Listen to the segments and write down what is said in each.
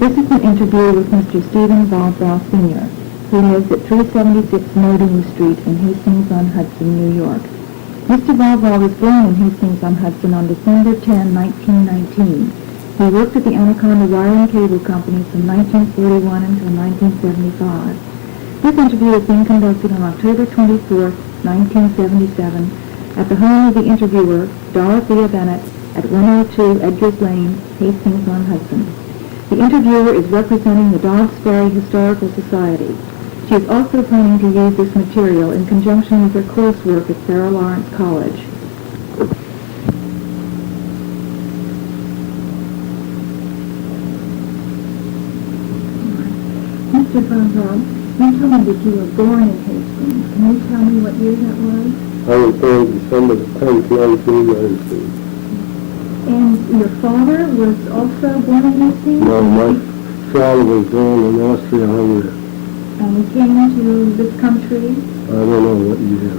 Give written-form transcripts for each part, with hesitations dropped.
This is an interview with Mr. Stephen Vavra, Sr., who lives at 376 Moding Street in Hastings-on-Hudson, New York. Mr. Vavra was born in Hastings-on-Hudson on December 10, 1919. He worked at the Anaconda Wire and Cable Company from 1941 until 1975. This interview is being conducted on October 24, 1977, at the home of the interviewer, Doris Bennett, at 102 Edgar's Lane, Hastings-on-Hudson. The interviewer is representing the Dobbs Ferry Historical Society. She is also planning to use this material in conjunction with her coursework at Sarah Lawrence College. Mr. Vavra, you told me that you were born in Hastings. Can you tell me what year that was? I was born December 10th, 1919. And your father was also born in Hastings? No, my father was born in Austria-Hungary. And he came to this country? I don't know what year.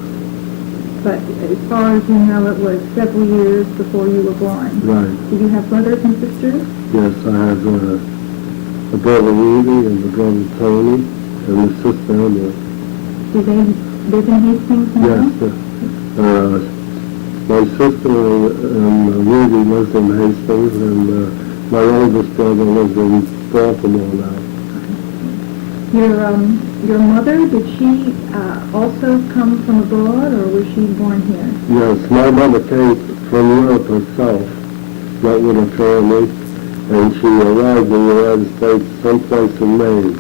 But as far as you know, it was several years before you were born. Right. Do you have brothers and sisters? Yes, I have a brother Rudy and a brother Tony and a sister Emma. Do they live in Hastings now? Yes. My sister and Rudy lives in Hastings, and my oldest brother lives in Baltimore now. Your mother, did she also come from abroad, or was she born here? Yes, my mother came from Europe herself, not with her family, and she arrived in the United States someplace in Maine.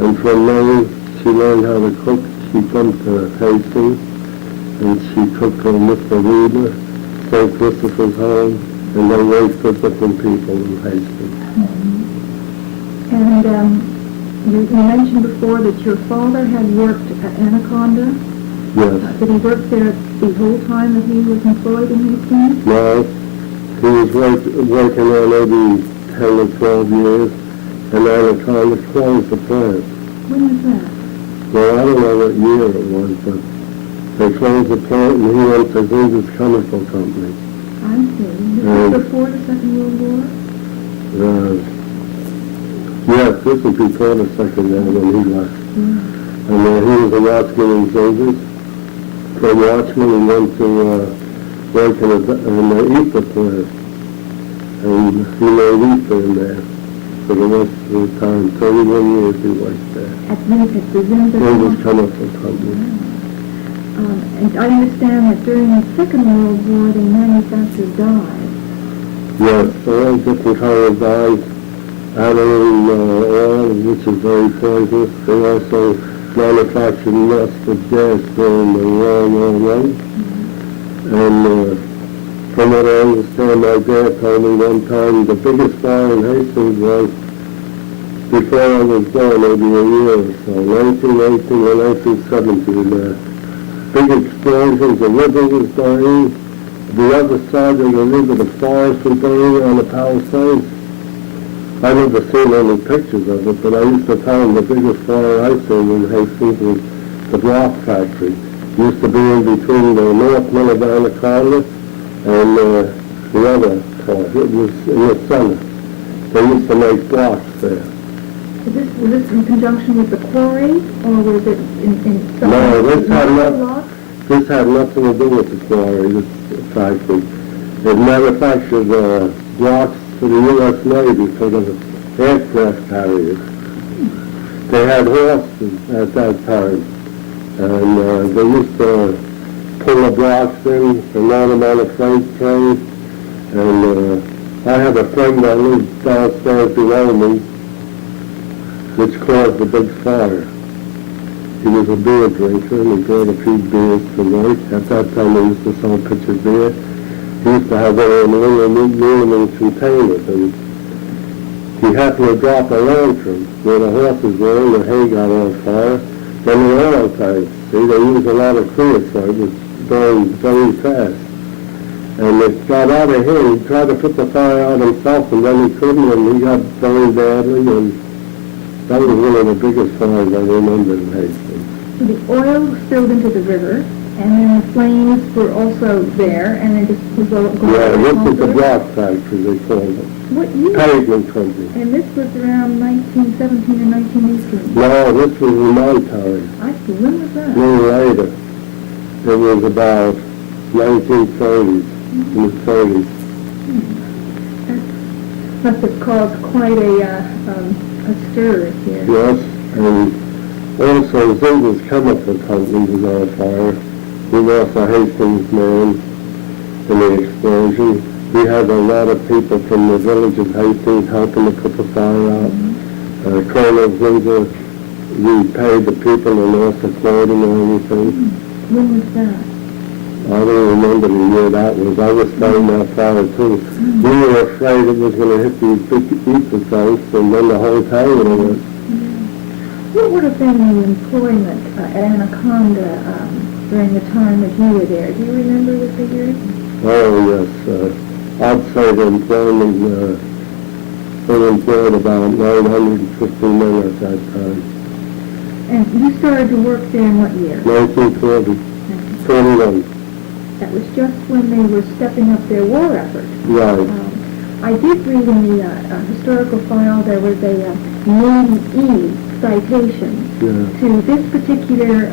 And from Maine, she learned how to cook. She came to Hastings, and she cooked for Mr. Weber, St. Christopher's Home, and they raised for different people in Hastings. Mm-hmm. And you mentioned before that your father had worked at Anaconda. Yes. Did he work there the whole time that he was employed in Hastings? No, he was working there maybe 10 or 12 years, and Anaconda closed the plant. When was that? Well, I don't know what year it was, but they closed the plant, and he went to Zinger's Chemical Company. I see. This was before the Second World War? Yes, this was before the Second War when he left. Yeah. And he was a watchman in Zinger's. From watchman, he went to work in the ether plant. And he made ether in there for the rest of the time. 31 years he worked there. At Zinger's Chemical Company. And I understand that during the Second World War they manufactured dyes. Yes, all different kinds of dyes. Aniline oil, which is very poisonous. They also manufactured mustard gas during the World War I. And from what I understand, my dad told me one time the biggest fire in Hastings was, before I was born, maybe a year or so, 1918 or 1917. Big explosions, the river was dying. The other side of the river, the forest was burning on the Palisades. I never seen any pictures of it, but I used to tell them the biggest fire I seen in Hastings was the block factory. It used to be in between the north mill of Anaconda and the other part. It was in the center. They used to make blocks there. Was this in conjunction with the quarry, or was it in some No, this had nothing to do with the quarry, this factory. It manufactured blocks for the U.S. Navy for the aircraft carriers. They had horses at that time, and they used to pull the blocks in and load them on a freight train. And I had a friend that lived downstairs below me, which caused the big fire. He was a beer drinker, and he brought a few beers to work. At that time, they used to sell pitch of beer. He used to have one of them aluminum containers, and he happened to drop a lantern where the horses were and the hay got on fire. Then the oil tanks, see, they used a lot of creosote, which burned very fast. And it got out of him. He tried to put the fire out himself, and then he couldn't, and he got burned badly, and that was one of the biggest fires I remember in Hastings. So the oil spilled into the river, and then the flames were also there, and then just was going Yeah, this is the block factory, they called it. What year? pavement company. And this was around 1917 or 1918? No, this was in my time. I see. When was that? A little later. It was about 1930s, in the 30s. That must have caused quite a stir here. Yes, and also Zinger's Chemical Company was on fire. We lost a Hastings man in the explosion. We had a lot of people from the village of Hastings helping to put the fire out. Colonel Zinger, we paid the people and lost the clothing or anything. When was that? I don't remember the year that was. I was fighting that fire too. We were afraid it was going to hit the Easter sites and then the whole town would have went. What would have been the employment at Anaconda during the time that you were there? Do you remember the figures? Oh, yes. I'd say the employment, they employed about 950 men at that time. And you started to work there in what year? 1940, 21. That was just when they were stepping up their war effort. Right. I did read in the historical file there was a Name E citation to this particular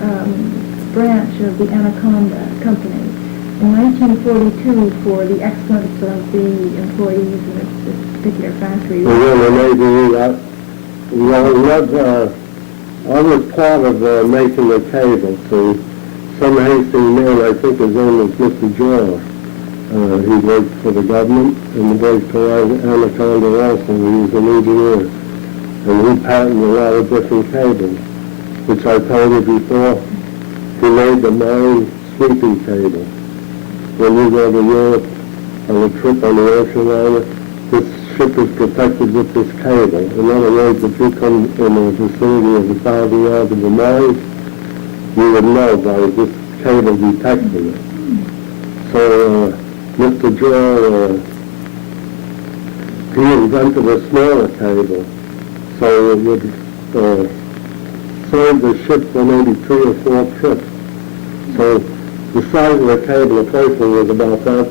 branch of the Anaconda Company in 1942 for the excellence of the employees in this particular factory. And then the Navy, I was part of making the cable, so some Hastings man, I think his name was Mr. Joel. He worked for the government and worked for Anaconda also. He was an engineer. And he patented a lot of different cables, which I told you before. He made the mine sweeping cable. When you go to Europe on a trip on the ocean liner, this ship is protected with this cable. In other words, if you come in a vicinity of 1,000 yards of the mine, you would know by this cable detecting it. So Mr. Joel, he invented a smaller cable, so it would serve the ship for maybe 3 or 4 trips. So the size of the cable, the first one was about that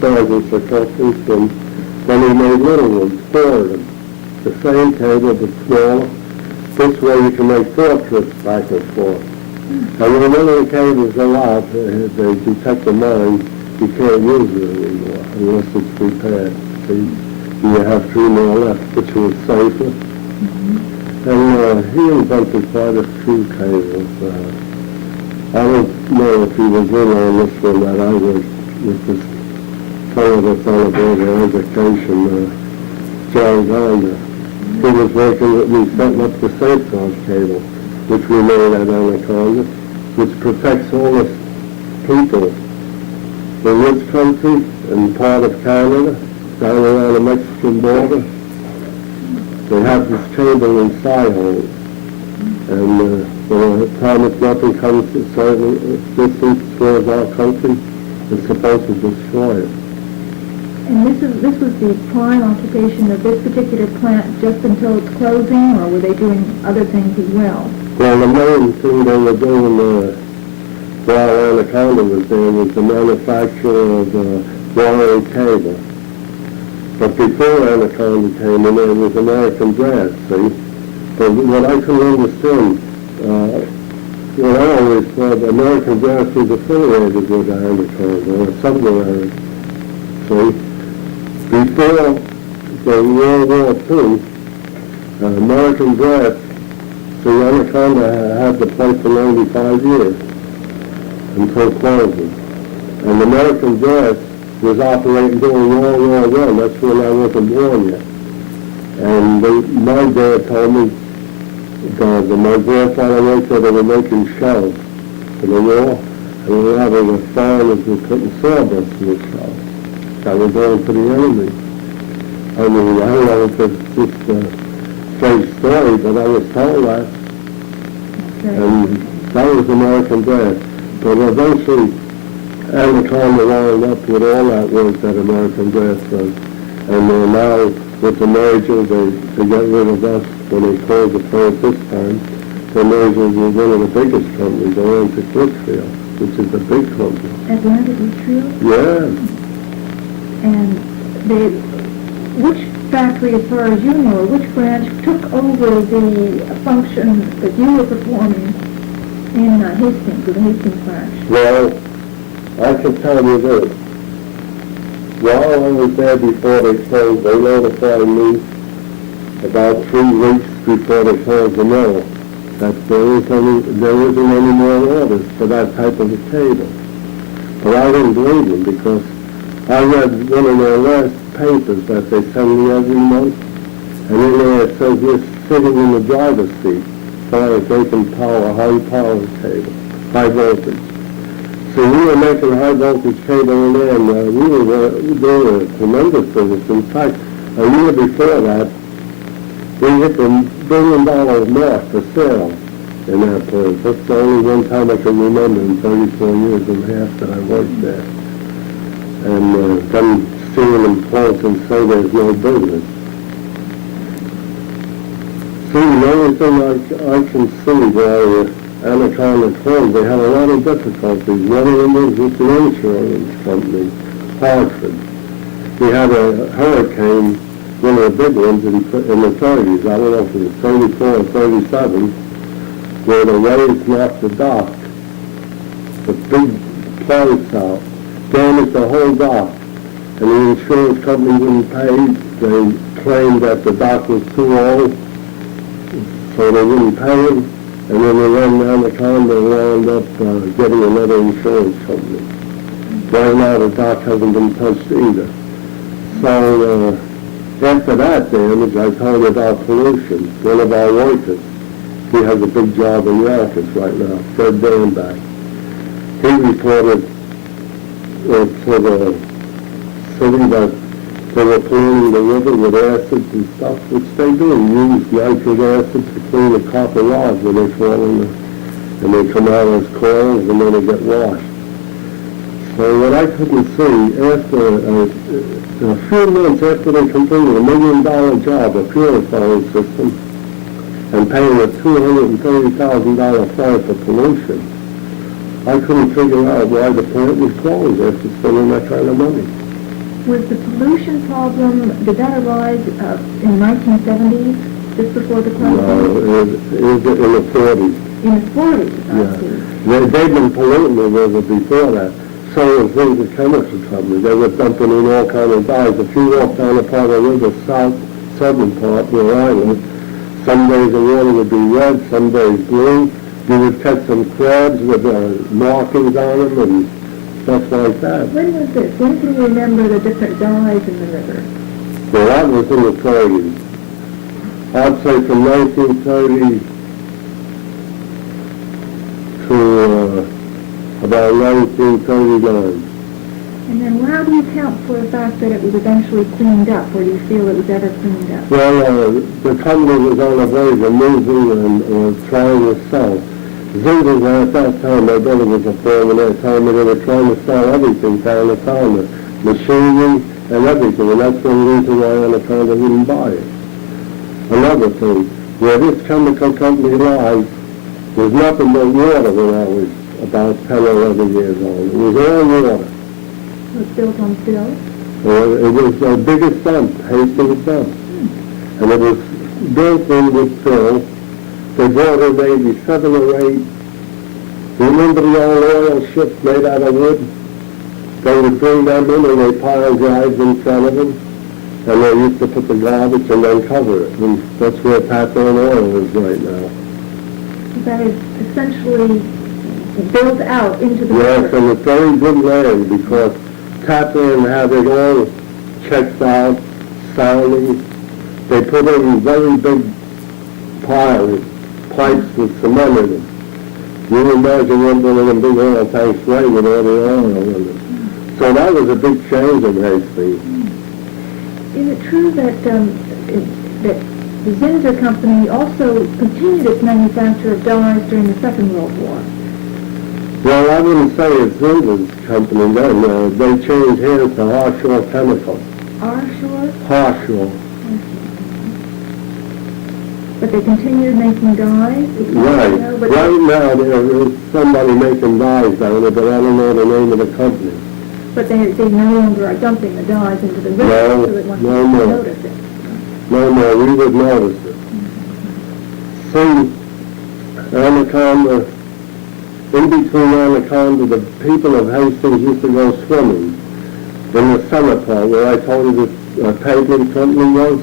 size in circumference, and then he made little ones, 4 of them. The same cable, but smaller. This way you can make 4 trips back and forth. And when one of the cables go out, they detect the mine, you can't use it anymore unless it's repaired. See, you have 3 more left, which was safer. And he invented quite a few cables. I don't know if he was in on this one that I was with this fellow that's on about education, John Gardner. He was working with me setting up the safeguard cable, which we made at Anaconda, which protects all the people in this country and part of Canada, down around the Mexican border. They have this cable in side holes, and by the time if nothing comes to a certain distance towards our country, it's supposed to destroy it. And this was the prime occupation of this particular plant just until its closing, or were they doing other things as well? Well, the main thing they were doing while Anaconda was there was the manufacture of wire cable. But before Anaconda came in, there was American Brass, see? But what I couldn't understand, what I always thought, American Brass was affiliated with Anaconda, or somewhere, see? Before the World War II, American Brass, see, Anaconda had the place for 95 years until closing. And American Brass was operating during World War I. That's when I wasn't born yet. And my dad told me that my grandfather worked there, they were making shells for the war, and we were having a foreigners were putting sawdust in the shells that were going to the enemy. I mean, I don't know if it's just a straight story, but I was told that. And that was American Brass. But eventually, Anaconda wound up with all that work that American Brass does. And now, with the merger, they got rid of us when they closed the plant this time. The merger with one of the biggest companies, Atlantic Litchfield, which is a big company. Atlantic Litchfield? Yeah. And which factory, as far as you know, which branch took over the function that you were performing in Hastings, with the Hastings branch? Well, I can tell you this. While I was there before they closed, they notified me about 3 weeks before they closed the mill that there isn't any more orders for that type of a table. But I didn't believe them because I read one of their last papers that they send me every month, and in there it says you're sitting in the driver's seat as far as they can power high power cable, high voltage. So we were making high voltage cable in there, and we were doing a tremendous business. In fact, a year before that, we hit the $1 billion mark for sale in that place. That's the only one time I can remember in 34 years and a half that I worked there. And then seeing them close and say there's no business. See, the only thing I can see where Anaconda closed, they had a lot of difficulties. One of them was with the insurance company, Hartford. We had a hurricane, one of the big ones in the 30s, I don't know if it was 34 or 37, where the waves knocked the dock, the big planks out, damaged the whole dock, and the insurance company wouldn't pay. They claimed that the dock was too old, so they wouldn't pay them, and then they ran Anaconda and wound up getting another insurance company. Right now the dock hasn't been touched either. So after that damage, I told you about pollution. One of our workers, he has a big job in Yonkers right now, Fred Danback. He reported to the city that they were polluting the river with acids and stuff, which they do. Use nitric acid to clean the copper rods when they fall in and they come out as coils and then they get washed. So what I couldn't see, after a few months after they completed $1 million job, a purifying system, and paying a $230,000 fine for pollution, I couldn't figure out why the plant was closed after spending that kind of money. Was the pollution problem, did that arise in the 1970s, just before the closing? No, it was in the 40s. In the 40s, I see. They've been polluting the river before that. So was the chemical company. They were dumping in all kinds of dyes. If you walk down the part of the river, southern part where I live, some days the water would be red, some days blue. You would catch some crabs with markings on them and stuff like that. When was this? When can you remember the different dyes in the river? Well, that was in the 30s. I'd say from 1930 to about 1939. And then how do you account for the fact that it was eventually cleaned up, or do you feel it was ever cleaned up? Well, the company was on the verge of moving and trying to sell. Zingers at that time, my brother was a foreman at that time, and they were trying to sell everything to Anaconda, machinery and everything, and that's one reason why Anaconda wouldn't buy it. Another thing, where this chemical company lies, was nothing but water when I was about 10 or 11 years old. It was all water. It was built on fill? It was the biggest dump, Hastings dump. And it was built in with fill. They brought in maybe 7 or 8. Remember the old oil ships made out of wood? They would bring them in and they pile drives in front of them. And they used to put the garbage and then cover it. And that's where Pattern Oil is right now. That is essentially built out into the Yes, river. and it's very good land because Pattern had it all checked out, sounding. They put in very big pipes with cement in them. You can imagine one of them big oil tanks right with all the oil in it. So that was a big change in Hastings. Is it true that that the Zinsser Company also continued its manufacture of dyes during the Second World War? Well, I wouldn't say it's Zinsser's company then. They changed hands to Harshore Chemical. Arshore? Harshore. But they continued making dyes? Right. You know, but Right now there is somebody making dyes down there, but I don't know the name of the company. But they no longer are dumping the dyes into the river, No, so that one no can more. notice it. No, we would notice it. See, Anaconda, in between Anaconda, the people of Hastings used to go swimming in the summer part, where I told you the pavement company was.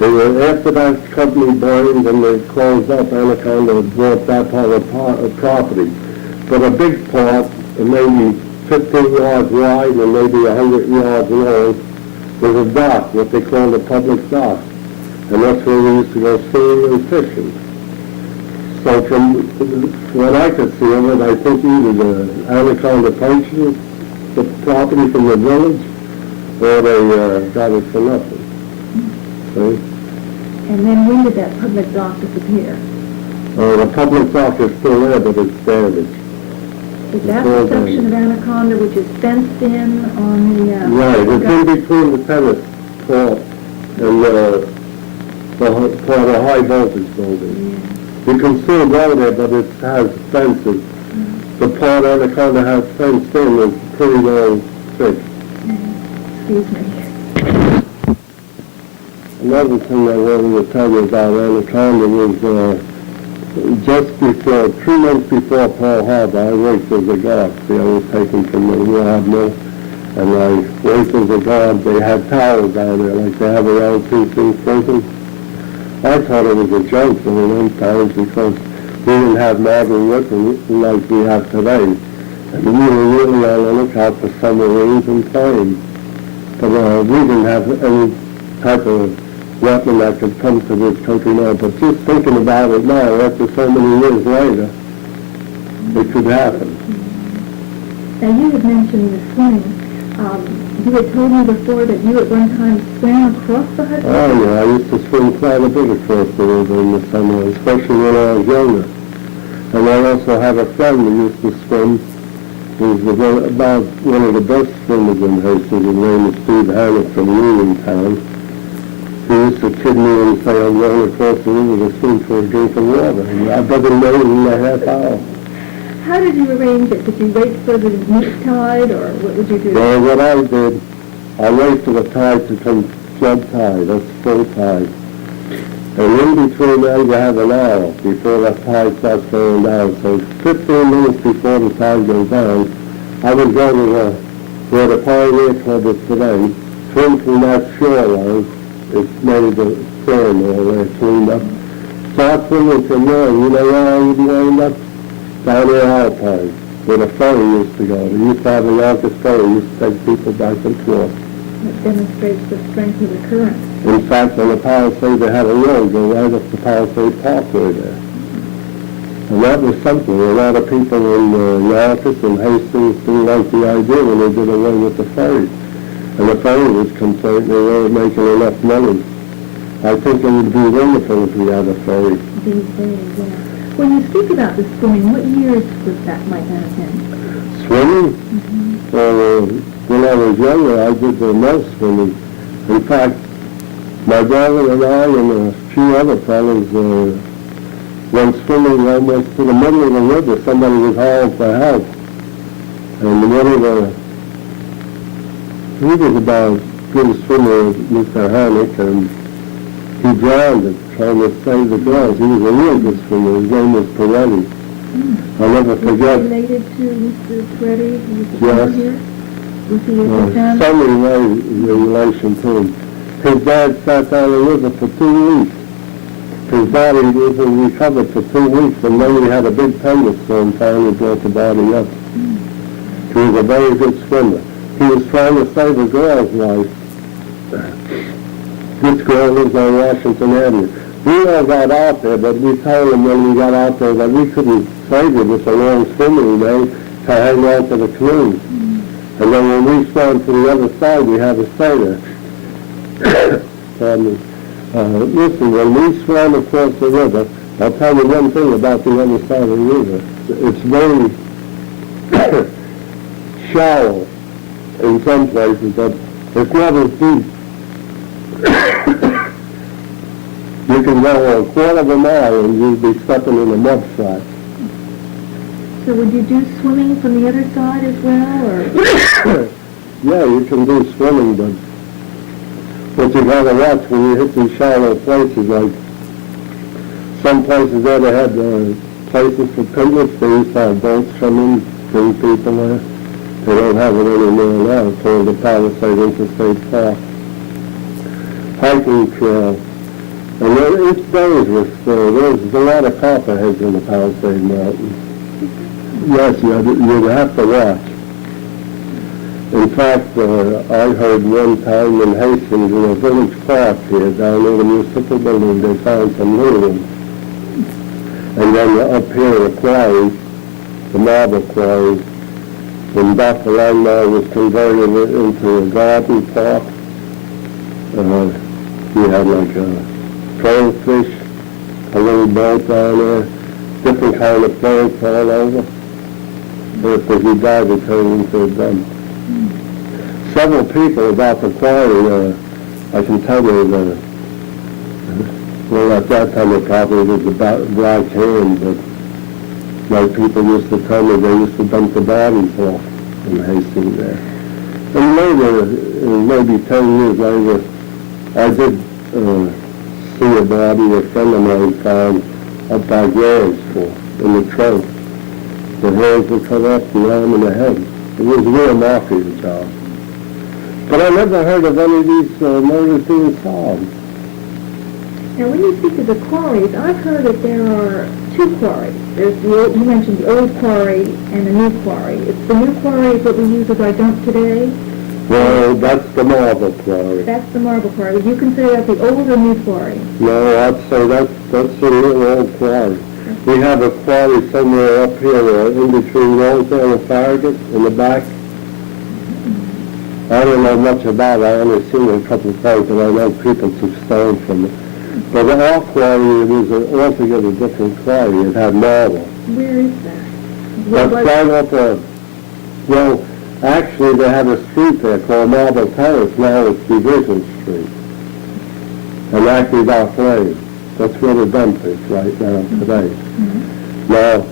They were, after that company burned and they closed up, Anaconda bought that part of property. But a big part, maybe 15 yards wide and maybe 100 yards long, was a dock, what they called a public dock. And that's where we used to go swimming and fishing. So from what I could see of it, I think either the Anaconda purchased the property from the village, or they got it for nothing. See? And then when did that public dock disappear? The public dock is still there, but it's damaged. Is that the section of Anaconda which is fenced in on the... Right, it's in between the tennis court and the part of high voltage building. Yeah. You can still go there, but it has fences. The part Anaconda has fenced in is pretty well fixed. Excuse me. Another thing I wanted to tell you about Anaconda was just before, 3 months before Pearl Harbor, I worked as a guard. See, I was taken from the yard mill, and I worked as a guard. They had towers down there, like they have around precinct prison. I thought it was a joke in those times because we didn't have modern weapons like we have today. And we were really on the lookout for submarines and planes. But we didn't have any type of weapon that could come to this country now. But just thinking about it now, after so many years later, it could happen. Now, you had mentioned the swimming. You had told me before that you at one time swam across the Hudson. Oh, yeah, I used to swim quite a bit across the river in the summer, especially when I was younger. And I also have a friend who used to swim. He was about one of the best swimmers in Hastings. His name is Stephen Vavra from Uniontown. He used to kid me and say, I'm going across the river to swim for a drink of water. And I bet him in a half hour. How did you arrange it? Did you wait for the neap tide, or what would you do? Well, what I did, I waited for the tide to come flood tide, that's full tide. And in between there, you have an hour before that tide starts going down. So 15 minutes before the tide goes down, I would go to where the Pioneer Club is today, swim from that shoreline. It's made the sand all there cleaned up. Start swimming from there. You know where I would wind up? Down there Alpine, where the ferry used to go. They used to have a largest ferry, used to take people back and forth. That demonstrates the strength of the current. In fact, on the Palisade, they had a road go right up the Palisade Parkway there. And that was something. A lot of people in Marcus and Hastings didn't like the idea when they did away with the ferry. And the ferry was complete, they weren't making enough money. I think it would be wonderful if we had a ferry. These days, yeah. When you speak about the swimming, what years was that might that have been? Swimming? Mm-hmm. Well, when I was younger, I did the most swimming. In fact, my brother and I and a few other fellows went swimming almost to the middle of the river. Somebody was hauled for help. And one of he was about as good a swimmer as Mr. Hannick, and he drowned it trying to save the girls. He was a real good swimmer. His name was Peretti. I'll never forget. Was he related to Mr. Peretti, who was the Yes. here? Was he a family? Some relation to him. His dad sat down the river for 2 weeks. His body wasn't recovered for 2 weeks, and then we had a big thunderstorm finally brought the body up. He was a very good swimmer. He was trying to save a girl's life. This girl lives on Washington Avenue. We all got out there, but we told him when we got out there that we couldn't save her with the long swimming we made to hang on to the canoe. And then when we swam to the other side, we had to stay there. Listen, when we swam across the river, I'll tell you one thing about the other side of the river. It's very shallow in some places, but it's not as deep. You can go a quarter of a mile and you'd be stepping in a mud flat. So would you do swimming from the other side as well, or? yeah, you can do swimming, but what you gotta watch when you hit these shallow places, like some places there they had places for picnics, they used to have boats come in, bring people there. They don't have it anymore now, it's called the Palisade Interstate Park. Hiking trail. And then it's dangerous. There's a lot of copperheads in the Palisade Mountains. Yes, you'd have to watch. In fact, I heard one time in Hastings, in a village park here, down in the municipal building, they found some ruins. And then up here, the quarry, the marble quarry, when Dr. Langmore was converted into a garden park, we had like a crayfish, a little boat down there, different kind of plants all over. But if you died, it turned into a dump. Several people about the quarry, I can tell you that, well, at that time it probably was about black hand, but like people used to tell me they used to dump the bodies off in Hastings there. And later, maybe 10 years later, I did see a body a friend of mine found up by Graham's School in the trunk. The hands were cut off, the arm and the head. It was a real mafia job. But I never heard of any of these murders being solved. Now, when you speak of the quarries, I've heard that there are two quarries. There's the old, you mentioned the old quarry and the new quarry. It's the new quarry that we use as our dump today? Well, that's the marble quarry. That's the marble quarry. Would you consider that the old or new quarry? No, I'd say that's the real old quarry. We have a quarry somewhere up here in between Rosedale and Farragut in the back. I don't know much about it. I only seen it a couple of times, and I know people took stone from it. But our quarry, it was an altogether different quarry. It had marble. Where is that? That's right up well, actually they had a street there called Marble Terrace. Now it's Division Street. And actually that way. That's where the dump is right now today. Mm-hmm. Now,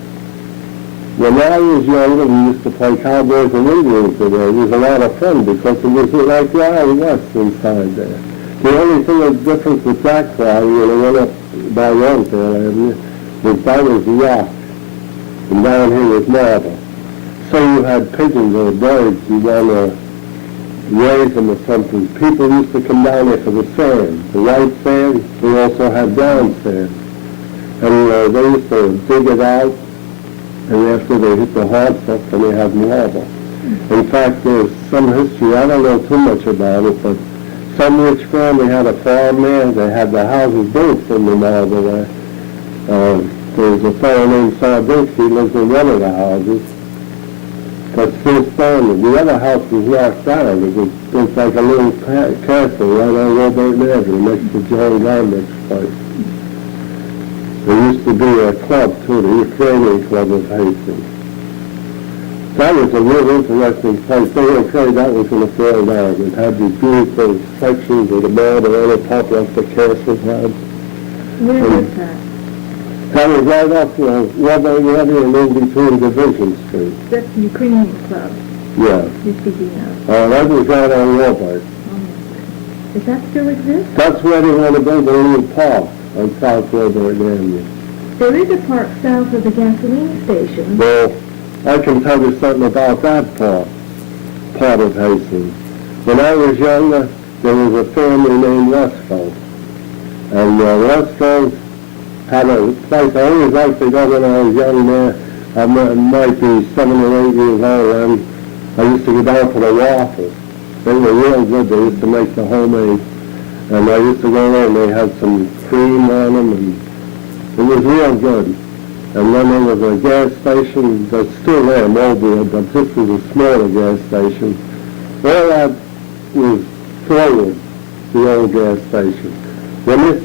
when I was younger, we used to play cowboys and Indians there. It was a lot of fun because it was like Wild West inside there. The only thing that's different with that quarry, and it went up by Rosedale Avenue, was that was rock, and down here was marble. So you had pigeons or birds, you want to raise them or something. People used to come down there for the sand, the white sand. They also had brown sand. And they used to dig it out, and after they hit the hard stuff, then they had marble. In fact, there's some history, I don't know too much about it, but some rich family had a farm there. They had the houses built from the marble there. There was a fellow named Sardinsky, he lived in one of the houses. But still standing. The other house was knocked down. It was built like a little castle right on Robert Avenue next to John Garnett's place. There used to be a club, too, the Ukrainian Club of Hastings. That was a real interesting place. They were afraid that was going to fall down. It had these beautiful sections of the marble on the top like the castle had. Where was that? That was right up, Robert Avenue and in between Division Street. That's the Ukrainian Club Yeah. you're speaking of. That was right on Robert. Does that still exist? That's where they want to build a new park on South Robert Avenue. There is a park south of the gasoline station. Well, I can tell you something about that part of Hastings. When I was younger, there was a family named Westfield. And Westfield had a place. I always liked to go when I was young there. I might be 7 or 8 years old, and I used to go down for the waffles. They were real good. They used to make the homemade. And I used to go there, and they had some cream on them, and it was real good. And then there was a gas station that's still there, Mobile, but this was a smaller gas station. All that was forward, the old gas station. When this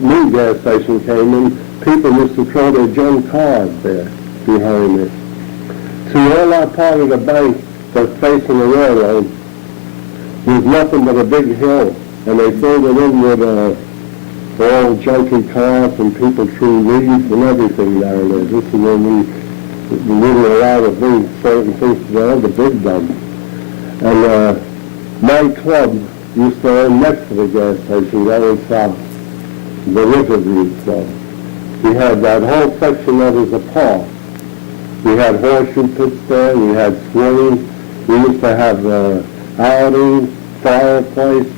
new gas station came in, people used to throw their junk cars there behind it. See, all that part of the bank that's facing the railroad was nothing but a big hill, and they filled it in with all junky cars, and people threw leaves and everything down there. This is when we were allowed to bring certain things to the other big dump. And My club used to own next to the gas station, that was the Riverview Club. We had that whole section that was a park. We had horseshoe pits there, we had swimming, we used to have outings, fireplace,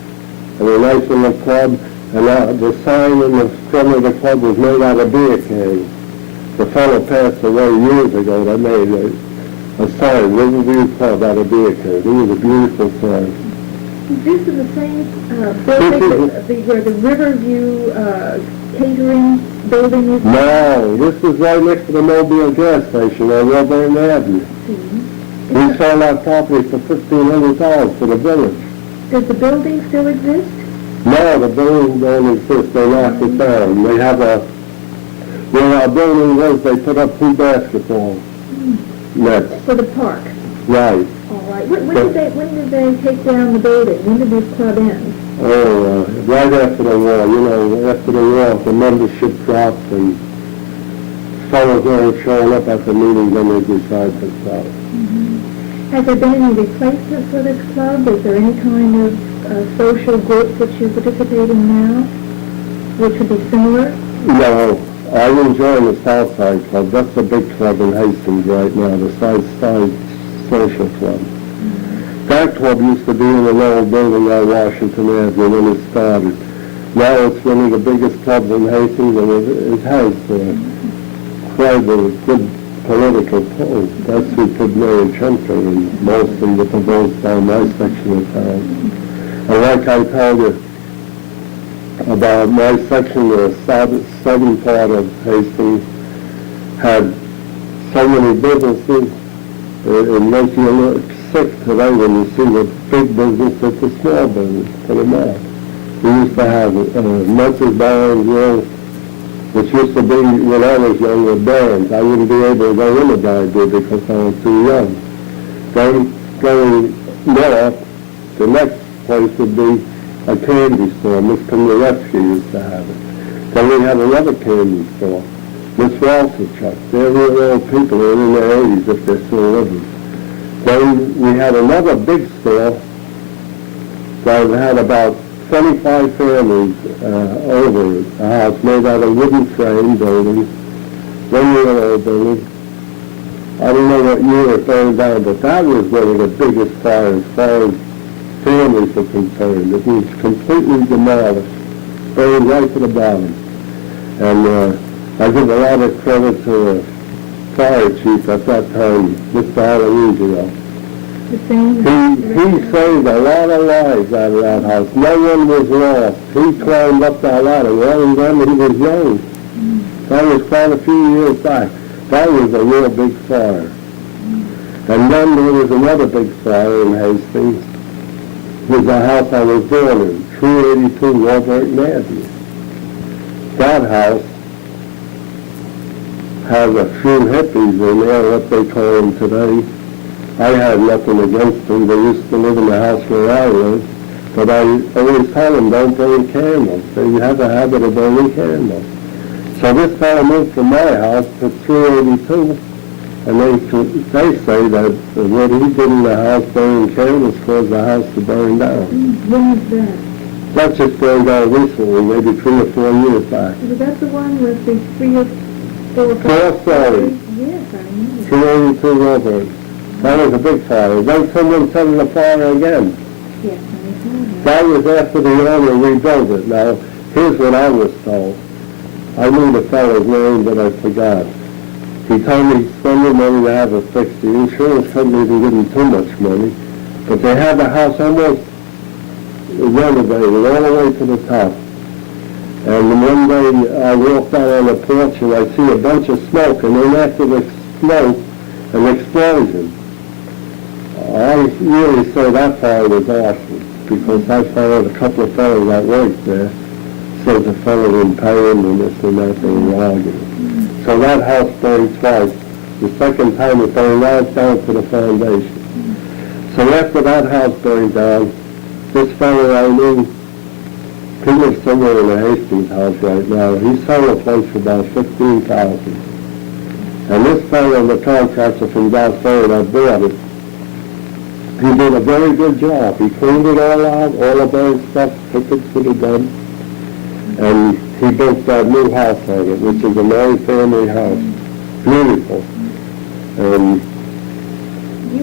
and a nice little club, and the sign in the front of the club was made out of beer cans. The fellow passed away years ago that made a sign, Riverview Club, out of beer cans. It was a beautiful sign. Is this in the same building where the Riverview catering building is? No, this is right next to the Mobile gas station on Wilburn Avenue. We sold that property for $1,500 for the village. Does the building still exist? No, the building don't exist. They knocked it down. They have where our building was, they put up 2 basketball nets. For the park? Right. All right. When did they take down the building? When did this club end? Oh, right after the war. You know, after the war, the membership dropped and fellows weren't showing up at the meetings and they decided to stop. Has there been any replacement for this club? Is there any kind of social group that you participate in now, which would be similar? No, I enjoy the Southside Club. That's a big club in Hastings right now, the Southside Social Club. That club used to be in an old building on Washington Avenue when it started. Now it's one of the biggest clubs in Hastings, and it has quite a good political pull. That's who put Mary Chenter and most of the votes down my section of town. And like I told you about my section, the southern part of Hastings had so many businesses, it makes you look sick today when you see the big business at the small business, put them out. We used to have Men's Barn Grill, which used to be, when I was young, with bands. I wouldn't be able to go in the dive because I was too young. Then going north, the next place would be a candy store. Miss Pomeretsky used to have it. Then we had another candy store, Miss Walterchuk. They're real old people, they're in their 80s if they're still living. Then we had another big store that had about 25 families over it. A house made out of wooden frame building, 1 year old building. I don't know what year it burned down, but that was one of the biggest fires as far as families are concerned. It was completely demolished, burned right to the bottom. And I give a lot of credit to the fire chief at that time, Mr. Aloysius. He saved a lot of lives out of that house. No one was lost. He climbed up that ladder. Well, then he was young. That was quite a few years back. That was a real big fire. And then there was another big fire in Hastings. It was the house I was born in, 382 Warburton Avenue. That house has a few hippies in there, what they call them today. I had nothing against them. They used to live in the house where I lived. But I always tell them, don't burn candles. They have a habit of burning candles. So this fellow moved from my house to 382, and they say that what he did in the house burning candles caused the house to burn down. When was that? That just burned down recently, maybe 3 or 4 years back. Was that the one with the 3 or 4 or 5? 4 stories. Yes, I remember. 382 Robert. That was a big fire. Then someone set the fire again. Yes, I remember. That was after the owner rebuilt it. Now, here's what I was told. I knew the fellow's name, but I forgot. He told me spend the money to have it fixed. The insurance company didn't give him too much money, but they had the house almost renovated all the way to the top. And one day I walked out on the porch and I see a bunch of smoke, and then after the smoke, an explosion. I really say that fire was awesome, because I found a couple of fellows that worked there, said the fellow in pain and this and that, they were arguing. So that house burned twice. The second time it burned right down to the foundation. So after that house burned down, this fellow I knew, he lives somewhere in the Hastings house right now. He sold a place for about $15,000. And this fellow, the contractor from Dallas that bought it, He did a very good job. He cleaned it all out, all of those stuff, took it to the dump, and he built that new house on it, which is a nice family house. Beautiful. And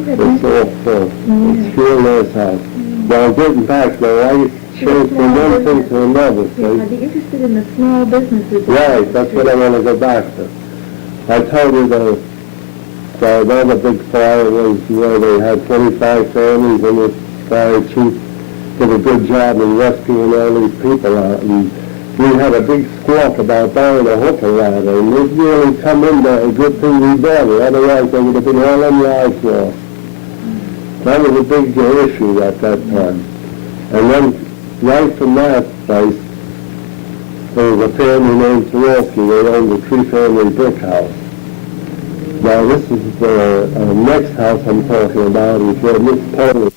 it's all full. It's a real nice house. Now, getting back, my wife changed from one thing to another. So I'd be interested in the small businesses. right, that's what I want to go back to. I told you the another big fire was where they had 25 families, and the fire chief did a good job in rescuing all these people out. And we had a big squawk about buying a hooker ladder, and it really come in there. A good thing we bought it, otherwise there would have been all them lives lost. That was a big issue at that time. And then right from that place, there was a family named Swarovski. They owned a three-family brick house. Now this is the next house I'm talking about, is where Miss Polish.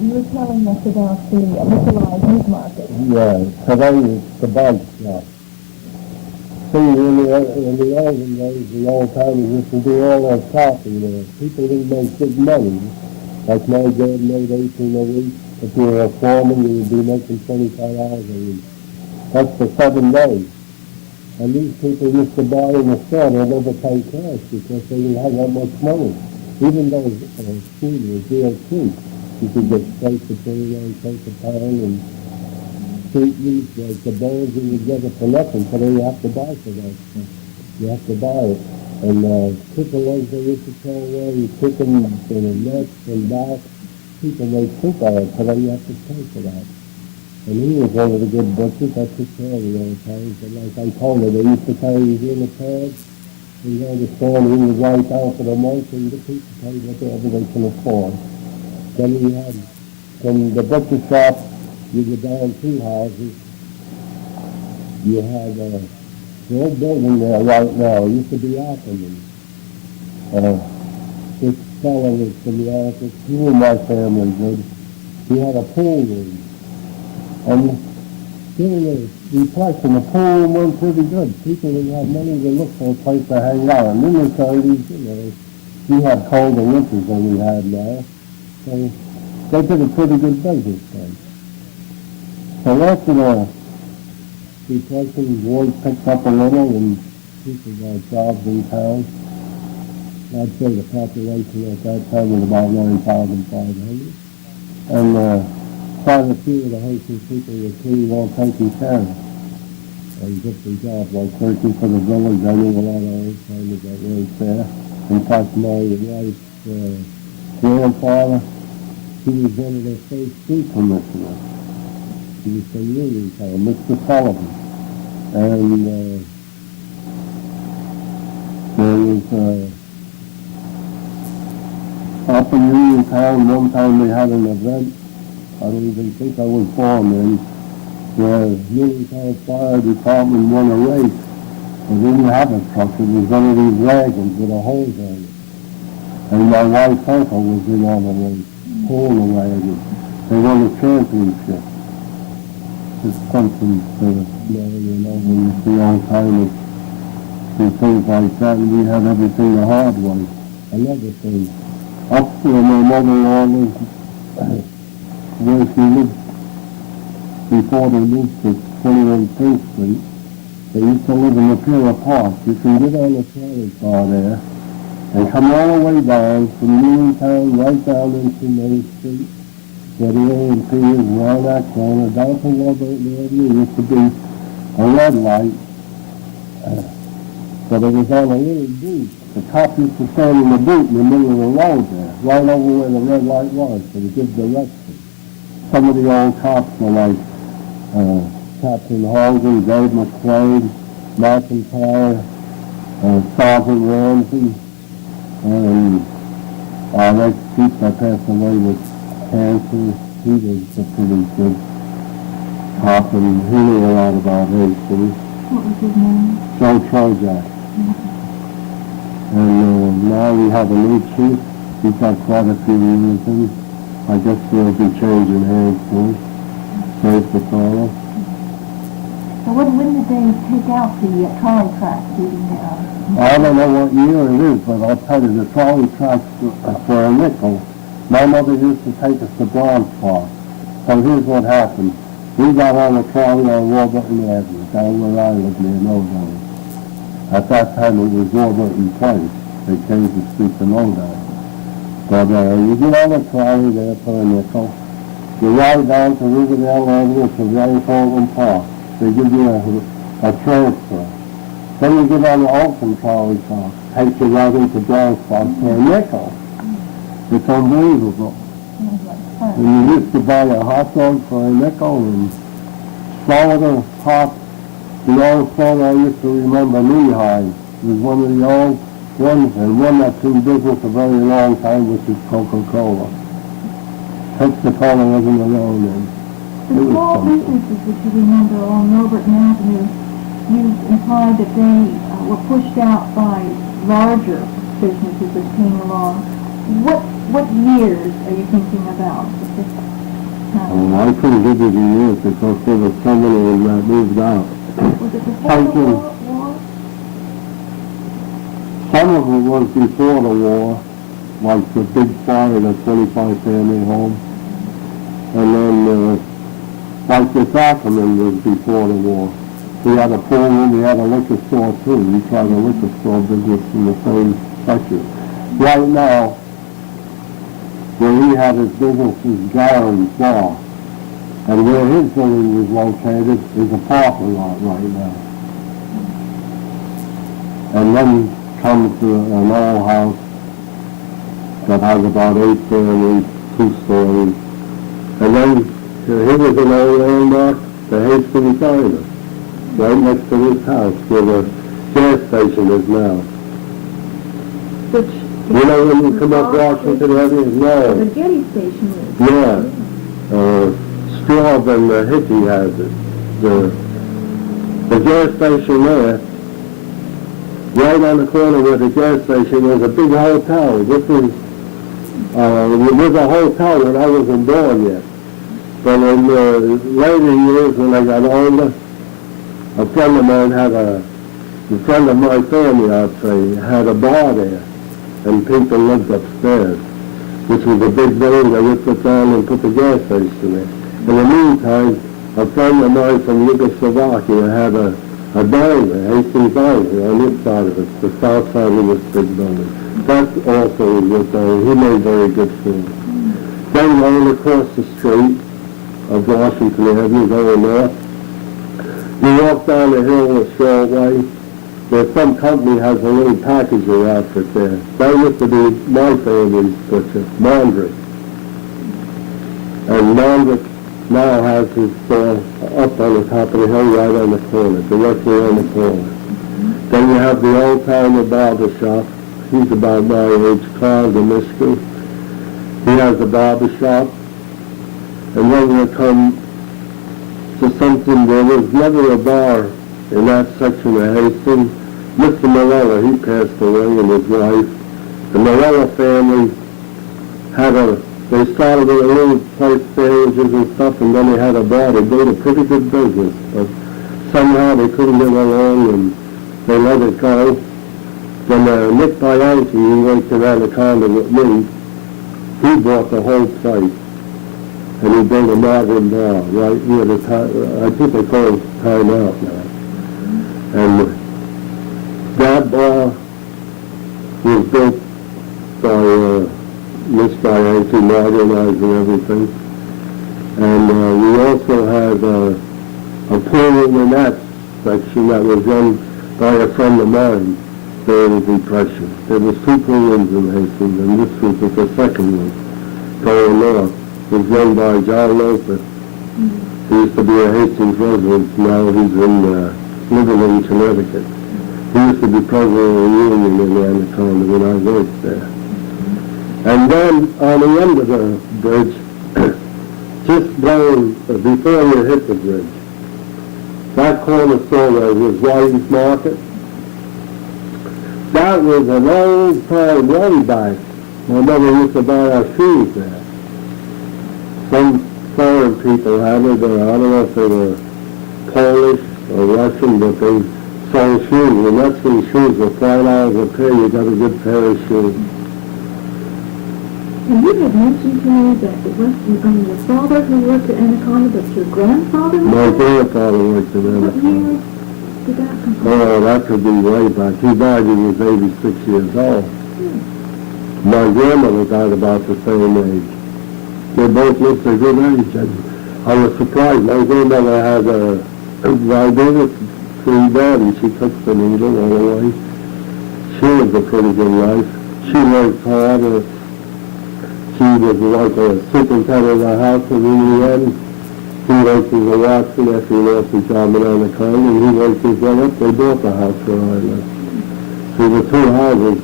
You were telling us about the localized meat market. Yeah, today it's the bike shop. See, in the olden days, the old timers used to do all their shopping there. People didn't make big money. Like my dad made 18 a week. If you were a foreman, you would be making $25 a week. That's for 7 days. And these people used to buy in the store. They never paid cash because they didn't have that much money. Even though food was real cheap. You could get steak for 29 cents a pound and street meat, like the bones, you would get it for nothing, so then you have to buy for that stuff. You have to buy it. And chicken legs they used to throw away, chicken and the necks and back, people made soup out of it, so then you have to pay for that. And he was one of the good butchers that took care of the old times. And like I told you, they used to carry these in the pads, and you understand, he was right down for the month, and the people paid whatever they can afford. Then we had, from the butcher shop, you go down 2 houses. You had the old building there right now. It used to be Ackerman. This fellow was from the office. He was my family good. He had a pool room. And during the depression, the pool room went pretty good. People didn't have money to look for a place to hang out. And in the 30s, you know, we had colder winters than we had now. So they did a pretty good business then. So after the depression, wars picked up a little and people got jobs in town. I'd say the population at that time was about 9,500. And quite a few of the Hastings people were pretty well taken care of. And different jobs, like working for the village. I knew a lot of old timers that worked there. In fact, my wife's grandfather, he was one of the first street commissioners. He was from Uniontown, Mr. Sullivan. And there was, up in Uniontown, one time they had an event, I don't even think I was born then, where Uniontown Fire Department won a race. They didn't have a truck, it was one of these wagons with a hose on it. And my wife's uncle was in on the race, pulling the wagon. They won a championship. It's something to know, when you see old timers do things like that, and we had everything the hard way. Another thing, up where my mother-in-law lived, where she lived before they moved to 21 King Street, they used to live in the Pier Park. You can get on the trolley car there and come all the way down from Uniontown right down into Main Street, where the A&P is around that corner, down to Warburton Avenue. Used to be a red light, but it was on a little boot. The cop used to stand in the boot in the middle of the road there, right over where the red light was, to give direction. Some of the old cops were like Captain Hogan, Dave McQuaid, McIntyre, Sergeant Ramsey, and our ex-chief that passed away with cancer. He was a pretty good cop, and he knew a lot about Hastings. What was his name? Joe Trojak. And now we have a new chief. He's got quite a few years in. I guess we'll be changing hands soon. Safe to follow. So when did they take out the trolley tracks leading down? I don't know what year it is, but I'll tell you, the trolley tracks for a nickel. My mother used to take us to Bronx Park. So here's what happened. We got on a trolley on Warburton Avenue, down where I lived near Nodine. At that time it was Warburton Place. They changed the street to Nodine. But you get on a trolley there for a nickel. You ride down to Riverdale Avenue to Ray Fulton Park. They give you a transfer. Then you get on the open trolley car. Takes you right into Bronx Park for a nickel. It's unbelievable. And you used to buy a hot dog for a nickel and soda pop. The old song I used to remember, Knee-High, was one of the old ones, and one that's in business a very long time, which is Coca-Cola. Coca-Cola wasn't around then. The small businesses that you remember along Warburton Avenue, you implied that they were pushed out by larger businesses that came along. What years are you thinking about? I couldn't give you the years because there was so many of them that moved out. Was it before the war? Some of it was before the war, like the big fire at 25 Family Home. And then, like this Ackerman was before the war. We had a pool room, we had a liquor store too. We tried a liquor store business in the same section. Right now, where he had his business is Garen's Bar. And where his building was located is a parking lot right now. And then comes an old house that has about 8 families, 2 stories. And then here was an old landmark, the Hastings Diner, right next to this house where the gas station is now. Which You know when you come up Washington Avenue? No. the Getty station is. Yeah. Straub and Hickey has it. The gas station there, right on the corner where the gas station is, a big hotel. This is, it was a hotel when I wasn't born yet. But in the later years when I got older, a friend of mine a friend of my family, I'd say, had a bar there. And people lived upstairs, which was a big building. They ripped it down and put the gas station there. In the meantime, a friend of mine from Yugoslavia had a diner, Hastings Diner, on this side of it, the south side of this big building. That also was, he made very good food. Then going across the street of Washington Avenue, going north, you walk down the hill a short way, there's some company has a little packaging outfit there. That used to be my family's butcher, Mondrick. And Mondrick now has his store up on the top of the hill right on the corner, directly on the corner. Then you have the old-timer barber shop. He's about my age, Carl DeMisky. He has a barber shop. And then you come to something, there was never a bar in that section of Hastings. Mr. Morella, he passed away, and his wife. The Morella family had a They started with a little place, sandwiches and stuff, and then they had a bar. They did a pretty good business, but somehow they couldn't get along, and they let it go. Then Nick Bianchi, who worked in Anaconda with me, he bought the whole place, and he built a modern bar right near the time. I think they call it Time Out now. And that bar was built by Miss Bianchi, modernizing everything. And we also had a pool in that section that was run by a friend of mine during the Depression. There was 2 pool-ins in Hastings, and this was the second one, going north. It was run by John Lopez. He used to be a Hastings resident. Now he's living in Connecticut. He used to be president of the union in Anaconda when I worked there. And then on the end of the bridge, just down before you hit the bridge, that corner store there was Whitey's Market. That was an old-time run back. My mother used to buy our shoes there. Some foreign people had it, or I don't know if they were Polish or Russian, but they sold shoes. And that's when shoes were $5 a pair. You got a good pair of shoes. And you had mentioned to me that it wasn't your father who worked at Anaconda, but your grandfather worked My there? grandfather worked at What Anaconda. year did that come from? Oh, that could be way back. He died when he was 86 years old. My grandmother died about the same age. They both lived a good age. And I was surprised. My grandmother had diabetes pretty bad, and she took the needle all the way. She lived a pretty good life. She worked hard. She was like a superintendent of the house, and in the end, he worked as a watchman after he lost his job in Anaconda, and he worked his way up. They bought the house where I lived. So the 2 houses,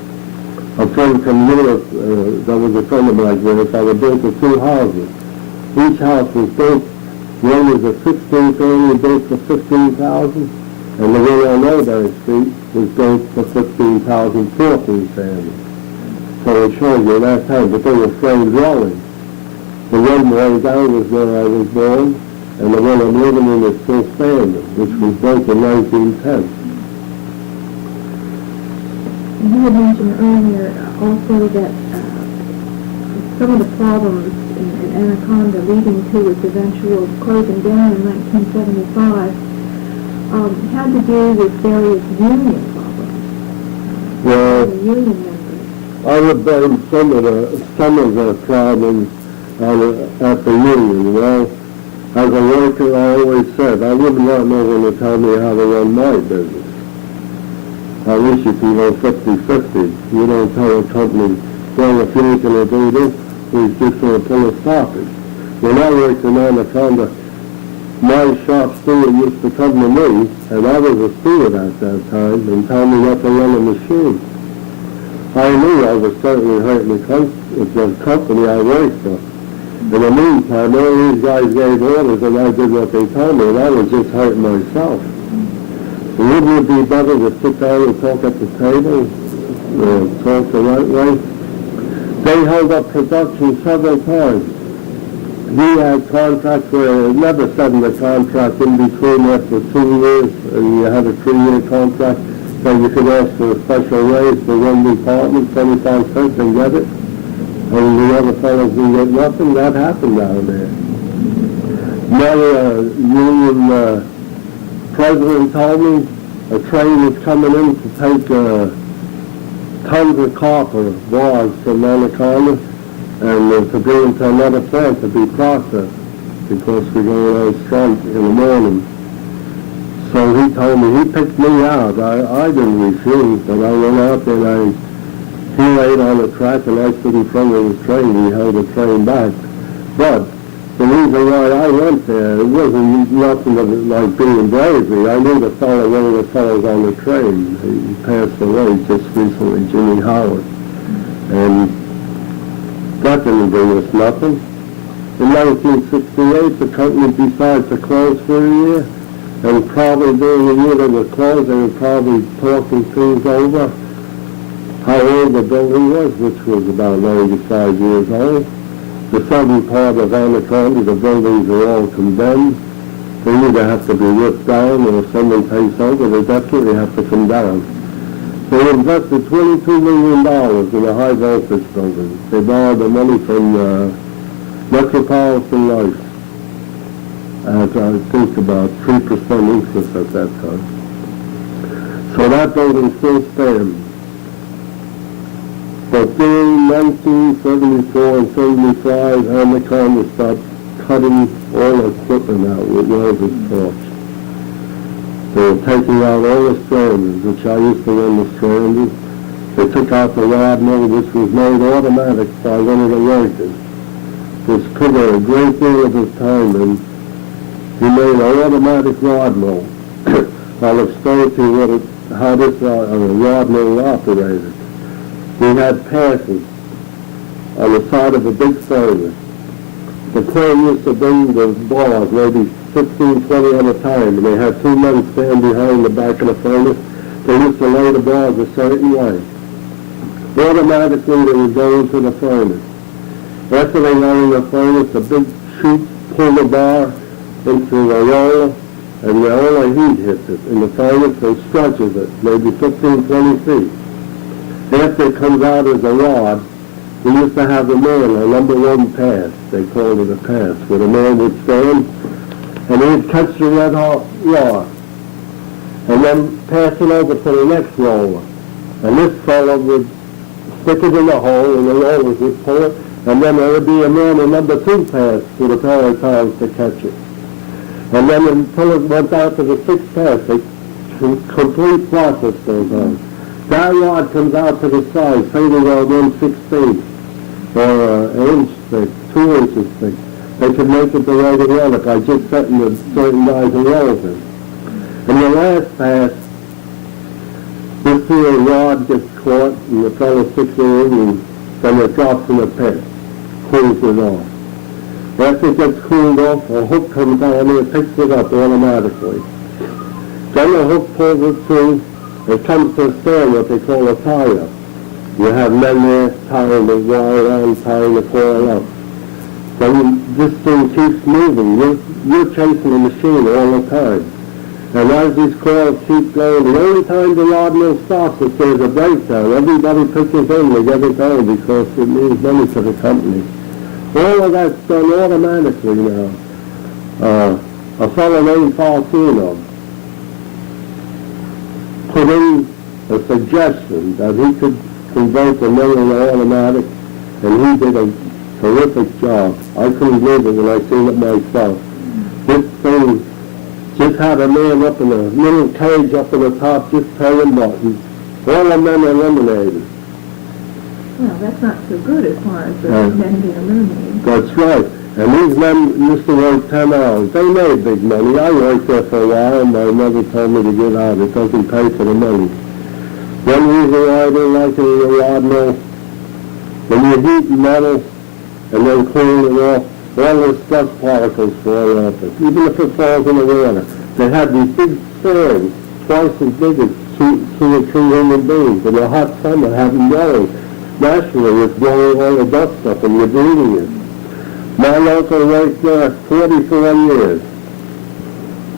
a friend from Europe, that was a friend of my grandfather, built the 2 houses. Each house was built, one was a 16 family built for $15,000, and the one on Mulberry Street was built for $15,000, 14 families. So it shows you that time, but they were frame dwellings. The one way down was where I was born, and the one I'm living in is still standing, which was built in 1910. You had mentioned earlier also that some of the problems in Anaconda leading to its eventual closing down in 1975 had to do with various union problems. Well, The union members. I would blame some of the problems at the union. Well, as a worker, I always said, I wouldn't want no one to tell me how to run my business. I wish you could go 50-50. You don't tell a company, well, if you ain't going to do this, we're just going to pull a stoppage. When I worked in Anaconda, my shop steward used to come to me, and I was a steward at that time, and tell me what to run a machine. I knew I was certainly hurting the company I worked for. In the meantime, all these guys gave orders, and I did what they told me, and I was just hurting myself. Wouldn't it be better to sit down and talk at the table, talk the right way? They held up production several times. We had contracts where it never said in the contract in between after 2 years, and you had a 3-year contract, that you could ask for a special raise for one department, 25 cents, and get it. And the other fellows didn't get nothing. That happened down there. Another union president told me a train was coming in to take tons of copper bars from Anaconda and to bring them to another plant to be processed because we're going on strike in the morning. So he told me, he picked me out. I didn't refuse, but I went out there and he laid on the track and I stood in front of the train. He held the train back. But the reason why I went there, it wasn't nothing of it like being bravery. I knew the fellow, one of the fellows on the train. He passed away just recently, Jimmy Howard. And that didn't bring us nothing. In 1968, the company decided to close for a year. And probably during the year they were closed, they were probably talking things over, how old the building was, which was about 95 years old. the southern part of Anaconda, the buildings are all condemned. They either have to be ripped down or if someone takes over, they definitely have to come down. They invested $22 million in a high voltage building. They borrowed the money from Metropolitan Life at, I think, about 3% interest at that time. So that building still stands. But during 1974 and 75, Anaconda stopped cutting all equipment out with welded torch. They were taking out all the stranders, which I used to run the stranders. They took out the rod mill, which was made automatic by one of the workers. This put a great deal of his time in. He made an automatic rod mill. I'll explain to you how this rod mill operated. We had passes on the side of a big furnace. The crane used to bring the bars, maybe 15, 20 at a time, and they had two men stand behind the back of the furnace. They used to lay the bars a certain way. Automatically, they would go into the furnace. After they lay in the furnace, a big chute pull the bar into a roller, and all the heat hits it in the furnace and stretches it, maybe 15, 20 feet. After it comes out as a rod, we used to have a man, a number one pass, they called it a pass, where the man would stand, and he'd catch the red hot rod, and then pass it over to the next roller. And this fellow would stick it in the hole, and the rollers would pull it, and then there would be a man, a number two pass, with a pair of tongs to catch it. And then until it went out to the sixth pass, the complete process goes on. That rod comes out to the side, say they were 1/16, or an inch thick, 2 inches thick. They could make it the way they want it by just setting the certain guys and rolls in. And the last pass, this here rod gets caught, and the fellow sticks it in, and then it drops in the pit, cools it off. After it gets cooled off, a hook comes down and it picks it up automatically. Then the hook pulls it through. It comes to a stand, what they call a tie-up. You have men there tying the wire on, tying the coil up. Then this thing keeps moving. You're chasing the machine all the time. And as these coils keep going, the only time the rod mill stops is there's a breakdown. Everybody pitches in to get it done because it means money to the company. All of that's done automatically now. A fellow named Falcino put in a suggestion that he could convert the mill into automatic, and he did a terrific job. I couldn't believe it when I seen it myself. This thing just had a man up in a little cage up in the top just turning buttons. All the men eliminated. Well, that's not so good as far as the men being eliminated. That's right. And these men used to work 10 hours. They made big money. I worked there for a while, and my mother told me to get out. It doesn't pay for the money. One reason why I didn't like it in the rod mill, when you heat metal and then clean it off, all those dust particles fall off it, even if it falls in the water. They had these big fans, twice as big as 2 or 3 human beings. In the hot summer, having yellow. Naturally, it's blowing all the dust up and you're breathing it. My uncle worked there 44 years,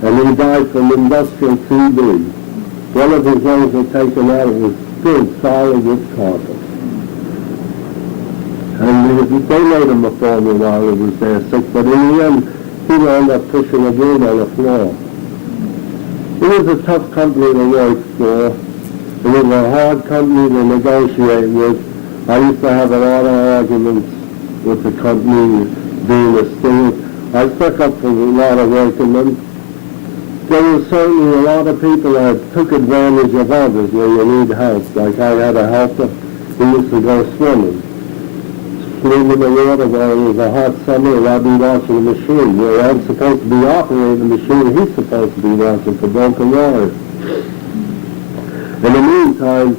and he died from industrial TB. One of his lungs were taken out. It was good, solid wood carpet. And they made him a foreman while he was there sick, but in the end, he wound up pushing a broom on the floor. It was a tough company to work for. It was a hard company to negotiate with. I used to have a lot of arguments with the company being a steward. I stuck up for a lot of working men. There was certainly a lot of people that took advantage of others when you need help. Like I had a helper who used to go swimming. Swim in the water while it was a hot summer, and I'd be watching the machine. Where I'm supposed to be operating the machine, he's supposed to be watching for broken wires. In the meantime,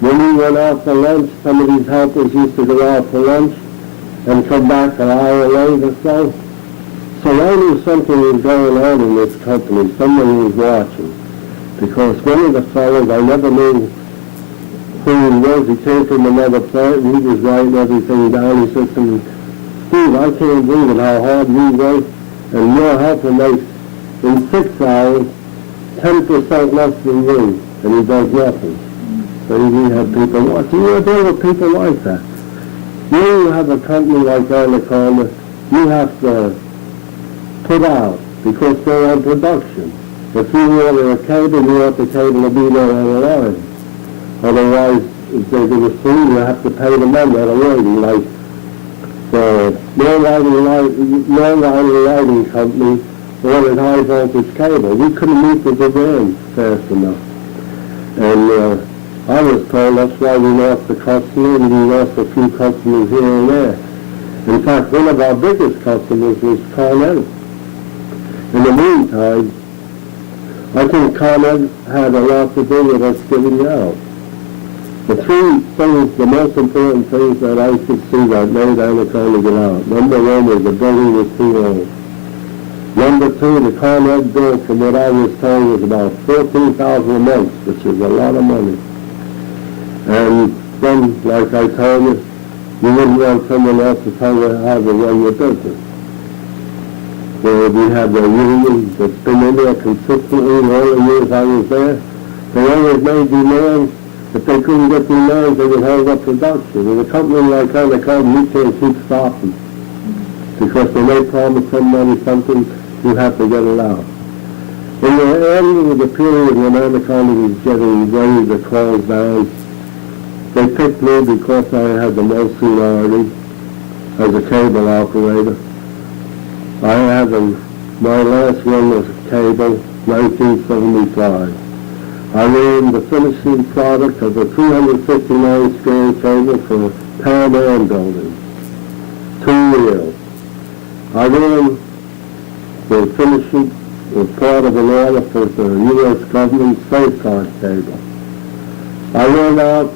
when we went out for lunch, some of these helpers used to go out for lunch and come back an hour late or so. So I knew something was going on in this company. Someone was watching. Because one of the fellows, I never knew who he was. He came from another plant, and he was writing everything down. He said to me, Steve, I can't believe it, how hard we work, and your helper makes, in 6 hours, 10% less than you, and he does nothing. So we have people watching. You deal with people like that. You have a company like Anaconda, you have to put out, because they're on production. If you order a cable, you want the cable to be there on the line. Otherwise, if they're going to sue, you have to pay the money that are waiting. Like the non-lighting lighting company ordered high voltage cable. We couldn't meet the demand fast enough. And I was told that's why we lost the customer, and we lost a few customers here and there. In fact, one of our biggest customers was Con Ed. In the meantime, I think Con Ed had a lot to do with us getting out. The three things, the most important things that I could see that made Anaconda get out. Number one was the building was too old. Number two, the Con Ed bill, from what I was told, was about $14,000 a month, which is a lot of money. And then, like I told you, you wouldn't want someone else to tell you how to run your business. Where we had the union that's been in there consistently all the years I was there. They always made demands. If they couldn't get demands, they would hold up production. And a company like Anaconda, you can't keep stopping. Because when they promise somebody something, you have to get it out. In the end of the period when Anaconda was getting ready to close down, they picked me because I had the most seniority as a cable operator. I had my last one was cable, 1975. I ran the finishing product of a 359-strand cable for Pan Am building, 2 years. I ran the finishing part of an order for the U.S. government safeguard cable. I ran out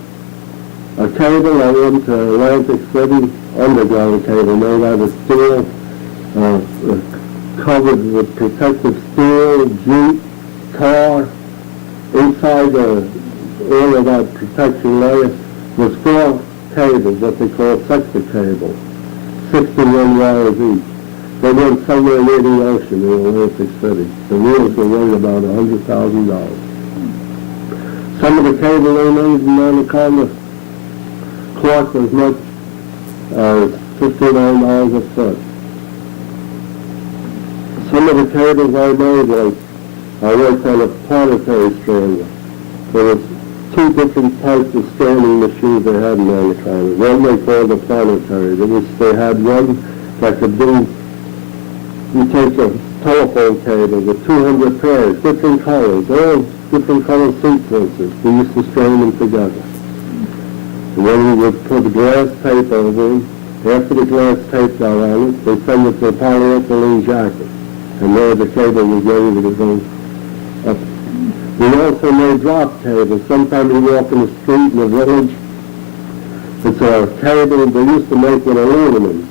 a cable. I went to Atlantic City, underground cable made out of steel, covered with protective steel, Jeep, car. Inside all of that protection layer was 4 cables, what they call sector cables, 61 wires each. They went somewhere near the ocean in Atlantic City. The reels were worth about $100,000. Some of the cable they made in Anaconda cost as much as $59 a foot. Some of the cables I made, like I worked on a planetary strander. There was 2 different types of stranding machines they had in Anaconda. One they called the planetary. They had one that could do, you take a telephone cable with 200 pairs, different colors, all different color sequences. We used to strand them together. And then we would put glass tape over them. After the glass tape got on it, they send it to a polyethylene jacket. And there the cable was ready to go up. We also made drop cables. Sometimes you walk in the street in a village. It's a cable they used to make with aluminum.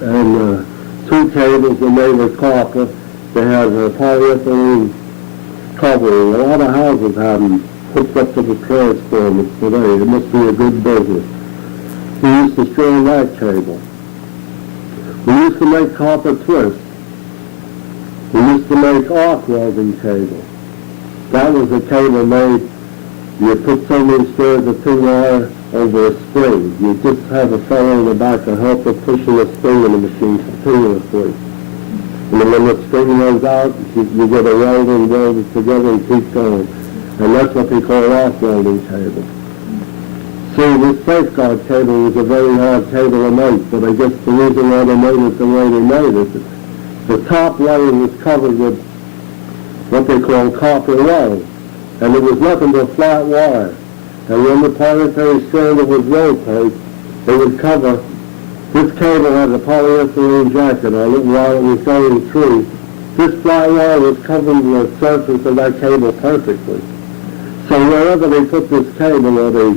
And 2 cables were made with copper. They have a polyethylene covering. A lot of houses have them hooked up to the transformers today. It must be a good business. We used to strand that cable. We used to make copper twists. We used to make arc welding cable. That was a cable made, you put so many strands of 2 wire over a spring. You just have a fellow in the back, a helper pushing a spring in the machine continuously. And then when the string runs out, you get a welder and weld it together and keep going. And that's what they call arc welding cable. See, this safeguard cable was a very hard cable to make, but I guess the reason why they made it the way they made it, the top layer was covered with what they call copper weld, and it was nothing but flat wire. And when the planetary strander would rotate, it would cover, this cable had a polyethylene jacket on it while it was going through. This flat wire was covering the surface of that cable perfectly. So wherever they put this cable, or the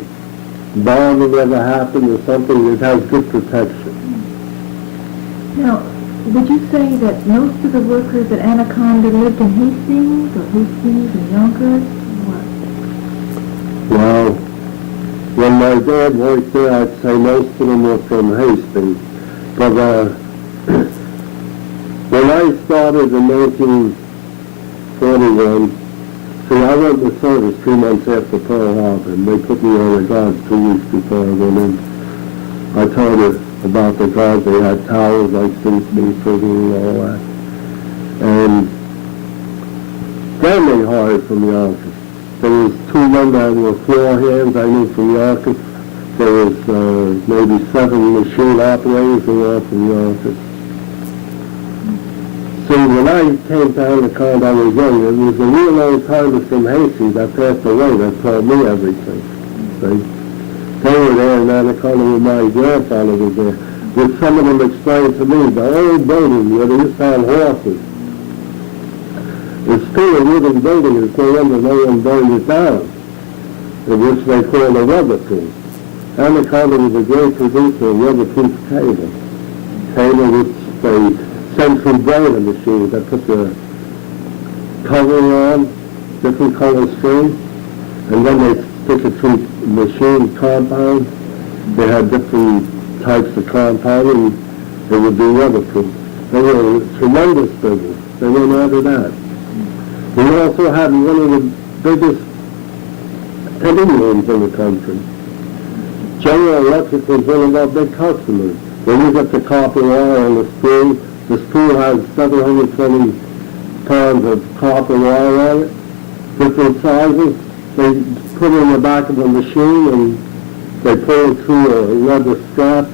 bombing ever happened or something, it has good protection. Now, would you say that most of the workers at Anaconda lived in Hastings, or Hastings and Yonkers, or what? Well, when my dad worked there, I'd say most of them were from Hastings. But when I started in 1941, see, I went to service 3 months after Pearl Harbor, and they put me on the guards 2 weeks before I went in. I told her about the guards. They had towels like Cincinnati prison and all that. And then they hired from the office. There was 2 men that were floor hands I knew from the office. There was maybe 7 machine operators who were from the office. See, when I came to Anaconda, I was young. It was a real old timer from Hastings that passed away that told me everything. See? They were there in Anaconda when my grandfather was there. Which some of them explained to me, the old building where they used to have horses. It's still a wooden building. It's no wonder no one burned it down, which they call a weatherproof. Anaconda was a great producer of weatherproof cable. Cable with a central boiler machine that put the covering on, different color string, and then they stick it through machine compound. They had different types of compound, and it would be weatherproof. They were a tremendous business. They went out of that. We also had one of the biggest printing rooms in the country. General Electric was one of our big customers. When you get the copper wire on the spool has 720 pounds of copper wire on it, different sizes. They put it in the back of a machine and they pull it through a leather strap,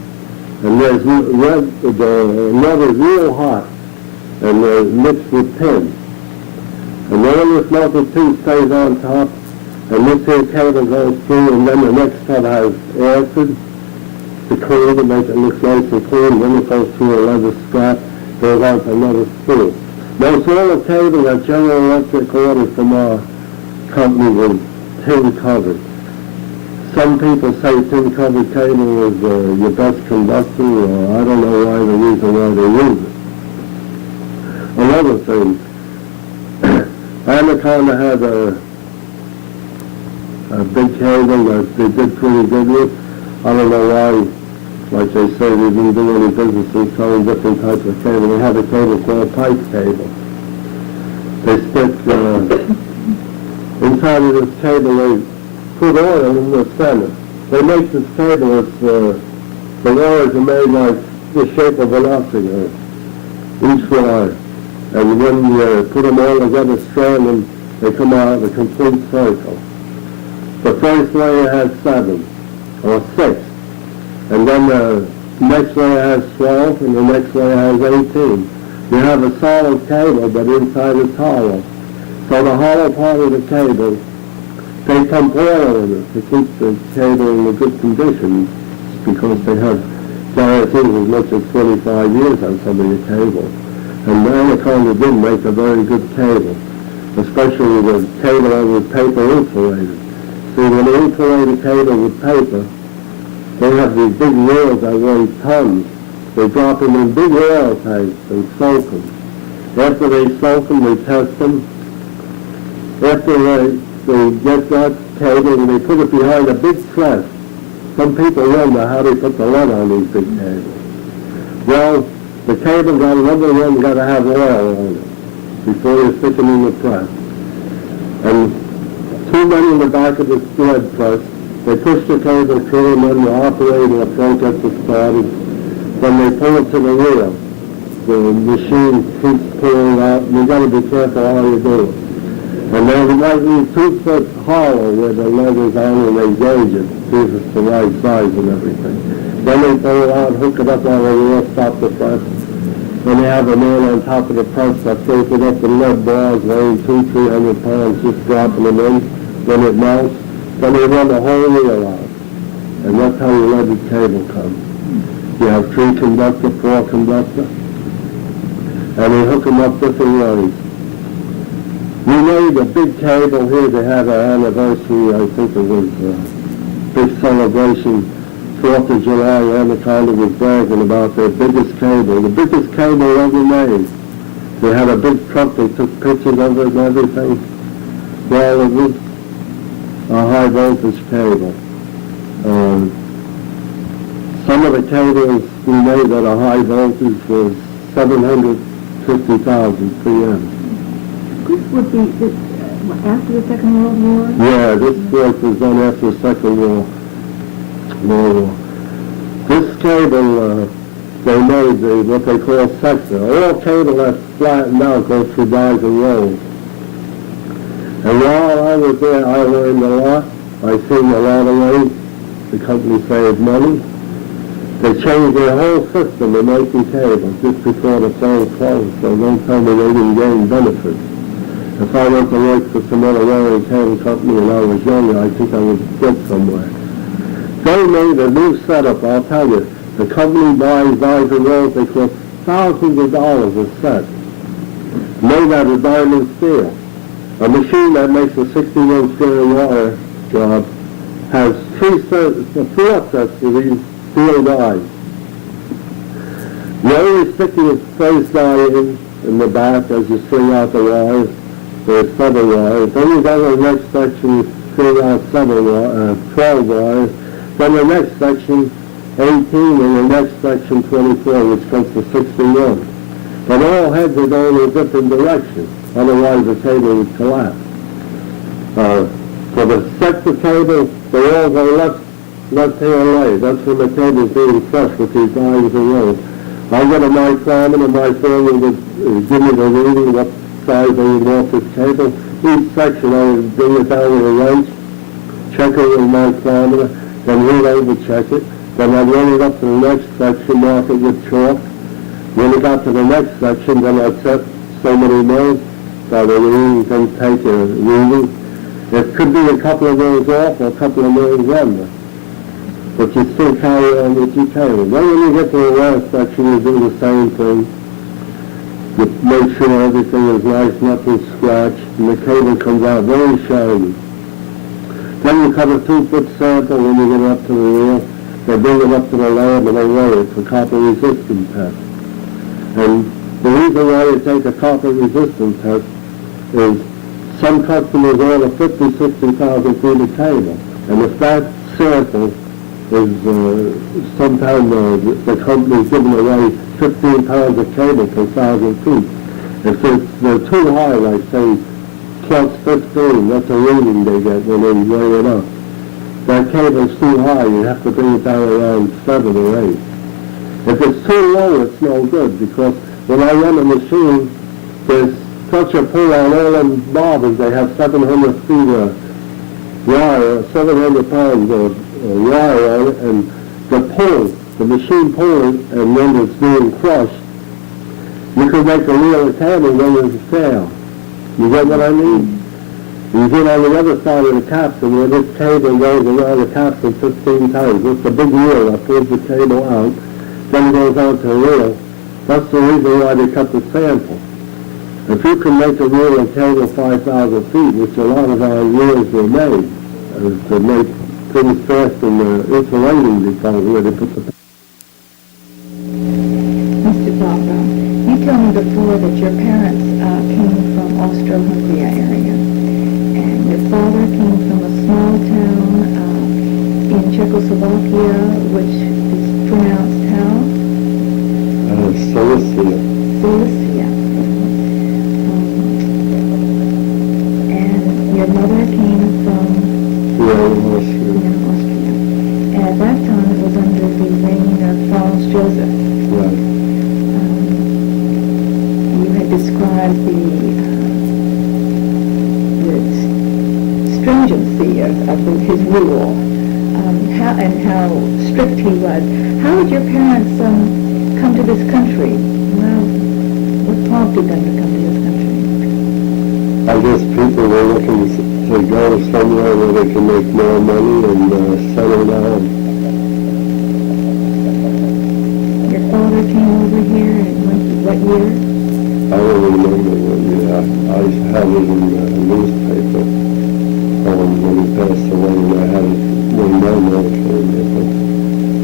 and there's the leather real hot and mixed with tin. And then this melted tin stays on top, and this here cable goes through, and then the next one has acid to clean to make it look nice and clean, and then it goes through a leather strap, goes on to another spool. Most all the cable that General Electric ordered from our company was tin covered. Some people say tin covered cable is your best conductor, or I don't know why the reason why they use it. Another thing, Anaconda had a big cable that they did pretty good with. I don't know why, like they say, they didn't do any business in selling different types of cable. They had a cable called pipe cable. They stick, inside of this cable, they put oil in the center. They make this cable, the wires are made like the shape of an oxygen, each wire. And when you put them all together, strand them, they come out a complete circle. The first layer has 7 or 6, and then the next layer has 12, and the next layer has 18. You have a solid cable, but inside is hollow. So the hollow part of the cable, they pump oil in it to keep the cable in a good condition, because they have guarantees as much as 25 years on some of your cable. And Anaconda did make a very good cable, especially the cable that was paper insulated. See, when they insulate a cable with paper, they have these big reels that weigh tons. They drop them in big oil tanks and soak them. After they soak them, they test them. After they get that cable and they put it behind a big press. Some people wonder how they put the lead on these big cables. Well, the cable got another one got to have oil on it before you stick them in the press. And 2 men in the back of the lead press, they push the cable through, and then the operator up front gets it started. Then they pull it to the wheel. The machine keeps pulling out, and you got to be careful how you do it. And then you might leave 2 foot hollow where the lead is on, and they gauge it, see if it's the right size and everything. Then they pull it out, hook it up on the wheel, stop the press. Then they have a man on top of the press that fills it up with lead balls weighing 200-300 pounds, just dropping them in. Then it melts. Then they run the whole wheel out. And that's how your leaded cable comes. You have 3 conductor, 4 conductor, and they hook them up different ways. We made a big cable here. They had our anniversary, I think it was a big celebration, 4th of July. Anaconda was bragging about their biggest cable, the biggest cable ever made. They had a big truck, they took pictures of it and everything. Well, it was a high voltage cable. Some of the cables we made at a high voltage was 750,000 PM. This would be after the Second World War? Yeah, this work was done after the Second World War. This cable, they made what they call sector. All cable that's flattened out goes through dies and rolls. And while I was there, I learned a lot. I seen a lot of ways the company saved money. They changed their whole system of making cables just before the plant closed, so don't tell me they didn't gain benefits. If I went to work for some other wiring cable company and I was younger, I think I would get somewhere. They made a new setup, I'll tell you. The company buys dies and rolls, they cost thousands of dollars a set. Made out of diamond steel. A machine that makes a 61 square wire job has four sets of these steel dies. You're only sticking a face die in the back as you string out the wires. There's 7 wires. Then you go to the next section, you string out 12 wires. Then the next section, 18, and the next section, 24, which comes to 61. But all heads are going in a different direction. Otherwise, the cable would collapse. For the sector cable, they all go left-hand lay. That's when the cable's being crushed with these dies and rolls. I get a micrometer, my family would give me the reading, what size they would want this cable. Each section, I would bring it down with a wrench, check it with a micrometer, then read over check it. Then I'd run it up to the next section, mark it with chalk. When it got to the next section, then I'd set so many modes, so the reading can take a reading. It could be a couple of those off or a couple of those under. But you still carry on with your cable. Then when you get to the last section, you do the same thing. You make sure everything is nice, nothing scratched, and the cable comes out very shiny. Then you cut a 2-foot sample when you get up to the reel. They bring it up to the lab and they weigh it for copper resistance test. And the reason why you take a copper resistance test is some customers order 50, 60,000 feet of cable. And if that sample is, sometimes the company's giving away 15 pounds of cable per 1,000 feet. If they're too high, like say plus 15, that's a reading they get when they weigh it up. That cable's too high, you have to bring it down around 7 or 8. If it's too low, it's no good, because when I run a machine, there's such a pull on all them bobbins. They have 700 feet of wire, 700 pounds of wire on it, and the machine pulling, and when it's being crushed, you can make a reel of cable when there's a fail. You get what I mean? You get on the other side of the capsule where this cable goes around the capsule 15 times. It's a big reel that pulls the cable out, then it goes out to the reel. That's the reason why they cut the sample. If you can make a reel of cable 5,000 feet, which a lot of our reels were made, to make things fast in the insulating department where they put the... Mr. Vavra, you told me before that your parents came from Austro-Hungary area, and your father came from a small town in Czechoslovakia, which is pronounced how? Silesia. Silesia. And your mother came from Austria. Austria. And at that time it was under the reign of Franz Joseph. Right. You had described the stringency of his rule, how strict he was. How did your parents come to this country? Well, what prompted them to come to this country? I guess people were looking to go somewhere where they can make more money and settle down. Your father came over here in what year? I don't remember what year. I had it in the newspaper when he passed away, and I had it when my mother came here, but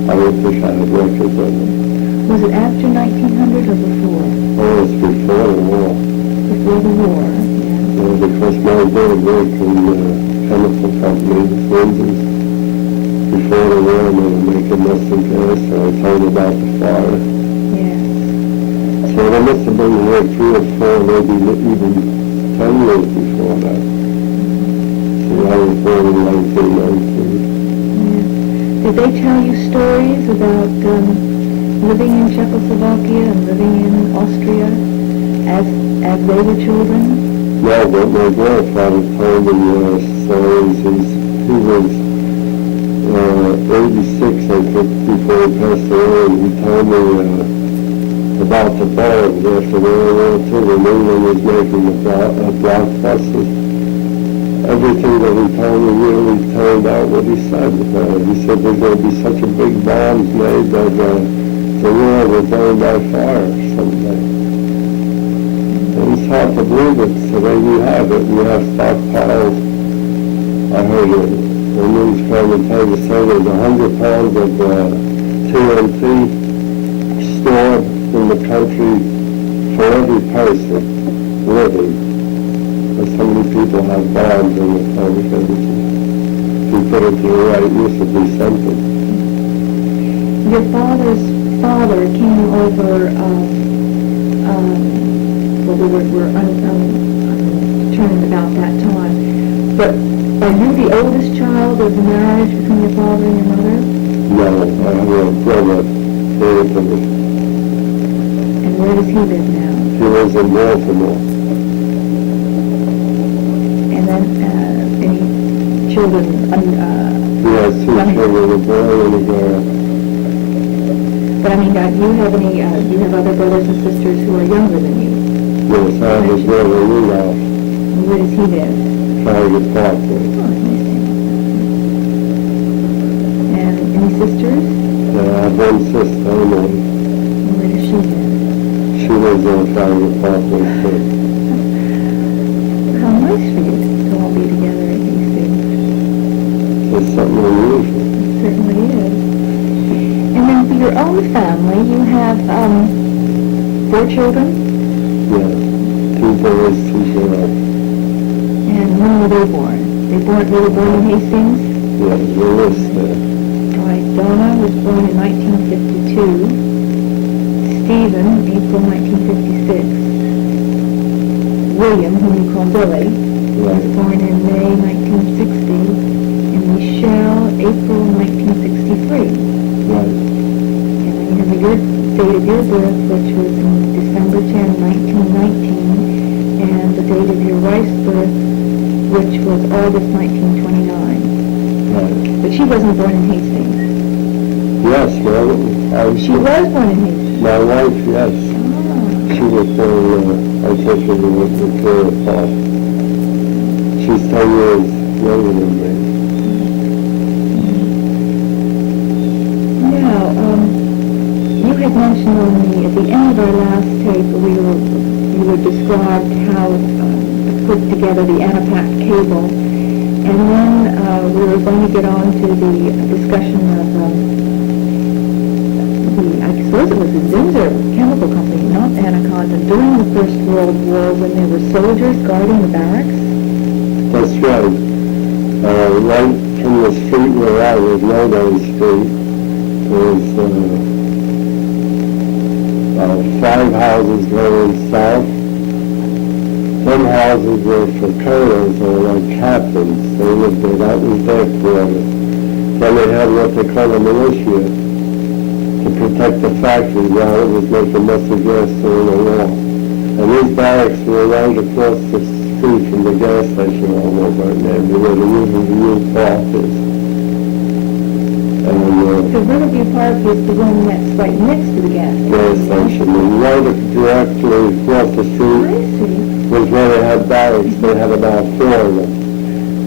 I don't think I had records of it. Was it after 1900 or before? Oh, it's before the war. Before the war, yeah. Because my dad worked in the chemical company, Lindsay's, before the war, they were making mustard gas, so I told them about the fire. Yes. So they must have been here 3 or 4, maybe even 10 years before that. So I was born in 1919. Did they tell you stories about living in Czechoslovakia and living in Austria as they were children? No, but my grandfather told me stories. He was 86, I think, before he passed away, and he told me about the bombs after World War II when England was making the black buses. Everything that he told me really turned out what he said. He said there's going to be such a big bombs made that the world will burn by fire someday. And it's hard to believe it. Today we have it. We have stockpiles. I heard a news commentator say there's 100 pounds of TNT stored in the country for every person living. Because so many people have bombs in the public energy. If you put it to the right use, it'd be something. Your father's father came over, well, we were undetermined about that time. But are you the oldest child of the marriage between your father and your mother? No, I have a brother, David. And where does he live now? He lives in Baltimore. And then any children? He has 2 children, a boy and a girl. But I mean, do you have other brothers and sisters who are younger than you? Yes, I have a brother, Rudolph. And where does he live? Private Parkway. Oh, interesting. And any sisters? I have one sister, Emily. And where does she live? She lives on Private Parkway, too. How nice for you to all be together at these things. It's something unusual. It certainly is. And then for your own family, you have 4 children? Yeah, 2 boys, 2 girls. And when were they born? They were born in Hastings? Yeah, the list there. All right, Donna was born in 1952. Stephen, April 1956. William, whom you call Billy, was born in May 1960. And Michelle, April 1963. Right. And then you have your date of your birth, which was December 10, 1919, and the date of your wife's birth, which was August 1929. Right. But she wasn't born in Hastings. Yes, well, She was born in Hastings. my wife, yes. Ah. She was born, I think she was Victoria Falls. She's 10 years younger than me. Now, you had mentioned at the end of our last tape, you were described how to put together the Anapac cable, and then we were going to get on to the discussion of I suppose it was the Zinsser Chemical Company, not Anaconda, during the First World War when there were soldiers guarding the barracks. That's right. Right from the street where I was, Lowdown Street, there was about 5 houses going south. Some houses were for colonels or like captains. They lived there. That was their quarters. Then they had what they call a militia to protect the factory while it was making mustard gas during the war. And these barracks were right across the street from the gas station almost right now, where the Riverview Park is. And So Riverview Park is the one that's right next to the gas station. And right directly across the street I see. was where they had barracks. They had about 4 of them.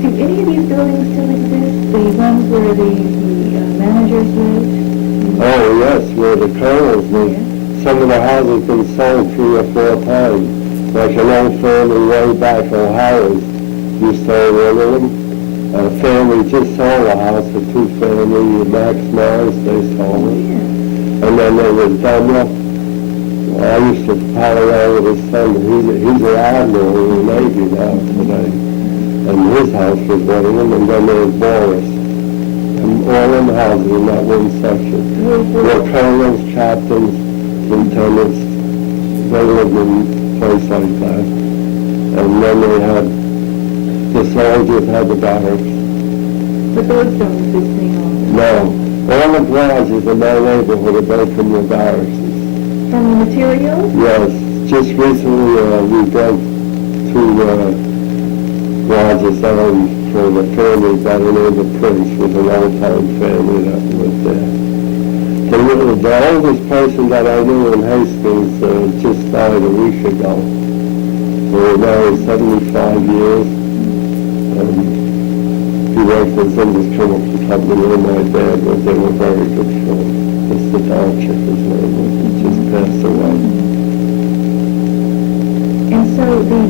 Do any of these buildings still exist? The ones where the managers lived? Oh yes, where the colonels lived. Yeah. Some of the houses been sold 3 or 4 times. Like an old family way back, O'Hara's used to own one of them. A family just sold a house, a 2-family, Max Mars, they sold it. Yeah. And then there was Dummer. I used to pal around with his son. He's an admiral in the Navy now today. And his house was one of them. And then there was Boris. all in the houses in that one section. Were colonels, captains, lieutenants, they lived in a place like that. And then they had, the soldiers had the barracks. But those don't exist anymore. No, all the garages in my neighborhood are built from the barracks. From the materials? Yes, just recently we built two garages down for the family by the name of Prince, with a long-time family that lived there. The oldest person that I knew in Hastings just died a week ago. They were married 75 years. He worked for Zimmer's Chemical Company and my dad was. They were very good friends. Mr. Dolchik, his name was. He just passed away. And so the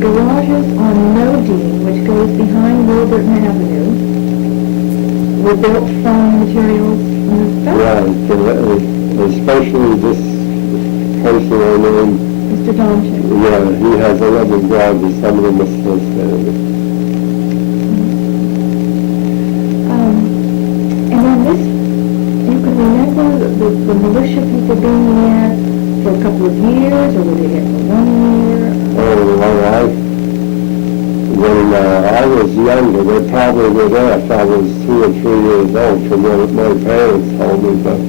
garages on Modine, which goes behind Wilburton Avenue, were built from materials from the factory? Right, especially this person I know. Mr. Domchik? Yeah, he has 11 garages, some of them are still standing. And then this, you can remember the militia people being there for a couple of years, or were they there for 1 year? Oh, all right. When I was younger, they probably were there if I was 2 or 3 years old, from what my parents told me, but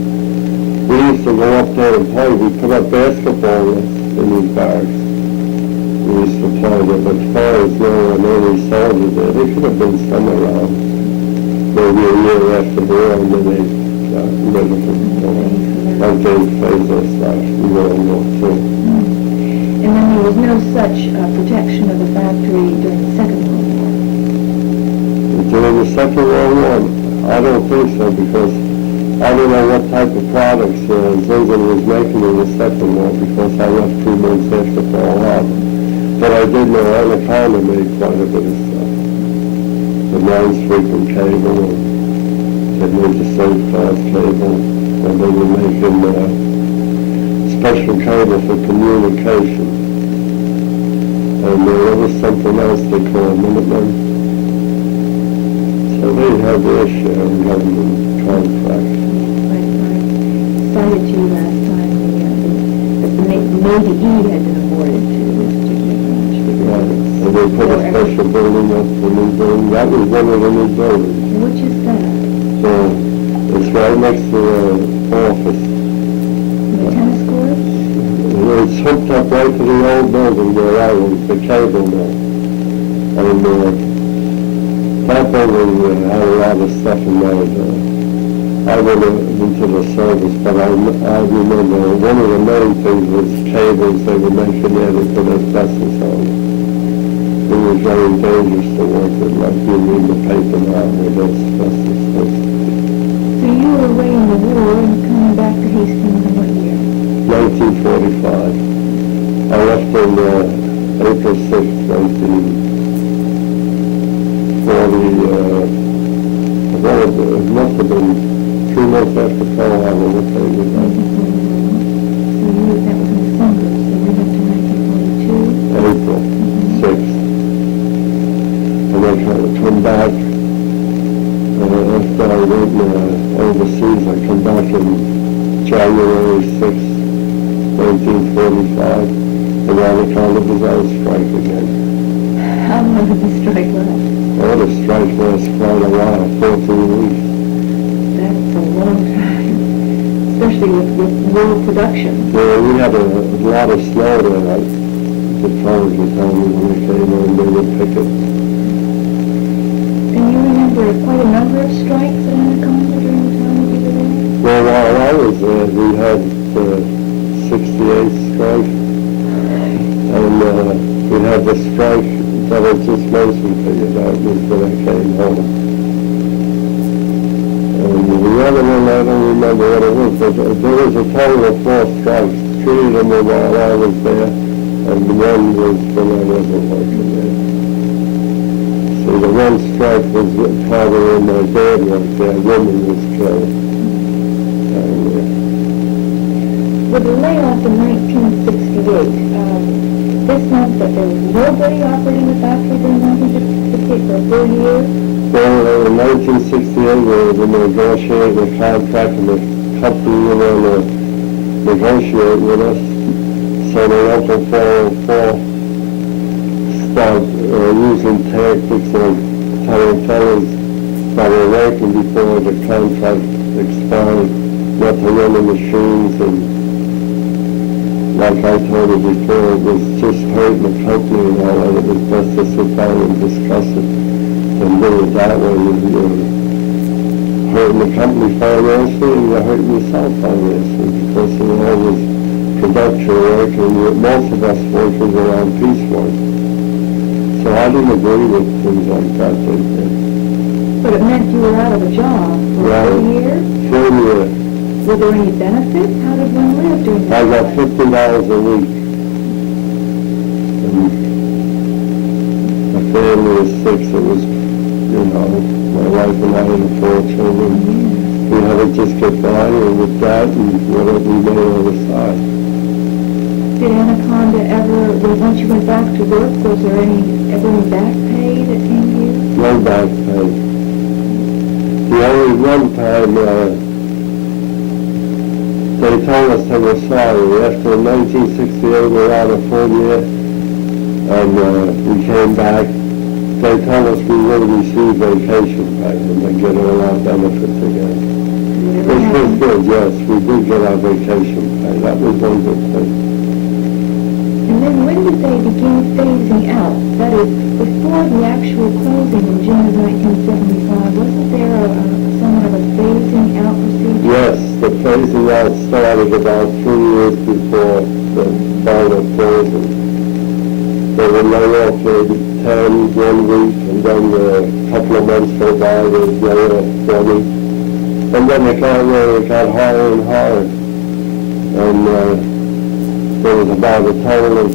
we used to go up there and play. We put up basketball nets in these barracks. We used to play there, but as far as there were any soldiers there, they should have been somewhere around maybe a year after the war, and then they got rid of them. Like they phased us after World War II. And then there was no such protection of the factory during the Second World War? During the Second World War, I don't think so, because I don't know what type of products Zinzin was making in the Second War, because I left 2 months after Pearl Harbor. But I did know Anaconda made quite a bit of stuff. The non-sweeping cable, they made the safe fast cable, and they were making special cable for communication. And there was something else they called Minutemen. So they had their share of government contracts. I cited to you last time that the Navy E had been awarded to this particular branch. And they put a special building up, a new building. That was one of the new buildings. Which is that? So it's right next to the office. The tennis courts? It's hooked up right to the old building where I was, the cable mill. And that building had a lot of stuff in there. I went into the service, but I remember one of the main things was cables they were making there to put asbestos on. It was very dangerous to work with, like you need the paper out with asbestos. So you were away in the war and coming back to Hastings in what year? 1945. I left on April 6th, 1940. It must have been 2 months after Pearl Harbor. What day was that? So that was in December, so we went to 1942? April 6th. And I come back, after I went overseas, I come back in January 6th, 1945, and Anaconda was on strike again. How long did the strike last? Oh, the strike lasted quite a while, 14 weeks. That's a long time, especially with rural production. Well, we had a lot of snow there, like the farmers were telling me when they came in, they would pick it. And you remember quite a number of strikes at Anaconda during the time you were there? Well, while I was there, we had the 68th strike, and we had the strike that I just mentioned to you. That was when I came home. And the other one, I don't remember what it was, but there was a total of 4 strikes. 3 of them were while I was there, and one was when I wasn't working there. So the one strike was probably when my dad worked there. A woman was killed. With the layoff in 1968, this meant that there was nobody operating the factory during 1968 for a full year? Well, in 1968, we were negotiating a contract, and the company didn't want to negotiate with us. So the local 404 started using tactics of telling fellas that were working before the contract expired not to run the machines, and like I told you before, it was just hurting the company and all that. It was best to sit down and discuss it and do it that way. You're hurting the company financially and you're hurting yourself financially, because of all this production work, and most of us workers are on piecework. So I didn't agree with things like that. But it meant you were out of a job for Right. 4 years? 4 years. Were there any benefits? How did one live during that I got time? $50 a week. And the family is 6. It was, my wife and I and 4 children. We had to just get by with that and whatever we made on the side. Did Anaconda ever, once you went back to work, was there ever any back pay that came to you? No back pay. The only one time they told us they were sorry. After 1968, we were out a full year, and we came back. They told us we would receive vacation pay, and they get all our benefits again. Which was good, yes. We did get our vacation pay. That was one good thing. And then when did they begin phasing out? That is, before the actual closing in June of 1975, wasn't there somewhat of a phasing out procedure? Yes, the phasing out started about 3 years before the final closing. They would lay off maybe 10 1 week, and then a couple of months go by, they lay off 20. And then it got higher and higher. And there was about a total of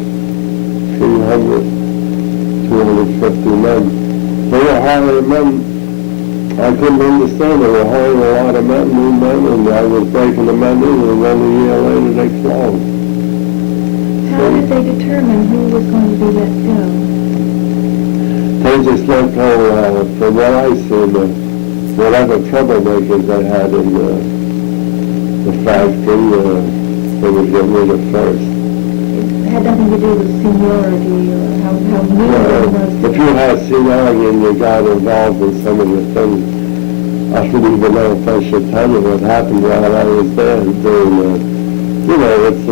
250 men. They were hiring men. I couldn't understand. They were hiring a lot of men, new men, and I was breaking the men in, and then a year later they closed. How did they determine who was going to be let go? They just let go, from what I see, whatever troublemakers they had in the factory, they would get rid of first. It had nothing to do with seniority or how new it was. If you had seniority and you got involved in some of the things, I don't even know if I should tell you what happened while I was there doing, it's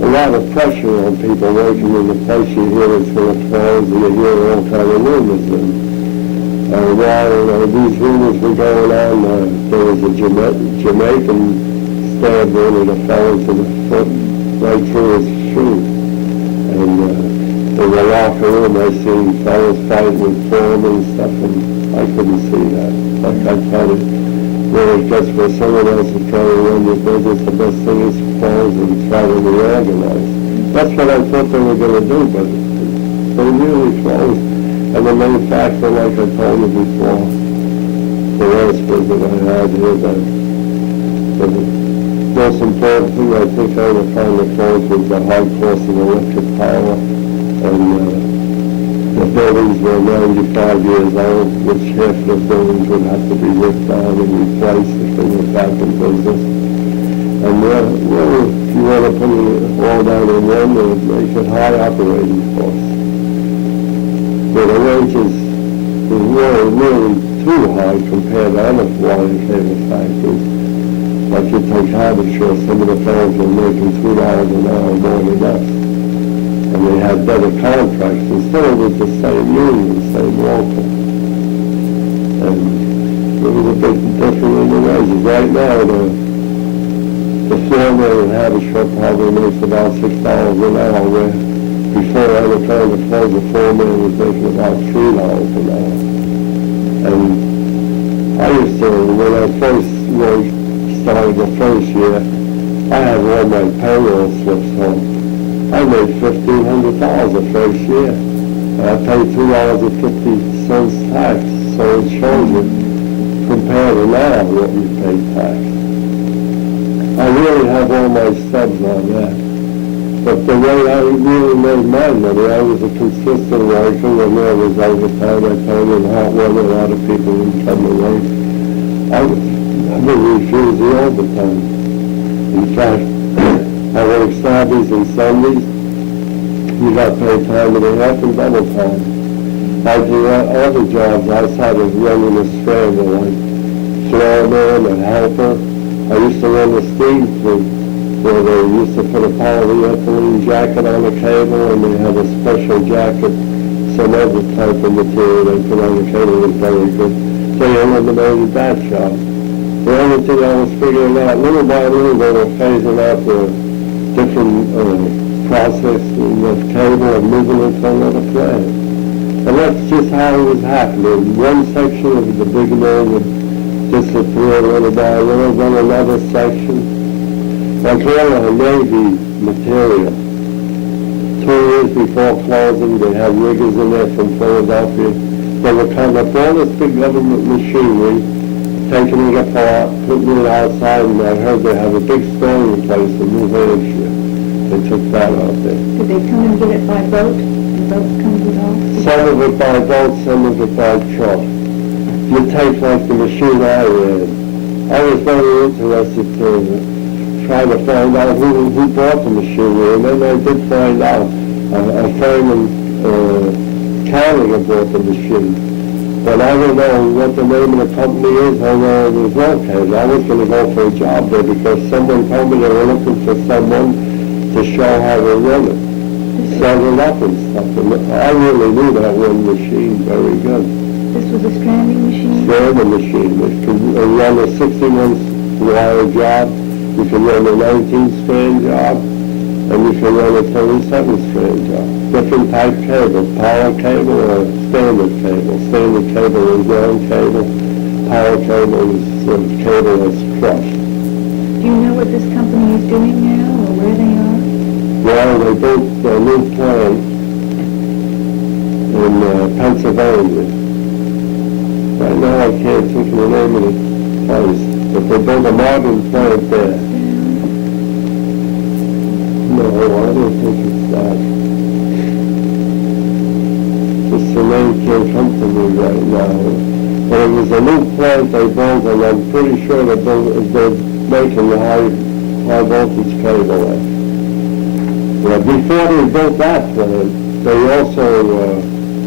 a lot of pressure on people working in the place. You hear it's going to close, and you hear all kind of rumors. And while these rumors were going on, there was a Jamaican stabbed one of the fellows in the foot right through his shoe. And in the locker room, I seen fellows fighting with foremen and stuff, and I couldn't see that. Like I thought it really just for someone else to try to run your business, the best thing is to close and try to reorganize. That's what I thought they were going to do, but they really closed. And the main factor, like I told you before, the last visit I had here, that the most important thing I think I would find the close was the high cost of electric power, and the buildings were 95 years old, which half of the buildings would have to be ripped down and replaced if they were back in business. And if you want to put it all down in one, it would make it high operating costs. But the wages were really too high compared to other wire cable factories. Like you take Habershore, some of the fellows were making $2 an hour more than us. And they had better contracts, and still with the same union, same local. And it was a big difference in the wages. Right now, the foreman in Habershore probably makes about $6 an hour, where before I was trying to close, the foreman was making about $3 an hour. And I used to, when I first started the first year, I had all my payroll slips home. I made $1,500 the first year. And I paid $2.50 tax, so it shows you, compared to now, what we pay tax. I really have all my stubs on that. But the way I really made my money, I was a consistent worker. When there was overtime, I told you in hot weather, a lot of people would come to work. I would refuse the overtime. In fact, I worked Saturdays and Sundays. You got paid time and a half and double time. I do other jobs outside of running a strand, like floorman and helper. I used to run the steam fleet, where they used to put a polyethylene jacket on the cable, and they had a special jacket, some other type of material they put on the cable was very good. They eliminated that job. The only thing I was figuring out, little by little, they were phasing out the different processing of cable and moving it to another plant. And that's just how it was happening. One section of the big mill would disappear little by little, then another section. Like all of the Navy material. 2 years before closing, they had riggers in there from Philadelphia. They would come up all this big government machinery, taking it apart, putting it outside, and I heard they have a big storing place in New Hampshire. They took that out there. Did they come and get it by boat? The boat comes it off? Some of it by boat, some of it by truck. You take like the machine I ran. I was very interested to try to find out who bought the machinery, and then I did find out a firm in Canada bought the machine. But I don't know what the name of the company is or where it was located. I was going to go for a job there because someone told me they were looking for someone to show how to run it, set it up and stuff. And I really knew that one machine very good. This was a stranding machine? Stranding machine. It could run a 61-wire job. You can run a 19-strand job, and you can run a 37-strand job. Different type cable, power cable or standard cable. Standard cable is ground cable. Power cable is cable that's crushed. Do you know what this company is doing now, or where they are? Well, they built a new plant in Pennsylvania. Right now I can't think of the name of the place, but they built a modern plant there. No, I don't think it's that. Just the name can't come to me right now. But it was a new plant they built, and I'm pretty sure they're making the high voltage cable there. Well, before they built that plant, they also,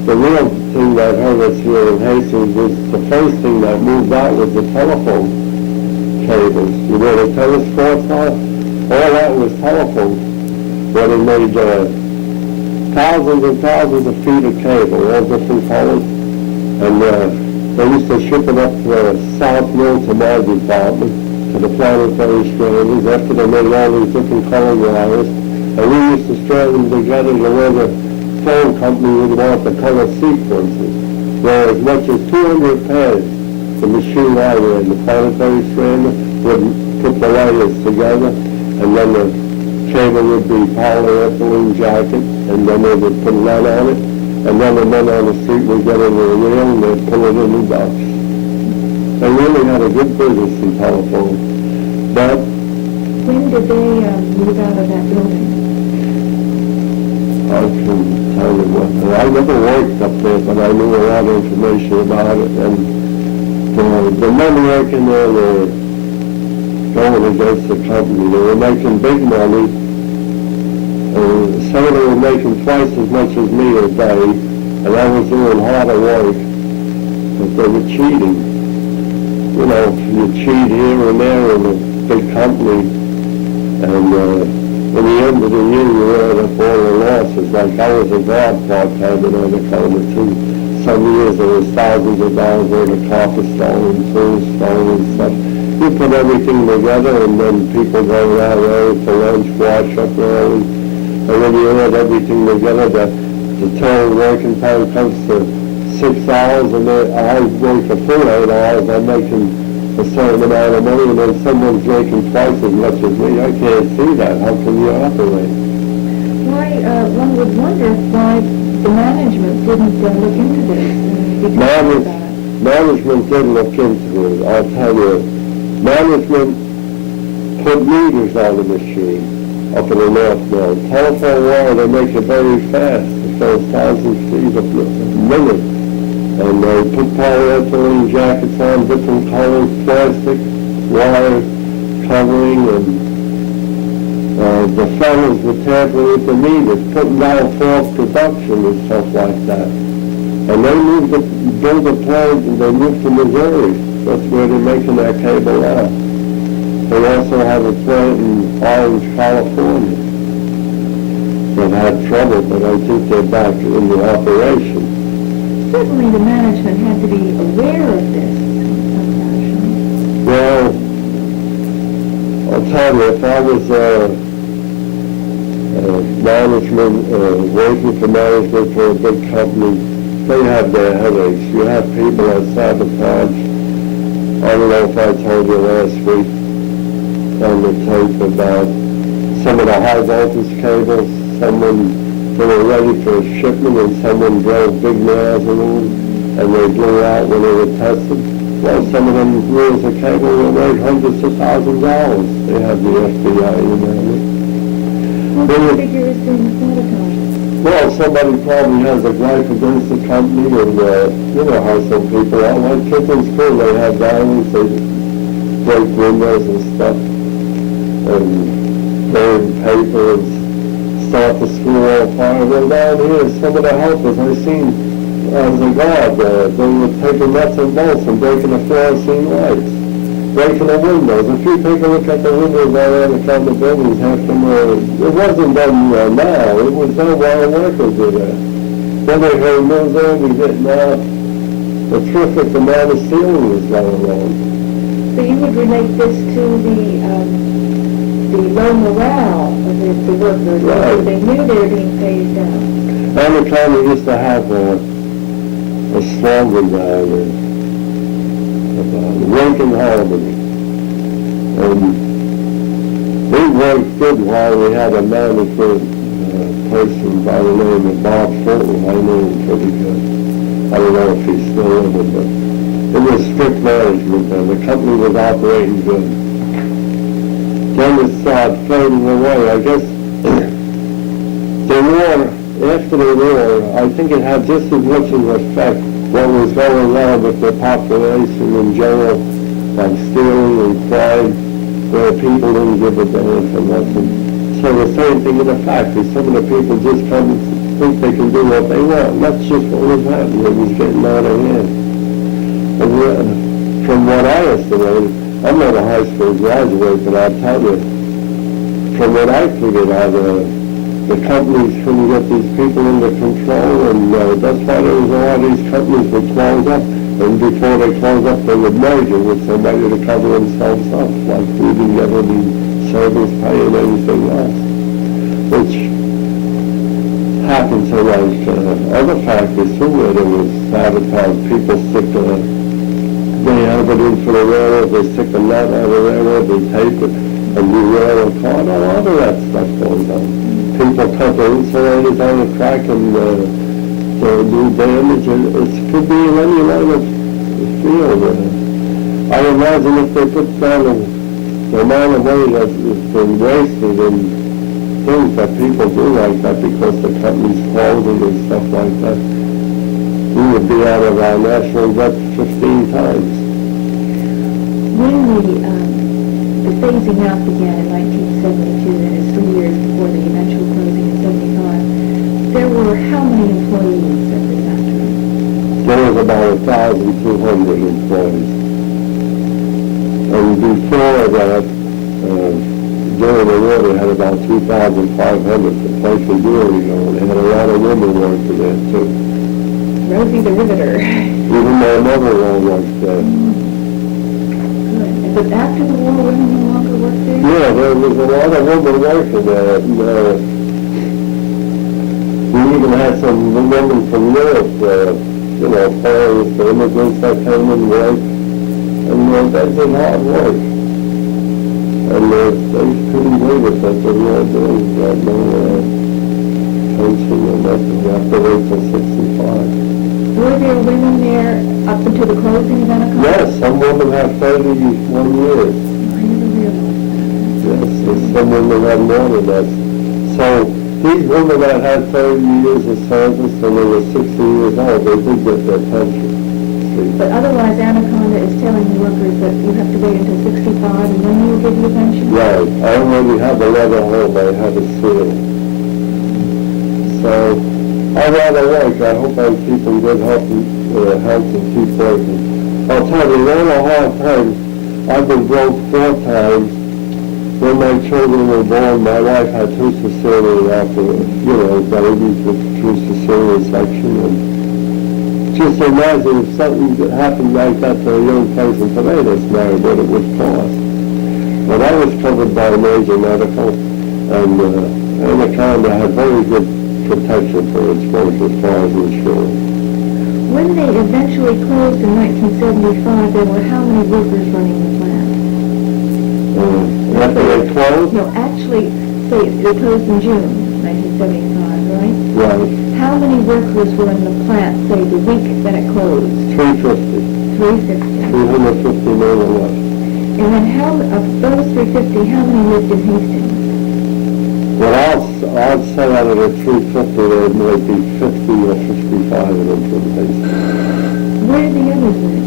the real thing that hurt us here in Hastings was the first thing that moved out was the telephone cables. You know, the tennis courts are, all that was telephone. Where they made thousands and thousands of feet of cable, all different colors. And they used to ship it up to South Mill to my department, to the planetary stranders, after they made all these different color wires. And we used to strand them together to where the phone company would want the color sequences. Where as much as 200 pairs, the machine I ran, the planetary strander, would put the layers together, and then the cable would be polyethylene jacket, and then they would put lead on it, and then the men on the street would get in the reel and they'd pull it in the box. They really had a good business in telephone. But when did they move out of that building? I can tell you what, I never worked up there, but I knew a lot of information about it, and the men working there were going against the company. They were making big money. Some of them were making twice as much as me a day, and I was doing harder work, but they were cheating. You know, you cheat here and there in a big company, and in the end of the year you add up all the losses. Like I was a guard part-time in Anaconda too. Some years there was thousands of dollars worth of copper stolen, tools stolen and stuff. You put everything together, and then people go out early for lunch, wash up early. And when you add everything together, the total working time comes to 6 hours, and I work a full 8 hours, I'm making a certain amount of money, and then someone's making twice as much as me. I can't see that. How can you operate? Why, one would wonder why the management didn't look into this. Management did look into it, I'll tell you. Management put meters on the machine. up in the North Mill. Telephone wire, they make it very fast. It goes 1,000 feet a minute. And they put polyethylene jackets on, different colors, plastic, wire covering, and the fellows were tampering with the meters, putting down false production and stuff like that. And they built a plant, and they moved to Missouri. That's where they're making that cable now. They also have a plant in Orange, California. They've had trouble, but I think they're back in the operation. Certainly the management had to be aware of this in some fashion. Well, I'll tell you, if I was management, working for management for a big company, they have their headaches. You have people that sabotage. I don't know if I told you last week on the tape about some of the high voltage cables. They were ready for a shipment and someone drove big nails in them and they blew out when they were tested. Well, some of them reels of cable were worth hundreds of thousands of dollars. They had the FBI in there. What do you figure is doing the sabotage? Well, somebody probably has a gripe against the company, and you know how some people are. Like kids in school, they have diaries, they break windows and stuff, and burn paper and start the school on fire. Well, down here, some of the helpers I seen as a guard, they were taking nuts and bolts and breaking the fluorescent lights, breaking the windows. If you take a look at the windows all around the Anaconda buildings, half of them it wasn't done now, it was done while workers were there. Then they heard news over getting out, a terrific amount of ceiling was going on. So you would relate this to the low morale of the workers, right. They knew they were being phased out. Anaconda used to have a slogan down there about work in harmony. And we worked good while we had a management person by the name of Bob Fulton. I knew him pretty good. I don't know if he's still in it, but it was strict management and the company was operating good. Then it started fading away. I guess the war, after the war, I think it had just as much of an effect what was going on with the population in general, like stealing and crime, where people didn't give a damn for nothing. So the same thing in the factory. Some of the people just come and think they can do what they want. And that's just what was happening. It was getting out of hand. And from what I estimated, I'm not a high school graduate, but I'll tell you, from what I figured out, the companies couldn't get these people under control, and that's why there was a lot of these companies would close up, and before they close up, they would merge it with somebody to cover themselves up, like we didn't get any service pay and anything else, which happened to like other factories too, where there was sabotage. People stick they have it in for the railroad, they stick a nut on the railroad, they tape it, and you rail a car, no, all of that stuff goes on. People cut the insulators on the track and do damage, and it could be in any line of field. I imagine if they put down the amount of money that's been wasted in things that people do like that because the company's closing and stuff like that, we would be out of our national debt 15 times. When the phasing out began in 1972, that is 3 years before the eventual closing in 75, there were how many employees at the factory? There was about 1,200 employees. And before that, during the war, they had about 2,500. The place was really going. They had a lot of women working there, too. Rosie the Riveter. Even my mother-in-law worked there. Good. But after the war, women no longer worked there? Yeah, there was a lot of women working there. And, we even had some women from Europe, foreigners, the immigrants that came and worked. And they did hard work. And they couldn't believe it that they were doing that. No pension or nothing. You have to wait till 65. Were there women there up until the closing of Anaconda? Yes, some women have 31 years. I never realized that. Yes, some women have more than that. So these women that had 30 years of service and they were 60 years old, they did get their pension. See? But otherwise, Anaconda is telling the workers that you have to wait until 65 and then you will give your pension? Right. I already have a letter home. I have it sealed. So I'd rather work. I hope I keep in good health and keep working. I'll tell you, one of the hard times, I've been broke 4 times. When my children were born, my wife had 2 cesarean babies with 2 cesarean section. And just imagine if something happened like that to a young person today that's married, what it would cost. But I was covered by major medical, and Anaconda had very good protection for its work as far as insurance. When they eventually closed in 1975, there were how many workers running the plant? After they closed? No, actually, say they closed in June 1975, right? Right. How many workers were in the plant, say, the week that it closed? 350. 350. 350 million left. And then of those 350, how many lived in Hastings? Well, I'd say out of the 350, there might be 50 or 55 of them from Hastings. Where did the others live?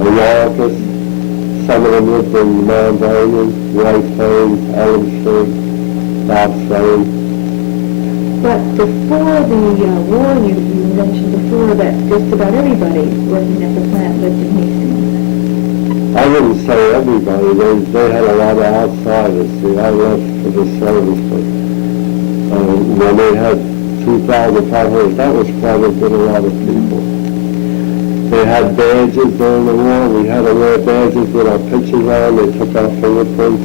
Iolcus, some of them lived in Mount Vernon, White Plains, Elmsford, Dobbs Lane. But before the war, you mentioned before that just about everybody working at the plant lived in Hastings. I wouldn't say everybody. They had a lot of outsiders. See, I left for the service, but when they had 2,500, that was quite a lot of people. They had badges during the war. We had to wear badges with our pictures on. They took our fingerprints.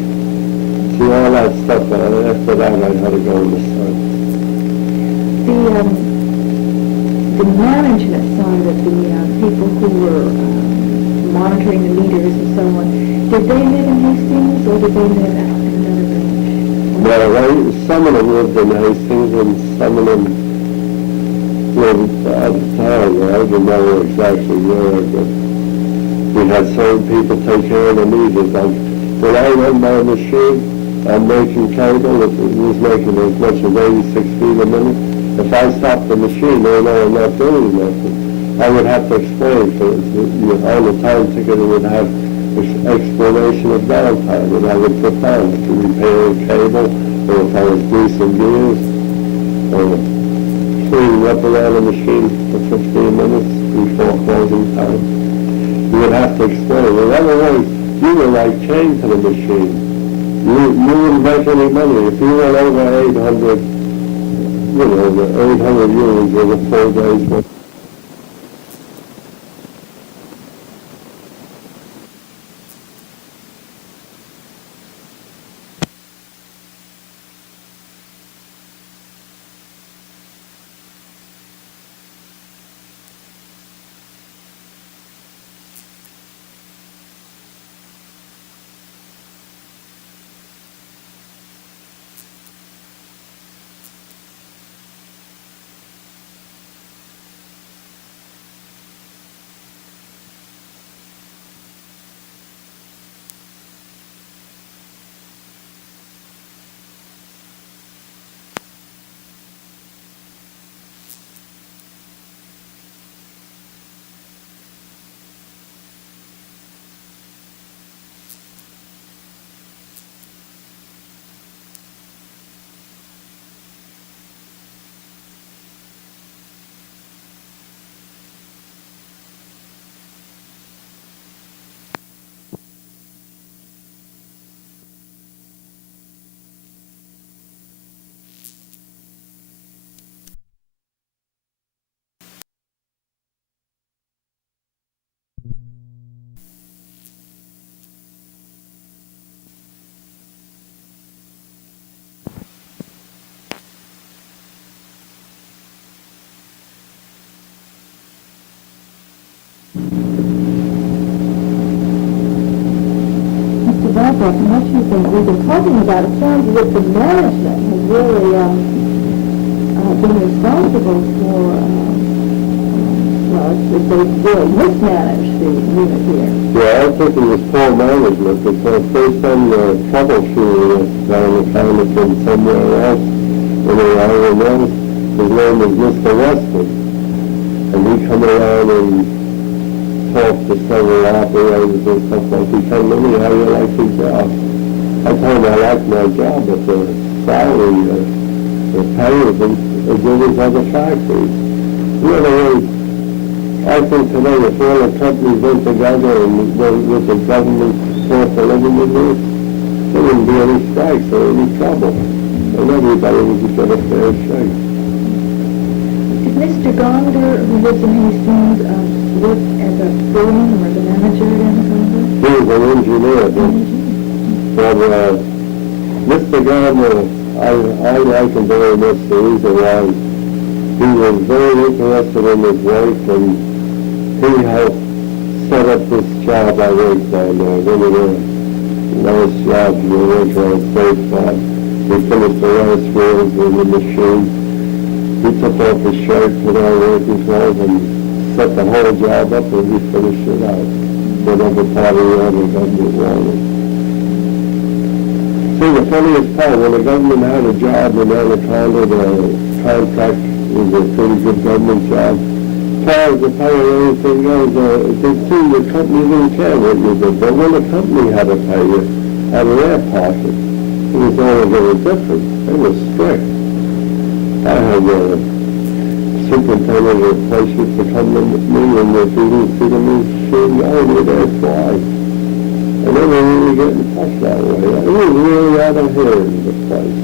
See, all that stuff. After that, I had to go in the service. The management side of the people who were monitoring the meters and so on, did they live in Hastings or did they live out in another village? Well, some of them lived in Hastings and some of them lived out of town. I don't know exactly where, but we had certain people take care of the meters. Like when I run my machine, I'm making cable. It was making as much as 86 feet a minute. If I stopped the machine, they know I'm not doing nothing. I would have to explain for on the time ticket. It would have explanation of downtime, and I would put down to repair a cable, or if I was greasing gears, or cleaning up around the machine for 15 minutes before closing time. You would have to explain. In other words, you were like chained to the machine. You wouldn't make any money if you went over 800. The 800 units over 4 days. Vavra, from what you've been talking about, it sounds as if the management has really been responsible for was that they really mismanaged the unit here. Yeah, I think it was poor management, because they send troubleshooting down the county from somewhere else, in the area else. His name is Mr. Weston, and he come around and talk to several operators and stuff like that. He told me, how you like your job? I told him I like my job, but the salary, the pay isn't as good as other factories. You know, I think today if all the companies went together and with the government support for living in this, there wouldn't be any strikes or any trouble. And everybody would get a fair shake. Did Mr. Gonder, who lives in Hastings, work as a foreman or as a manager at Anaconda? He was an engineer, but Mr. Gonder, I like him very much. The reason why he was very interested in his work, and he helped set up this job I worked on, one of the last jobs we worked on, state job. We finished the last wheels in the machine. He took off his shirt, put on working clothes, and set the whole job up, and we finished it out. Whatever part of the other government wanted. See, the funniest part, when the government had a job in Anaconda, the contract was a pretty good government job. As far as the pay or anything goes, the company didn't care what you did, but when the company had to pay you out of their pocket, it was all a little different. They were strict. I had a superintendent of a place used to come in with me, and if he didn't see the machine go, he'd ask why. And they were really getting touched that way. It was really out of here in the place.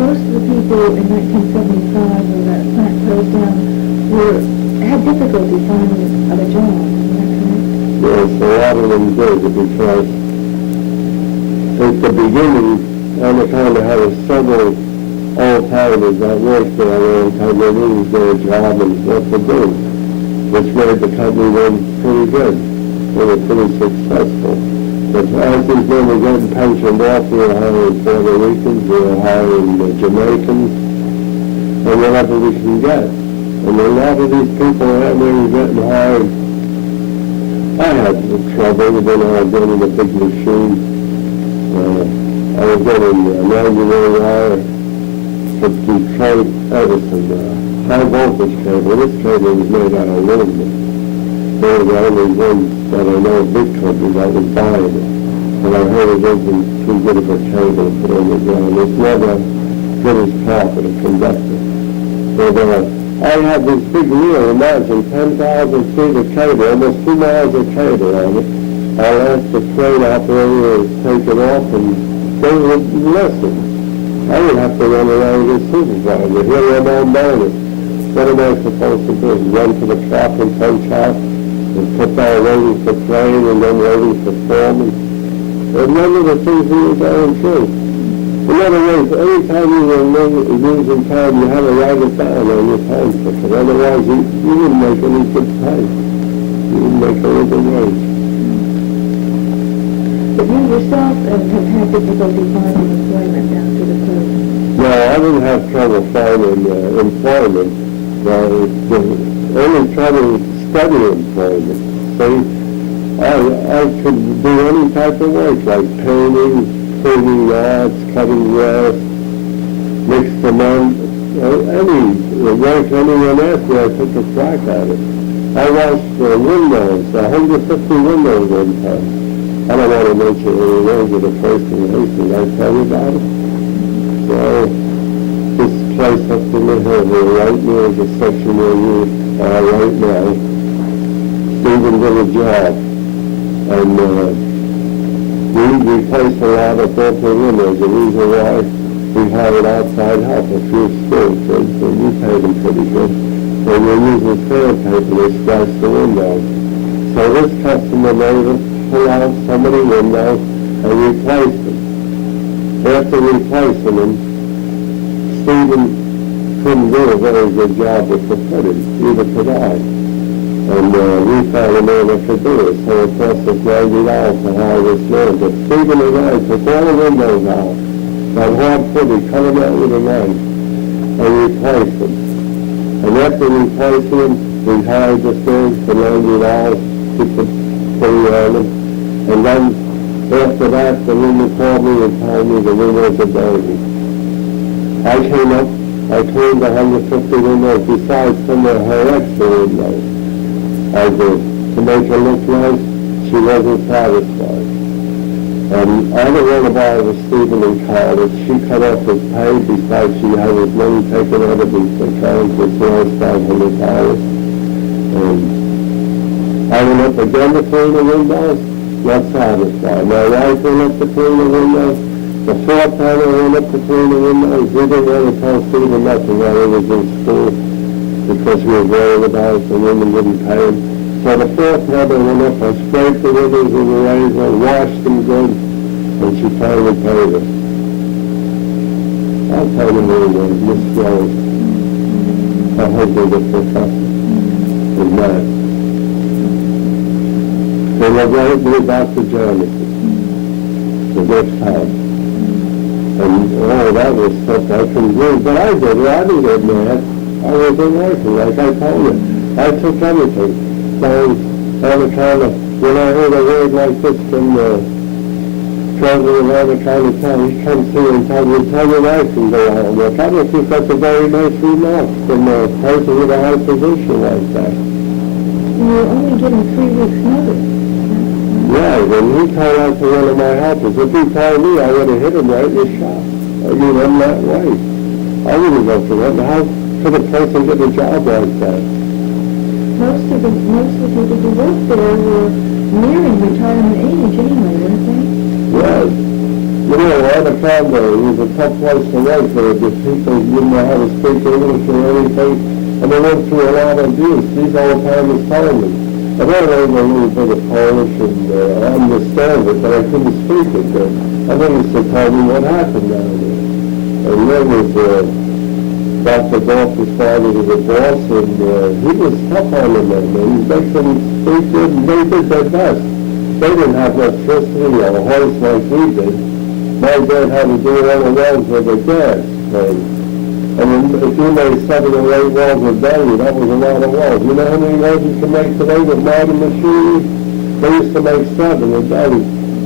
Most of the people in 1975 when that plant closed down had difficulty finding other jobs, isn't that correct? Yes, a lot of them did, because at the beginning, Anaconda had several old-timers that worked there and kind of knew their job and what to do, which made the company run pretty good. They were pretty successful. But as these men were getting pensioned off, we were hiring Puerto Ricans, we were hiring Jamaicans, and whatever we can get. And a lot of these people out there were getting hired. I had trouble when I was running a big machine. I was getting 90-way wire for Detroit Edison, high voltage cable. This cable was made out of aluminum. They were the only ones that I know, a big company that was buying it. And I heard it wasn't too good of a cable to put on the ground. It's never good as copper, a conductor. So I had this big reel, imagine, 10,000 feet of cable, almost 2 miles of cable on it. I asked the crane operator to take it off, and they would listen. I would have to run around with the supervisor. Here I'm on it. What am I supposed to do? Run to the shop and punch out? And put down waiting for train and then waiting for foreman. And none of the things we were going through. In other words, any time you were losing time, you had to write it down on your time ticket. Otherwise, you wouldn't make any good pay. You wouldn't make any good wage. But you yourself have had difficulty finding employment after the closing. No, I didn't have trouble finding employment. The only trouble was study employment. See, I could do any type of work, like painting, cleaning yards, cutting grass, mix cement, any work anyone asked me, I took a crack at it. I washed windows, 150 windows one time. I don't want to mention any names of the place in Hastings. I tell you about it. So, this place up in the hill here, right near the section where you are right now, Stephen did a job, and we replaced a lot of broken windows. The reason why we hired outside help, a few school kids, and we paid them pretty good. And we're using sandpaper to scratch the windows. So this customer made us pull out so many windows and replace them. After replacing them, Stephen couldn't do a very good job with the footage, neither could I. And we found a man that could do it, so it cost us $90 to hire this man. But Stephen and I took all the windows out, that hard footage, cut them out with a knife, and replaced them. And after replacing them, We hired the things for $90 to put on them. And then after that, the woman called me and told me the windows are dirty. I came up, I cleaned 150 windows besides some of her extra windows. I did. To make her look nice, she wasn't satisfied. I don't want to bother Stephen in college. She cut off his pay, besides she had his money taken out of his account for $500. I went up again to clean the windows, not satisfied. My wife went up to clean the windows. The fourth time I went up to clean the windows, we didn't want to tell Stephen nothing while he was in school because we were worried about it, the women didn't pay him. So the fourth time I went up, I scraped the windows with a razor, washed them good, and she finally paid us. I'll tell you more than Miss Rose. Her husband, the professor, is mad. So we're going to be back to Genesis, the next house. And that was stuff I couldn't do, but I did it. I didn't get mad. I wasn't working, like I told you. I took everything. Down Anaconda, when I heard a word like this from the president of Anaconda town, he comes here and tells me, tell your wife and go out and work. I don't think that's a very nice remark from a person with a high position like that. You're only given 3 weeks' notice. Yeah, when he told out to one of my helpers, if he told me, I would have hit him right in the shot. I mean, I'm that way. I wouldn't go for that. How could a person get a job like that? Most of the people who work there were nearing retirement age anyway, weren't they? Yes. You know, Anaconda was a tough place to work for. The people didn't know how to speak English or anything, and they went through a lot of abuse. These old timers told me. And I learned a little bit of Polish and understand it, but I couldn't speak it good. And they used to tell me what happened down there. And there was Dr. Dorf's father was a boss, and he was tough on them, and they couldn't speak it, and they did their best. They didn't have electricity or a hoist like we did. My dad had to do all the wells with a gas thing. And if you made 7 or 8 wells a day, that was a lot of wells. You know how many wells you can make today with modern machinery? They used to make 7 a day.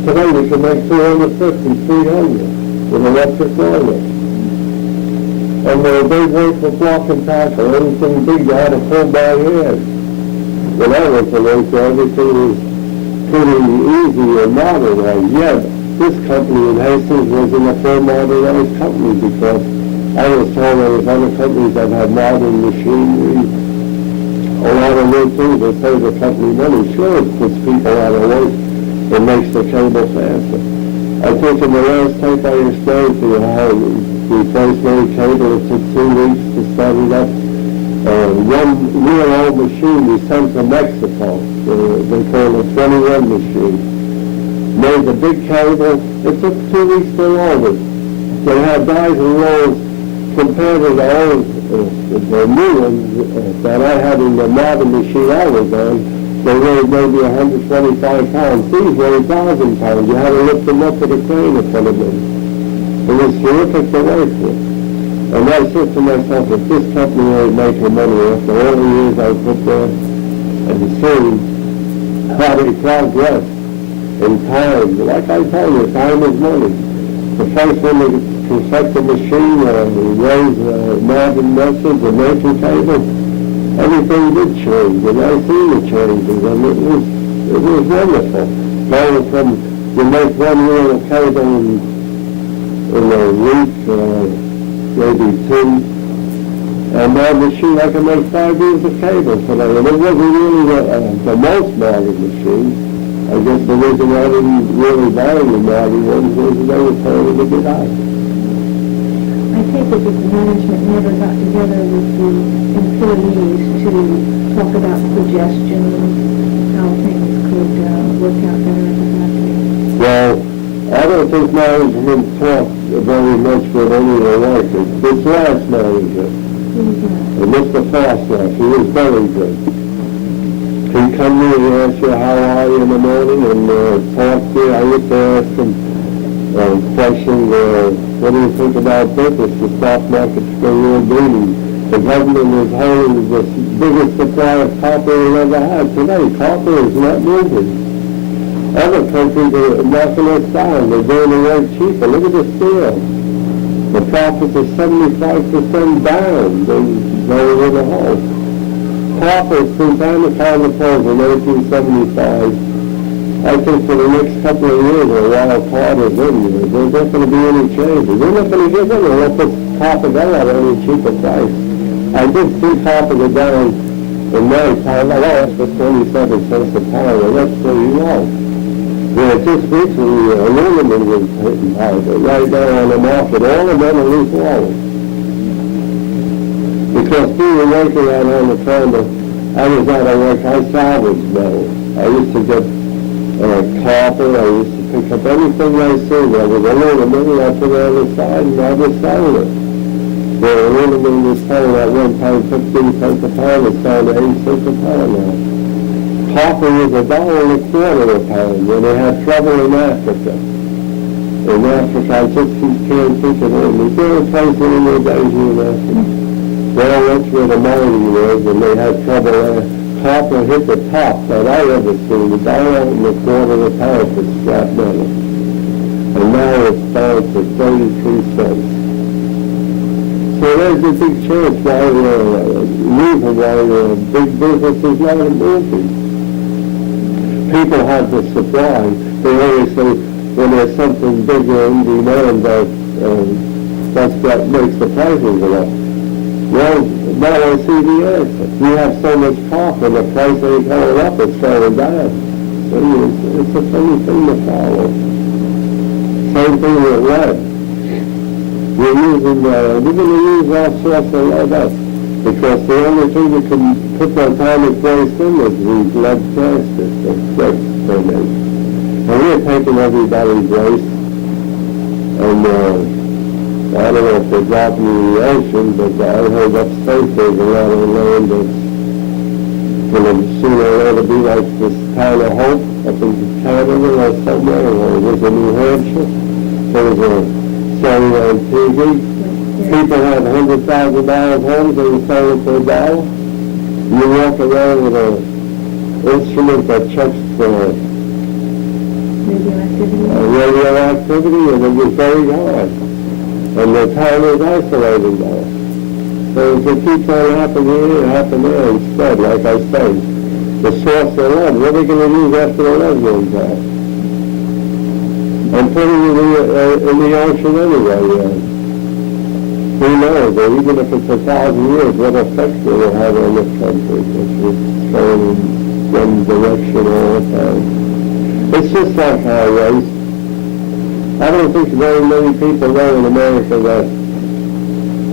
Today you can make 250, 300 with electric oil. And they worked for block and tackle. Anything big you had to pull by hand. When I went to work, everything was pretty easy and modernized. Yet, this company in Hastings wasn't a full modernized company because I was told there was other companies that had modern machinery, a lot of new things that save the company money. Sure, it puts people out of work and makes the cable faster. I think in the last tape I explained to you how we replaced many cable. It took 2 weeks to set it up. One real-old machine we sent to Mexico. They call it a 21 machine. Made the big cable. It took 2 weeks to load it. They had dies and rolls compared to the old, the new ones that I had in the modern machine I was on. They weighed maybe 125 pounds. These weighed 1,000 pounds. You had to lift them up with a crane in front of them. It was terrific to work with. And I said to myself, if this company ain't making money after all the years I put there, and seeing how they progress in time, like I tell you, time is money. The first one to construct the machine, raise modern methods and making cable, everything did change, and I seen the changes, and it was wonderful. Going from, you make 1 reel of cable in a week, maybe 2, and my machine, I can make 5 reels of cable today, and it wasn't really the most modern machine. I guess the reason I didn't really buy the modern ones was they were trying to get out. I take it that the management never got together with the employees to talk about suggestions, how things could work out better at the factory. Well, I don't think management talked very much with anyone like it. This last manager, Mr. Foster, he was very good. He'd come to me and ask you how are you in the morning and talk to you. I used to ask him questions, what do you think about business? The stock market's going real booming. The government is holding the biggest supply of copper it ever had. Today, copper is not moving. Other countries are knocking us down. They're doing it way cheaper. Look at the steel. The profits are 75% down. They're going in a hole. Copper since Anaconda closed in 1875, I think for the next couple of years are wild cards in here. There's not going to be any changes. They're not going to give in unless this copper go at any cheaper price. I did see copper go down in May. I lost for 27 cents a pound, and that's pretty low. Yeah, just recently, aluminum was hitting hard, but right now on the market, all of them are least low. Because we were working out on the Anaconda, I was out of work, I salvaged metal. I used to get copper, I used to pick up anything I see. There was aluminum, I put it on the side, and I was selling it. The aluminum was selling at one time 15 cents a pound, it's down to 8 cents a pound now. Copper was $1.25 a pound when they had trouble in Africa. In Africa, I just can't think of it. Is there a place anywhere down here in Africa? Well, that's where the mining was, and they had trouble there. Copper hit the top that I ever seen, $1.25 a pound for scrap metal. And now it's down to 33 cents. So there's a big chance why big business is not moving. People have the supply. They always say when there's something bigger in demand that's what makes the prices go up. Well, now I see the answer. You have so much copper, the price ain't going up, it's going down. So it's a funny thing to follow. Same thing with lead. We're going to use all sorts of lead up because the only thing that can put the atomic waste in is these lead plastics that they make. And we're taking everybody's waste, and I don't know if they're dropping in the ocean, but I heard upstate there's a lot of land that's going to sooner or later be like this town of Hope up in Canada or somewhere, or it was in New Hampshire. There was a story on TV. People have $100,000 homes, they were selling for $1. You walk around with an instrument that checks for radioactivity, and it was very hard. And the town is isolated now. So if it keeps on happening here, it happen there instead, like I say. The source of lead, what are they going to use after the lead runs out? I'm putting it in the ocean anyway. Who knows, or even if it's 1,000 years, what effect it will have on this country if it's going in one direction all the time. It's just like our race. I don't think very many people know in America that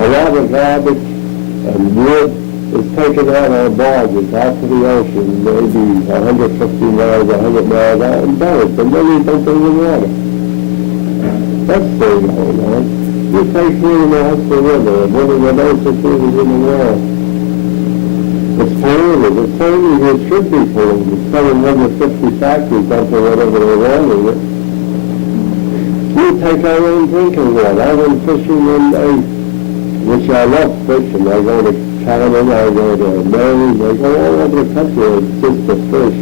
a lot of garbage and wood is taken out on barges out to the ocean, maybe 150 miles, 100 miles out, and buried, and then you dump it in the water. That's still going on. You take here in the Hudson River, one of the nicest rivers in the world. It's polluted. It's polluted. It should be polluted. 750 factories dumping whatever they want in it. We take our own drinking water. I went fishing one day, which I love fishing. I go to Canada, I go to Maine, I go all over the country just to fish.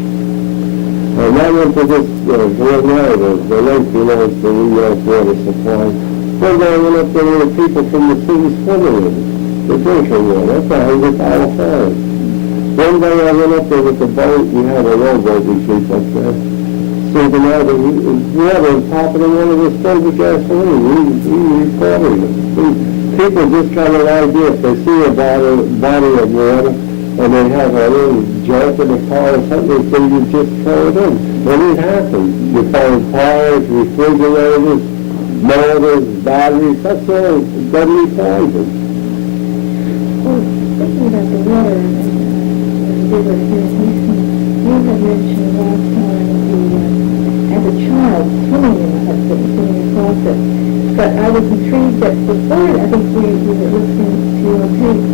And I went to this Glen the lake belongs to New York Water Supply. One day I went up there with people from the city swimming in it, the drinking water. That's $100 fine. One day I went up there with the boat. We had a rowboat we keep up there. Stephen Vavra, water on top of the one of the stove of gasoline. We recorded it. People just got an idea. If they see a body of water and they have a little junk in the car or something, so you just throw it in. When it happens, you find tires, refrigerators, motors, batteries, that's all deadly poison. Well, speaking about the water and the river here in Hastings, you had mentioned last time as a child swimming in the Hudson, swimming across it. But I was intrigued that before, I think we were listening to you on tape,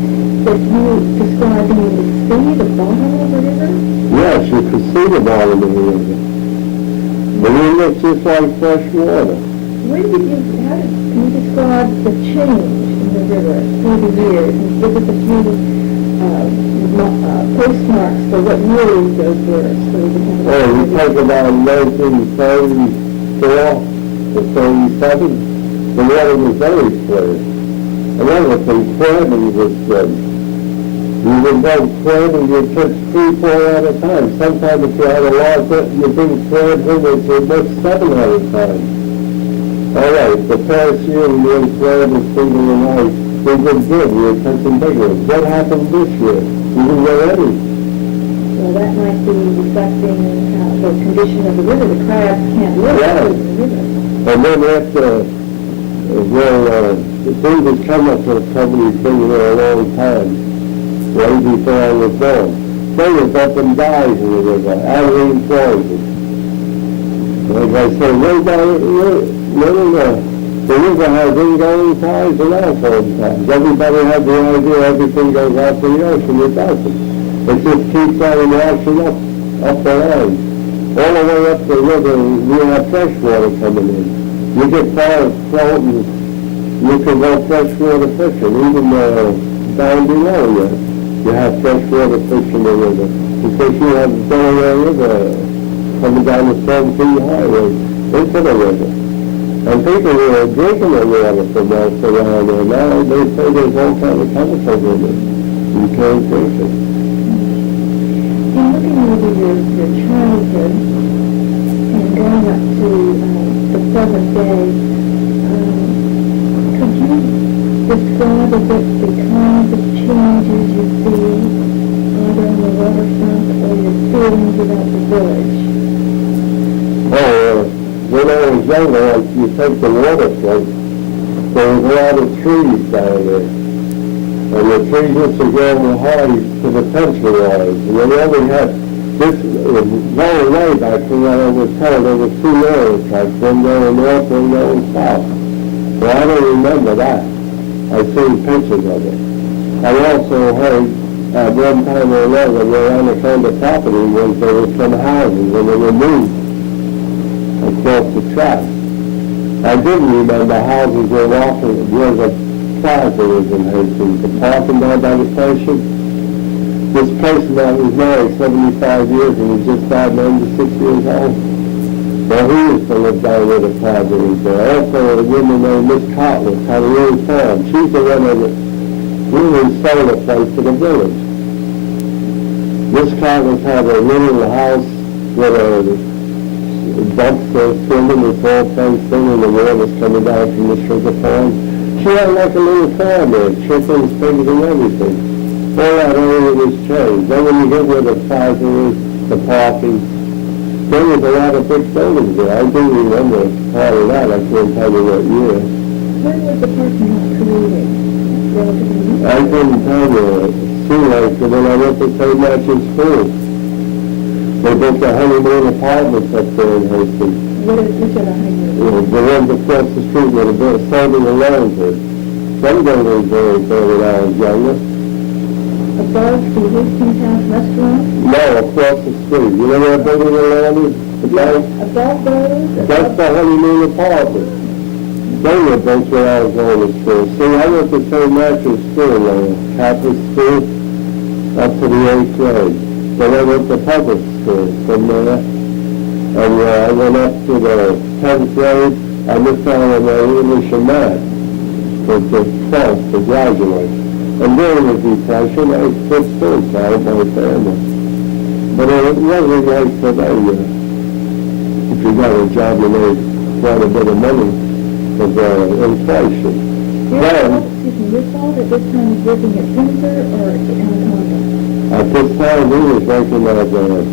that you described being able to see the bottom of the river? Yes, you could see the bottom of the river. The river looks just like fresh water. Can you describe the change in the river through the years, and give us a few postmarks for what years those were, so we can have Oh, you talk about 1934 to 37, the water was very clear. Another thing, crabbing was good. You would go crabbing, you'd catch 3-4 at a time. Sometimes if you had a large net, you bring crabs in, you'd catch 7 at a time. All right, the past year we were crabbing single and night. They were good, we were catching big ones. What happened this year? We didn't get any. Well, that might be reflecting the condition of the river. The crabs can't live Yeah. in the river. And then after, the thing was come up with somebody's been there a long time, way before I was born. They was up and died in the river, Abilene, Florida. Like I said, way down, the river has ingoing tides and outgoing tides. Everybody had the idea everything goes out to the ocean. It doesn't. It just keeps on washing up the line. All the way up the river, we have fresh water coming in. You get fires floating, you can go freshwater fishing. Even down below you have freshwater fish in the river. Because you have Delaware River coming down the 17 highway into the river. And people were drinking the water from most around there. Now they say there's all kind of chemicals in it. You can't drink it. In looking over your childhood and going up to the present day, could you describe a bit the kinds of changes you see either on the waterfront or your feelings about the village? When I was younger, like you take the waterfront, there was a lot of trees down there. And the trees used to go high to the pension lines. And they only had this, going way back from what I was told, there were 2 railroad tracks, one going north, one going south. Well, I don't remember that. I've seen pictures of it. I also heard at one time or another where Anaconda property was, there were some houses and they were moved across the track. I didn't remember houses were often where the plaza was in Hastings, the parking down by the station. This person that was married 75 years and he just died 96 years old. Well, he used to live down where the plaza was there. Also, a woman named Miss Cotler had a little farm. She's the one that really sold a place to the village. Miss Cotler had a little house with a dumpster swimming, it's all fenced in, and the water's coming down from the sugar farm. She had like a little farm there, chickens, pigs, and everything. All that area was changed. Then when you get where the plaza is, the parking, there was a lot of big buildings there. I do remember part of that. I can't tell you what year. When was the parking lot created? Relatively new? I couldn't tell you. It seemed like when I went to St. Matthew's School, they built the honeymoon apartments up there in Hastings. Which are the honeymoon? The ones across the street where the serving the loans is. Some buildings were there when I was younger. Above the Hastings House restaurant? No, across the street. You know where building the land is? Above those? That's the honeymoon apartment. They were built where I was going to school. See, I went to St. Matthew's School, Catholic school, up to the 8th grade. Then I went to public school from there. And I went up to the 10th grade. I missed out on my English and math for the 12th to graduate. And during the Depression, I quit school to help my family. But it wasn't like today. If you got a job, you made quite a bit of money because inflation. Your father at this time was working at Windsor or at Anaconda? At this time, he was working at Windsor.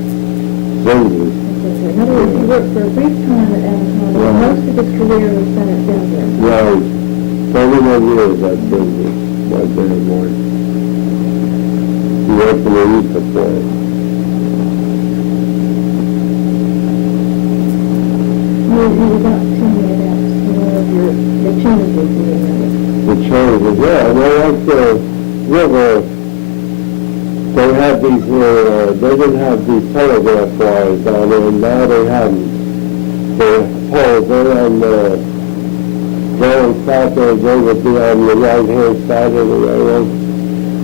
In other words, he worked for a brief time at Anaconda. Right. Most of his career was spent at Denver. Right. 31 years at Windsor, my dad worked. He worked in the youth plant. You were about to tell me about some more of the changes you remember. The changes, yeah. Well, like the river, they had these, they didn't have these telegraph wires down there, and now they have them. The poles, they're on going south there, they would be on the right-hand side of the railroad.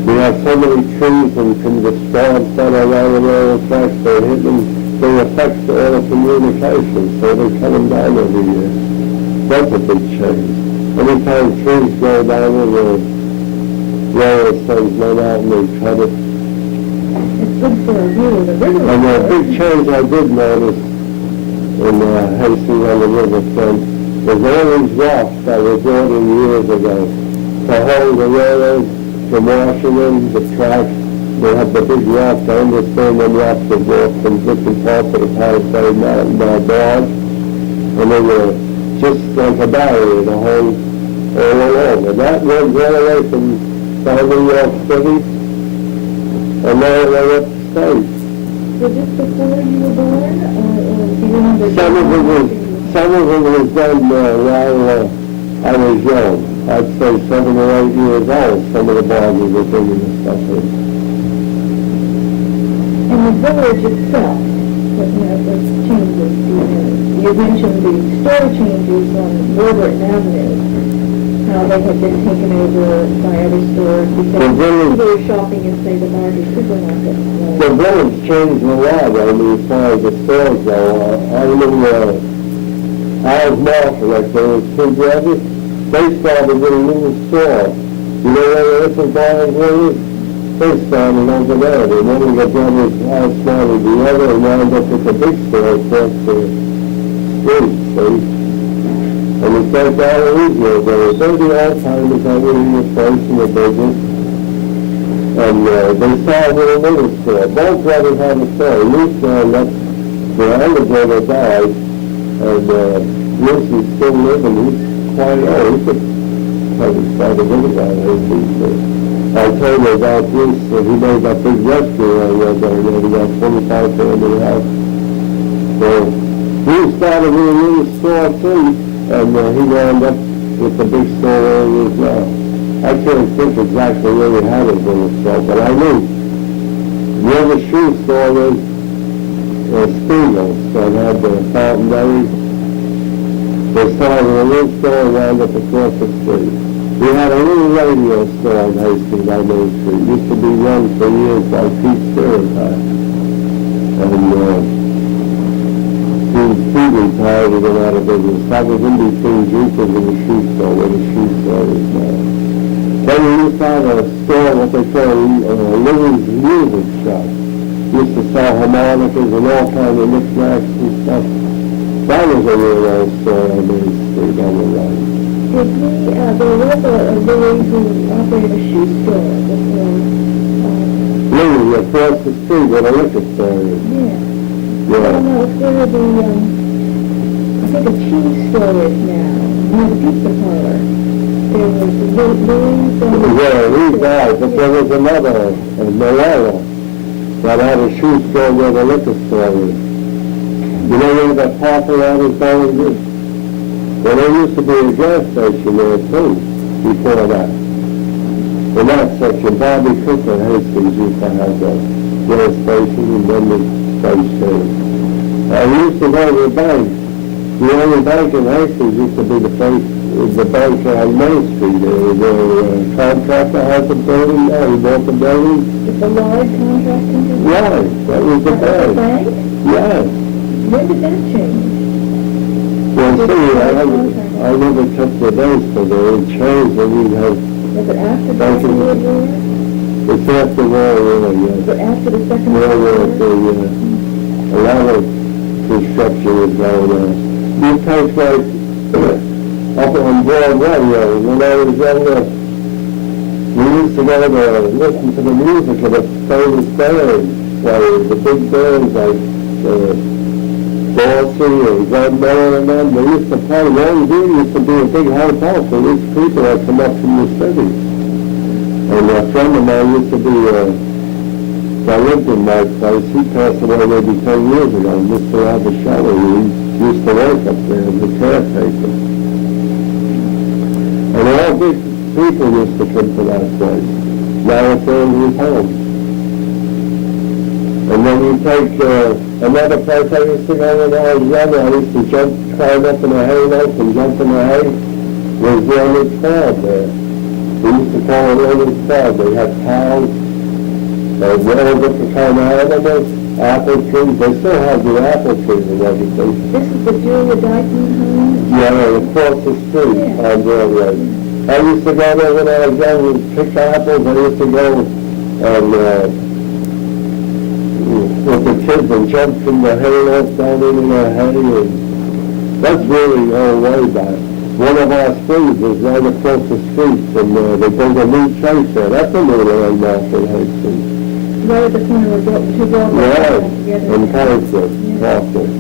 We have so many trees and from the storms that are around the railroad tracks, they're hitting, they affect all the communication, so they're coming down every year. That's a big change. Anytime trees go down in the railroad things went out and they cut it. It's good for a view of the river. And a big change I did notice in Hastings-on-the-Riverfront was all these rocks that were brought in years ago to hold the railroad from Washington, the tracks. They had the big rocks. I understand them rocks were brought from different parts of the Palisade Mountain by barge, and they were just like a barrier to hold all along. And that runs all the way from New York City and all the way up the state. Was this before you were born, or do you remember? Some of it was done while I was young. I'd say 7 or 8 years old, some of the barges were bringing the stuff in. And the village itself, what changes? You mentioned the store changes on Warburton Avenue, how they had been taken over by other stores because people were shopping in, say, the Marty supermarket. The village changed a lot, I mean, as far as the stores go. I remember Al's Marshall, like there was two brothers, they started with a little store. You know where the little bars were? They started over there. And one of the brothers outsmarted the other and wound up with a big store across the street, see? And it's like all the regional days. They're the old-timers that were in the place in the business. And they started with a little store. Both brothers had a store. Lucy left, the older brother died, and Lucy's still living. He's quite old. He could probably start a little guy. I told her about this, he made that big restaurant right there, he got 25 family house. So he started with a little store too, and he wound up with the big store where he is now. I can't think exactly where he had his little store, but I knew where the shoe store was, Spiegel's, that had the Fountain Dairy. They started with a little store and wound up across the street. We had a little radio store in Hastings on Main Street. It used to be run for years by Pete Stereotype. And he retired and went out of business. That was in between Jupiter's and the shoe store, where the shoe store is now. Then we used to have a store, what they call Lily's Music Shop. Used to sell harmonicas and all kinds of knickknacks and stuff. That was a real old store on Main Street on the right. There was a lady who operated a shoe store before. Lily, across the street where the liquor store is. Yeah. Yeah. I don't know, it's where the, I think a cheese store is now, near the pizza parlor. There was Lily's. Yeah, he died, but there was another, Malala, that had a shoe store where the liquor store is. You know where that parking lot is going to? Well, there used to be a gas station there too, before that. In that section, Bobby Cook and Hastings used to have that gas station and then the station. We used to go to the bank. The only bank in Hastings used to be the bank on Main Street. The contractor had the building there, he bought the building. It's a large contracting business? Right, that was the bank. Bank? Yes. When did that change? Well, see, I never took the days for the change that we had. Was it after the Second World War? It's after World War, yes. Was it after the Second World World War, War? a lot of construction was going on. You take like up on Broadway, when I was younger, we used to go to listen to the music of the famous bands, players, the big bands like Dorsey and Glenn Miller and them. They used to play. Young Dean used to be a big hotel for these people that come up from the city. And a friend of mine used to be, that lived in my place. He passed away maybe 10 years ago. Mr. Albert Shelley, he used to work up there as a caretaker. And all big people used to come to that place. Now it's Andrew's home. And then you take another place I used to go when I was younger. I used to climb up in the hay loaf and jump in the hay. was the only farm there. We used to call it only farm. They had cows, all different kind of animals, apple trees. They still have the apple trees and everything. This is the Julia Dykeman home? Yeah, across the street on Broadway. I used to go there when I was young and pick apples. I used to go and with the kids and jump from the hayloft down into the hay, and that's really all way back. One of our streets is right across the street from they built a new church there. That's a new landmark in Hastings. Right at the corner of two Broadway together. In Concord, Concord.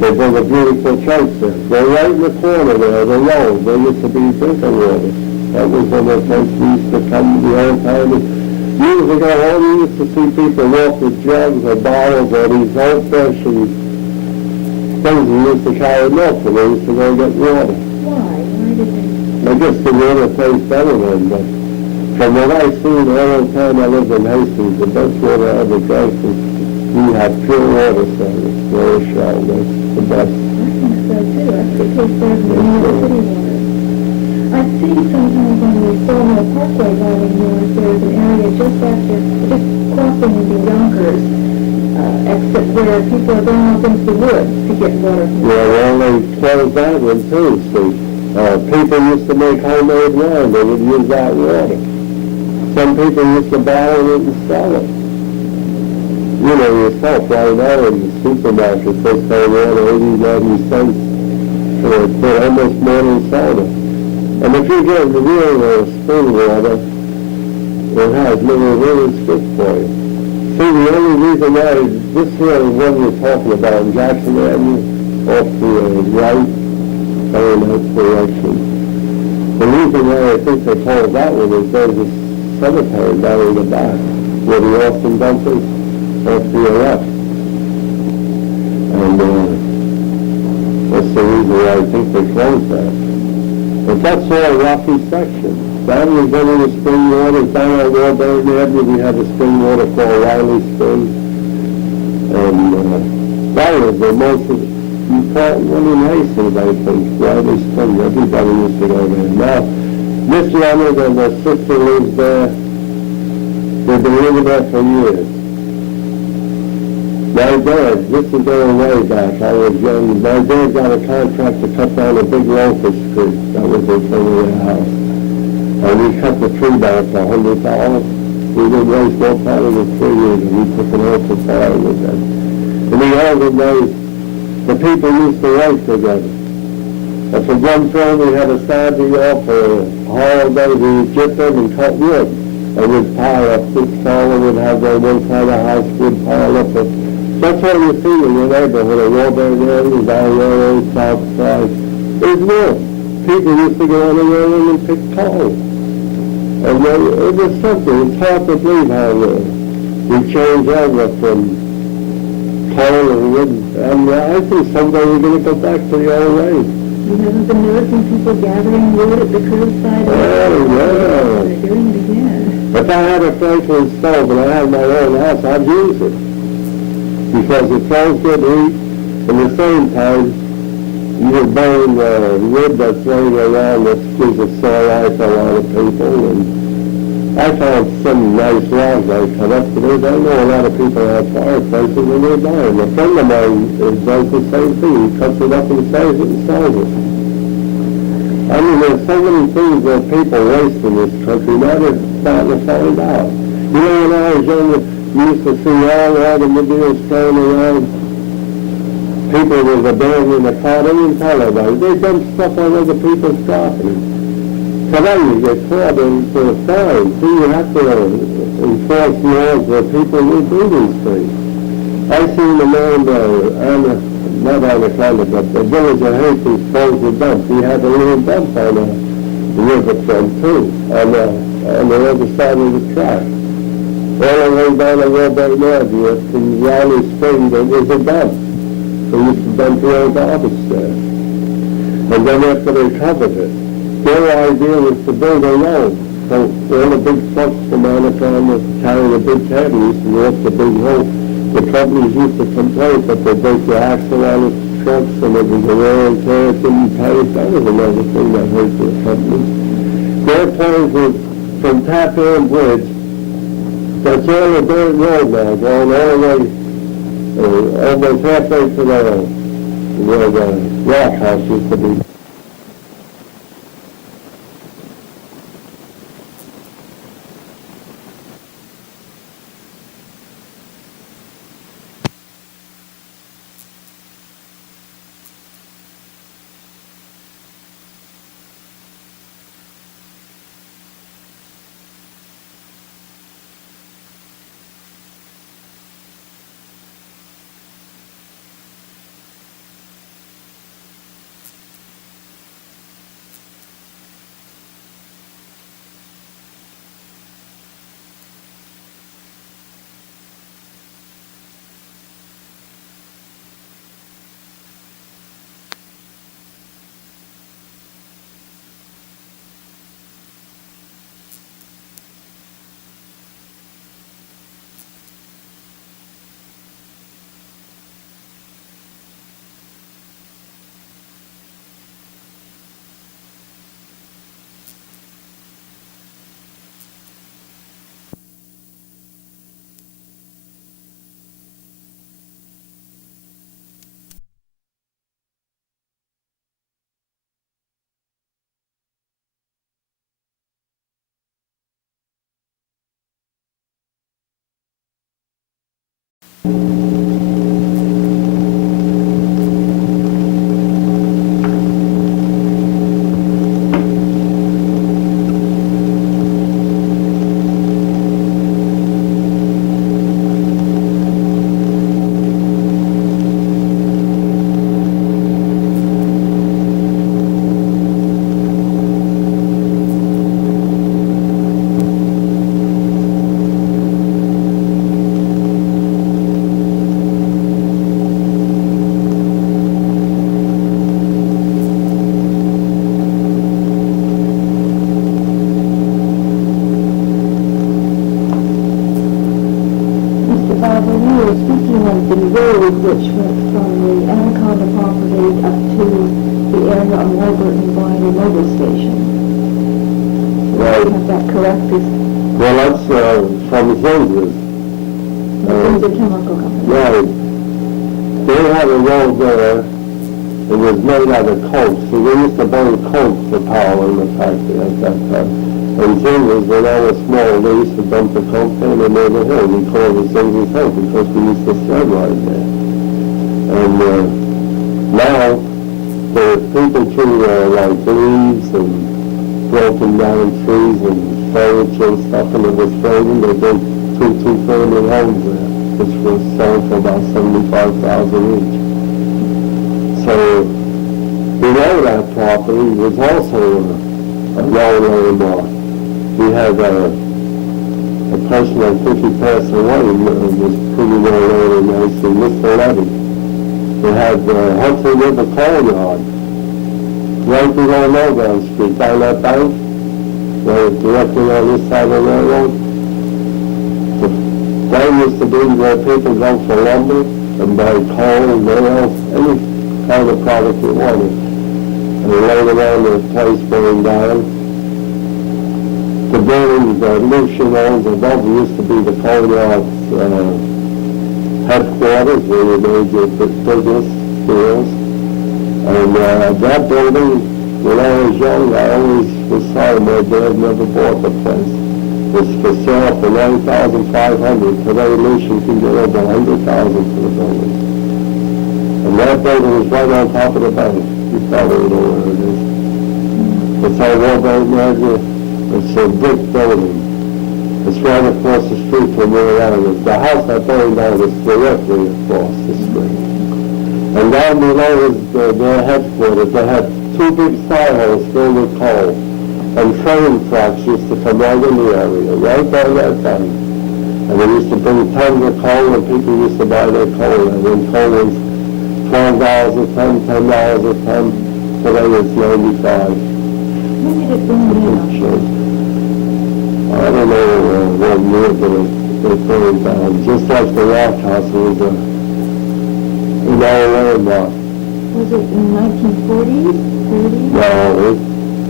They built a beautiful church there. They're right in the corner there, the road. There used to be drinking water. That was one of the places we used to come the old time. Years ago, all we used to see people walk with jugs or bottles or these old-fashioned things we used to carry milk, and they used to go get water. Why? Why did they? I guess the water tastes better than, but from what I seen all the time I lived in Hastings, the best water I ever drank was we had pure water service, Royal Shell. That's the best. I think so too. I think it tastes better than the New York City water. I see sometimes on the Sawmill Parkway driving north, there's an area just crossing the Yonkers exit where people are going off into the woods to get water. Yeah, well, they closed that one too, see. People used to make homemade wine, they would use that water. Some people used to bottle it and sell it. You know yourself, right now in the supermarket, they sell water 80, 90 cents for almost morning soda. And if you get the real spring water, it has really good for you. See, the only reason why this here is what we're talking about in Jackson Avenue, off the right, going that direction. The reason why I think they call that one is there's a cemetery down in the back, where the Austin dump is, off to your left. And that's the reason why I think they closed that. But that's all a rocky section. Down was one of the spring waters. Down on Warburg Avenue, we have a spring water called Riley Spring. And that was the most, you caught one in Hastings, I think, Riley Spring. Everybody used to go there. Now, Miss Leonard and her sister lives there. They've been living there for years. My dad, this is going way back, I was young, my dad got a contract to cut down a big locust tree that was in front of their house. And we cut the tree down for $100. We didn't waste no part of the tree, and we took it out for fire with them. In the olden days, the people used to work together. And for one film, we had a Saturday off for a holiday, we would get them and cut wood. And we'd pile up, this fellow would have their one side of the house, we'd pile up a. That's what you see in your neighborhood, a Warburg area, down there on the south side. It's real. People used to go on the road and pick coal. And it was something, it's hard to believe how we changed over from coal and wood. And I think someday we're going to go back to the old ways. You haven't been noticing people gathering wood at the curbside? Oh, yeah. They're doing it again. If I had a Franklin stove and I had my own house, I'd use it. Because it throws good heat, and at the same time, you would burn wood that's laying around that gives a sore life to a lot of people. And I found some nice logs I cut up today. I know a lot of people have fireplaces and they're dying. A friend of mine does the same thing. He cuts it up and saves it and sells it. I mean, there's so many things that people waste in this country. Now they're starting to find out. You know, when I was younger, you used to see all the automobiles thrown around. People was abandoning the car. They didn't tell anybody. They dump stuff on other people's property. Today you get caught for a fine. See, you have to enforce laws where people will do these things. I seen the man, not Anaconda, but the village of Hastings closed the dump. He had a little dump on the riverfront too, on the other side of the track. All the way down the Warburg Avenue from Riley Spring, there was a dump. They used to dump the old garbage there. And then after they covered it, their idea was to build a road. So all the big trucks from Anaconda carrying a big caddy used to walk the big road. The companies used to complain that they break the axle on it trucks, and it was a wear and tear, it didn't pay. That was another thing that hurt the company. Their plans was from Tappan Bridge, that's all a dirt road now, going all the way, almost halfway to where the rock house used to be. The road which went from the Anaconda property up to the area of Warburton by the motor station. Right. Do you have that correct? Well, that's from Zinger's. The chemical company. Right. They had a road there. It was made out of coke. So they used to burn coke for power in the factory at that time. And Zinger's, when I was small, they used to dump the coke there and they made a hill. We called it Zinger's Hill because we used to sled ride there. And now, the people threw like leaves and broken down trees and furniture and stuff, and it was frozen. They built two family homes there, which was sold for about $75,000 each. So, below that property was also a low landmark. We had a person, I think he passed away, was pretty well known and nice, Mr. Levy. We had Hudson River Coal Yard, right below Logan Street, down that bank, directly on this side of the railroad. That used to be where people go for lumber and buy coal, nails, any kind of product you wanted. And later on the place burned down. The building that Lucian owns above used to be the coal yard's headquarters where you made your business deals. And that building, when I was young, I always was sorry my dad never bought the place. It was for sale for $9,500. Today Lucian can get over $100,000 for the building. And that building is right on top of the bank. You probably know where it is. It's on Warburton Avenue. It's a brick building. It's right across the street from where I live. The house that burned down is directly across the street. And down below is their headquarters. They had two big silos filled with coal. And train tracks used to come right in the area, right down that bank. And they used to bring tons of coal, and people used to buy their coal. And when coal was $12 a ton, $10 a ton, today it's $95. When did it burn down? I don't know what year they burned down. Just like the Rock House, it was an old landmark. Was it in the 1940s, 30s? No, it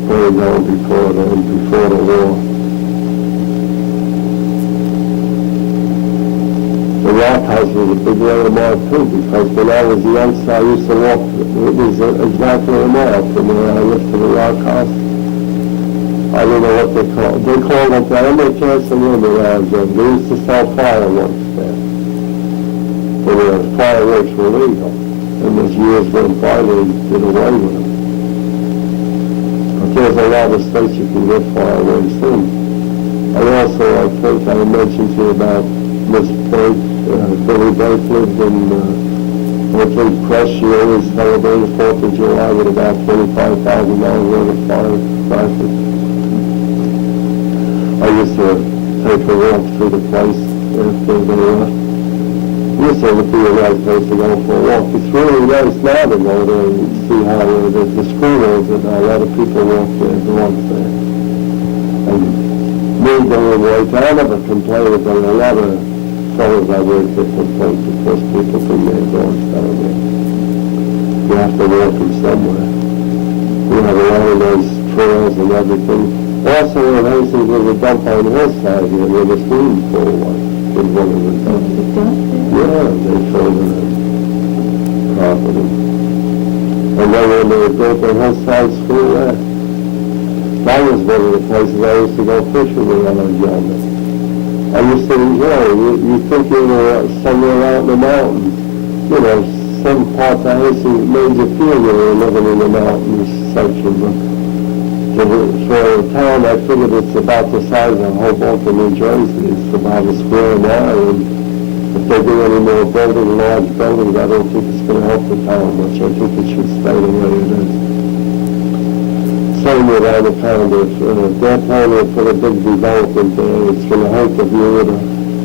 burned down before the war. The Rock House was a big landmark too, because when I was a youngster, I used to walk, it was exactly a mile from where I lived to the Rock House. I don't know what they called it, I don't make chance to live around there. They used to sell fireworks there. But fireworks were legal. And as years went by, they did away with them. But there's a lot of states you can get fireworks in. And also, I think I mentioned to you about Miss Burke, Billy Burke lived in Oakland Press. She always celebrated 4th of July with about $25,000 worth of firecrackers. I used to take a walk through the place after they left. Used to be a nice place to go for a walk. It's really nice now to go there and see how the school is, and a lot of people walk there and walk there. And me going right, I never complained about a lot of fellows I worked at complain because people think they're dogs down there. You have to walk them somewhere. We have a lot of nice trails and everything. Also in Hastings was a dump on the hillside here where the swimming pool was. Was one of the dumps. Yeah, they filled it in property. And then when they built the hillside school there, that was one of the places I used to go fishing when I was younger. I used to enjoy it. You think you were somewhere out in the mountains. You know, some parts of Hastings made you feel you were living in the mountains section. But for a town, I figured it's about the size of Hoboken, New Jersey. It's about a square mile. And if they do any more building, large buildings, I don't think it's going to help the town much. I think it should stay the way it is. Same with Anaconda. If they're planning to put a big development there, it's going to hurt the view of the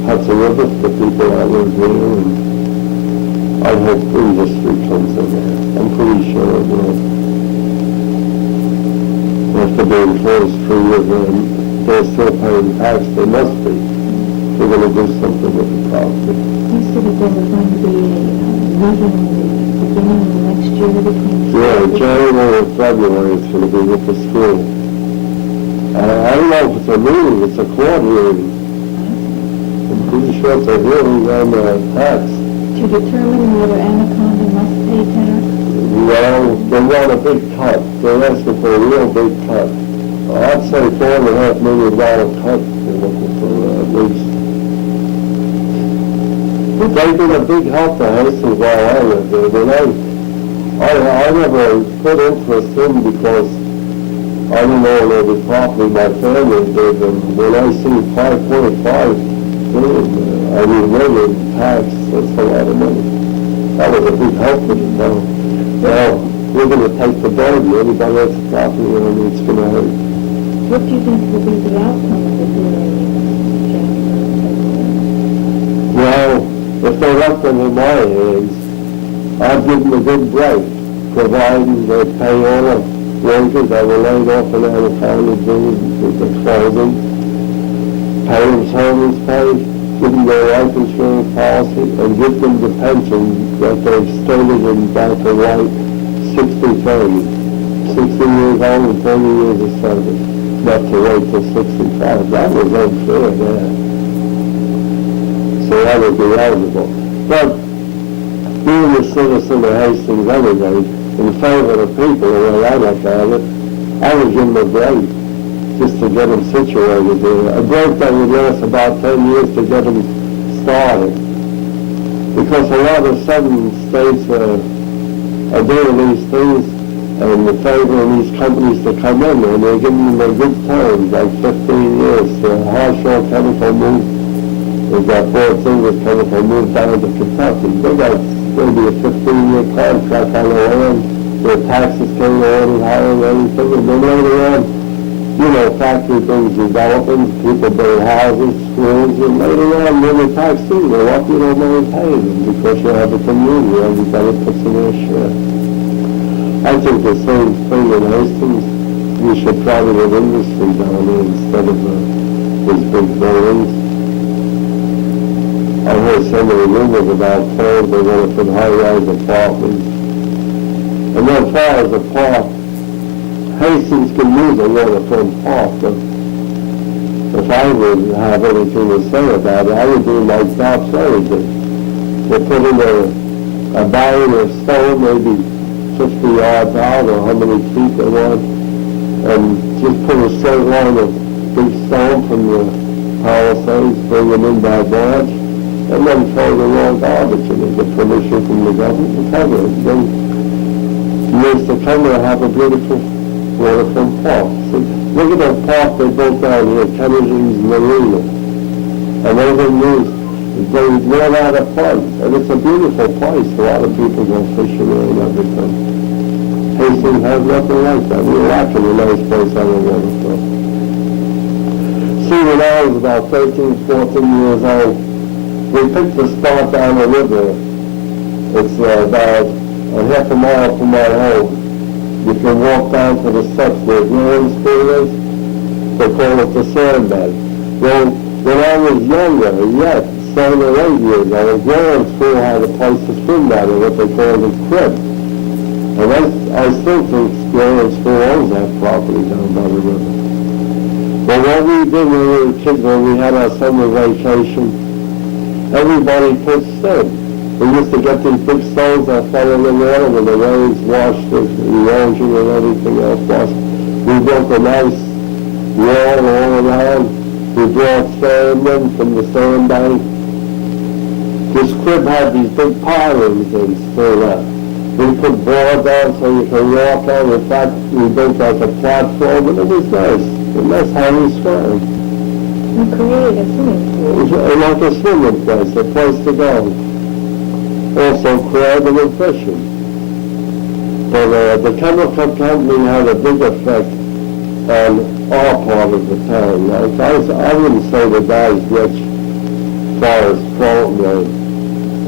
Hudson River for people that live here. And I hope industry comes in there. I'm pretty sure it will. After being closed 3 years, they're still paying tax. They must be. They're going to do something with the property. You said that there was going to be a meeting in the beginning of next year between... Yeah, January or February it's going to be with the school. I don't know if it's a meeting, it's a court hearing. I'm pretty sure it's a hearing on the tax. To determine whether Anaconda must pay tax? Well, they want a big cut. They're asking for a real big cut. I'd say $4.5 million cut they're looking for at least. They've been a big help to Hastings while I lived there, but I never put interest in because I didn't know the property my family did, and when I see $5.5 million tax, that's a lot of money. That was a big help to the town. Well, we're going to take the burden. Anybody else property owner, it's going to hurt. What do you think will be the outcome of the hearing in January? Well, if they left them in my hands, I'd give them a good break, providing they pay all the workers that were laid off in Anaconda with the closing, pay them service pay, give them their life insurance policy, and give them the pension that they've stated in black and white, 60-30, 60 years old and 30 years of service, not to wait till 65. That was unfair there. So that would be eligible. But being a citizen of Hastings anyway, in favor of the people, the way I look at it, I would give them a break just to get them situated there. A break that would last about 10 years to get them started. Because a lot of southern states are doing these things and they're favoring these companies to come in and they're giving them a good terms, like 15 years. Harshall Chemical moved, they've got Fort Singers Chemical moved down to Kentucky. They got maybe a 15-year contract on their land. Their taxes came already higher and everything, and then later on, you know, factory things developing, people build houses, schools, and later on, when the tax do go up, you don't maintain them because you have a community, everybody puts in their share. I think the same thing in Hastings, we should probably have industry down there instead of these big buildings. I heard so many rumors about plans, they're going to put high-rise apartments. And as far as the park, Hastings can use a waterfront park, but if I would have anything to say about it, I would do like Dobbs Ferry did. They put in a barrier of stone, maybe 50 yards out, or how many feet they want, and just put a straight line of big stone from the Palisades, bring them in by barge, and then throw the raw garbage and they get permission from the government to cover it. Then years to come, they'll have a beautiful waterfront park. See, look at that park they built down here, Kennedy's Marina. And everything is, they ran out of funds. And it's a beautiful place. A lot of people go fishing there and everything. Hastings has nothing like that. We're lacking a nice place on the waterfront. See, when I was about 13, 14 years old, we picked the spot down the river. It's about a half a mile from my home. You can walk down to the steps where Grand School is. They call it the sandbag. Well, when I was younger, yet 7 or 8 years old, Grand School had a place to swim down in, what they called a crib. And I still think Grand School owns that property down by the river. Well, what we did when we were kids, when we had our summer vacation, everybody pitched in. We used to get these big stones that fell in the water when the rains washed the erosion and everything else washed. We built a nice wall all around. We brought sand in from the sandbank. This crib had these big pilings and still that. We put boards on so you can walk on. In fact, we built like a platform and it was nice. And that's how we swam. You created a swimming pool. Like a swimming place, a place to go. Also crabbing and fishing. But the chemical company had a big effect on our part of the town. Like I wouldn't say the guy's rich as far as Fulton.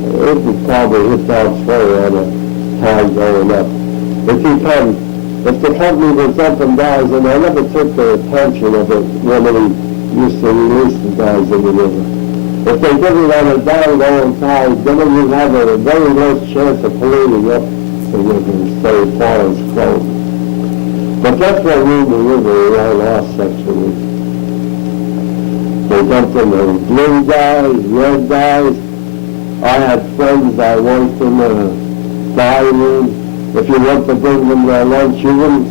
It would probably hit Dobbs Ferry on a time going up. It depends. If the company was up and down, and I never took the attention of it when they used to release the guys in the river. If they did it on a down-going tide, then you would have a very less chance of polluting up the river and stay as far as close. But that's what ruled the river around our section. They dumped in the blue guys, red guys. I had friends I worked in the dining room. If you want to bring them their lunch, you wouldn't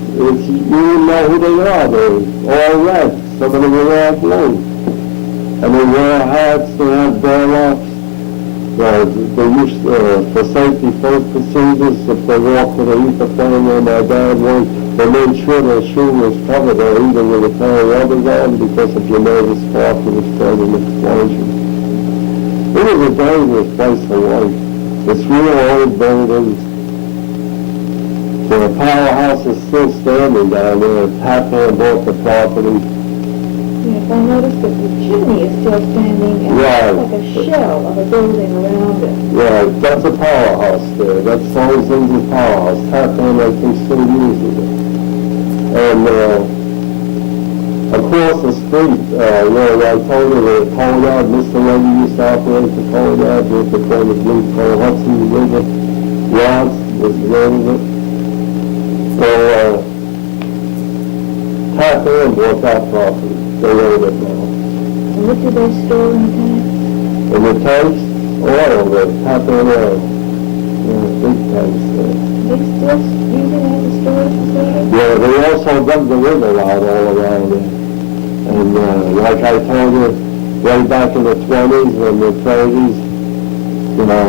know who they are. They're all red. Some of them were all blue. And they wear hats, they have burlaps. They used for safety first procedures, if they walk with an ether frame where my dad was, they made sure their shoe was covered or even with a pair of rubbers on because if you made a spark, it would spread an explosion. It was a dangerous place to work. It's real old buildings. The powerhouse is still standing down there. Tappan bought the property. Yes, I noticed that the chimney is still standing and Right. it's like a shell of a building around it. Yeah, that's a powerhouse there. That's Souls Indian Powerhouse. Tappan, I think, still uses it. And across the street, where I told you the Colorado, Mr. Levy used to operate the Colorado with the kind of blue Hudson River. Ross was the name of it. So, Tappan bought that property. They own it now. And what do they store in the tanks? In the tanks, oil, the Tappan oil. Yeah, big tanks there. They still use it as a storage facility? Yeah, they also dug the river out all around it. And like I told you, way back in the 20s and the 30s, you know,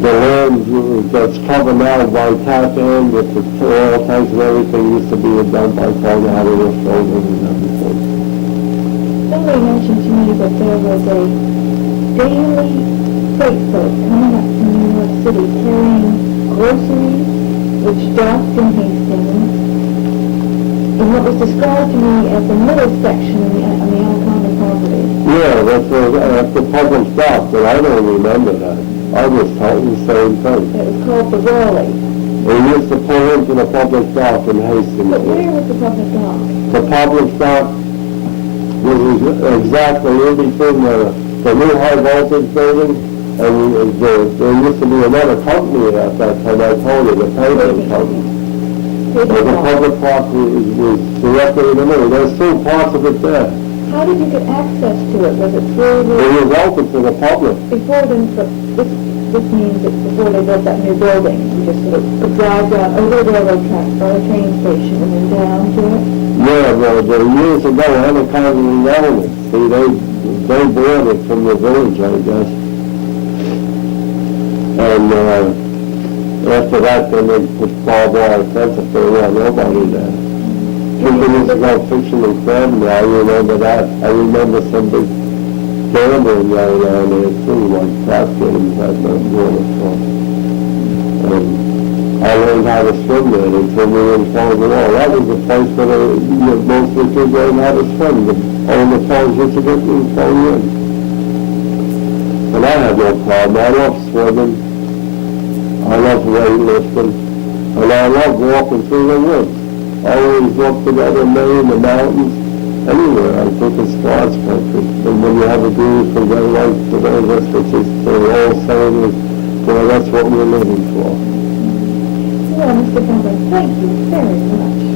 the land that's covered now by Tappan with the oil tanks and everything used to be done by Colorado and everything. Somebody mentioned to me that there was a daily freight boat coming up from New York City carrying groceries, which docked in Hastings, in what was described to me as the middle section on the Anaconda property. Yeah, that's the public dock, but I don't remember that. I was told the same thing. It was called the Raleigh. We used to pull into the public dock in Hastings. But where was the public dock? The public dock was exactly in between the new high voltage building there used to be another company at that time, I told you, the paving company. But the public park was directly in the middle. There's still parts of it there. How did you get access to it? Was it through the... It was open to the public. Before then, this means that before they built that new building, you just sort of could drive down over the railroad tracks by the train station and then down to it? Yeah, well, years ago, Anaconda was owned it. See, they bought it from the village, I guess. And after that, then they put barbed wire fence up there, yeah, nobody there. People used to go fishing in Cranberry, I remember that. I remember some big gambling going on there too, like crap games at the water park. I learned how to swim there. They told me in front of the wall. That was the place where most of the kids learned how to swim. All the falls used to get me thrown in. And I had no problem. I love swimming. I love weightlifting. And I love walking through the woods. I always walk together in Maine, the mountains, anywhere. I think it's God's country. And when you have a view from their life to their distances, they're all saying, well, that's what we're living for. Well, Mr. Vavra, thank you very much.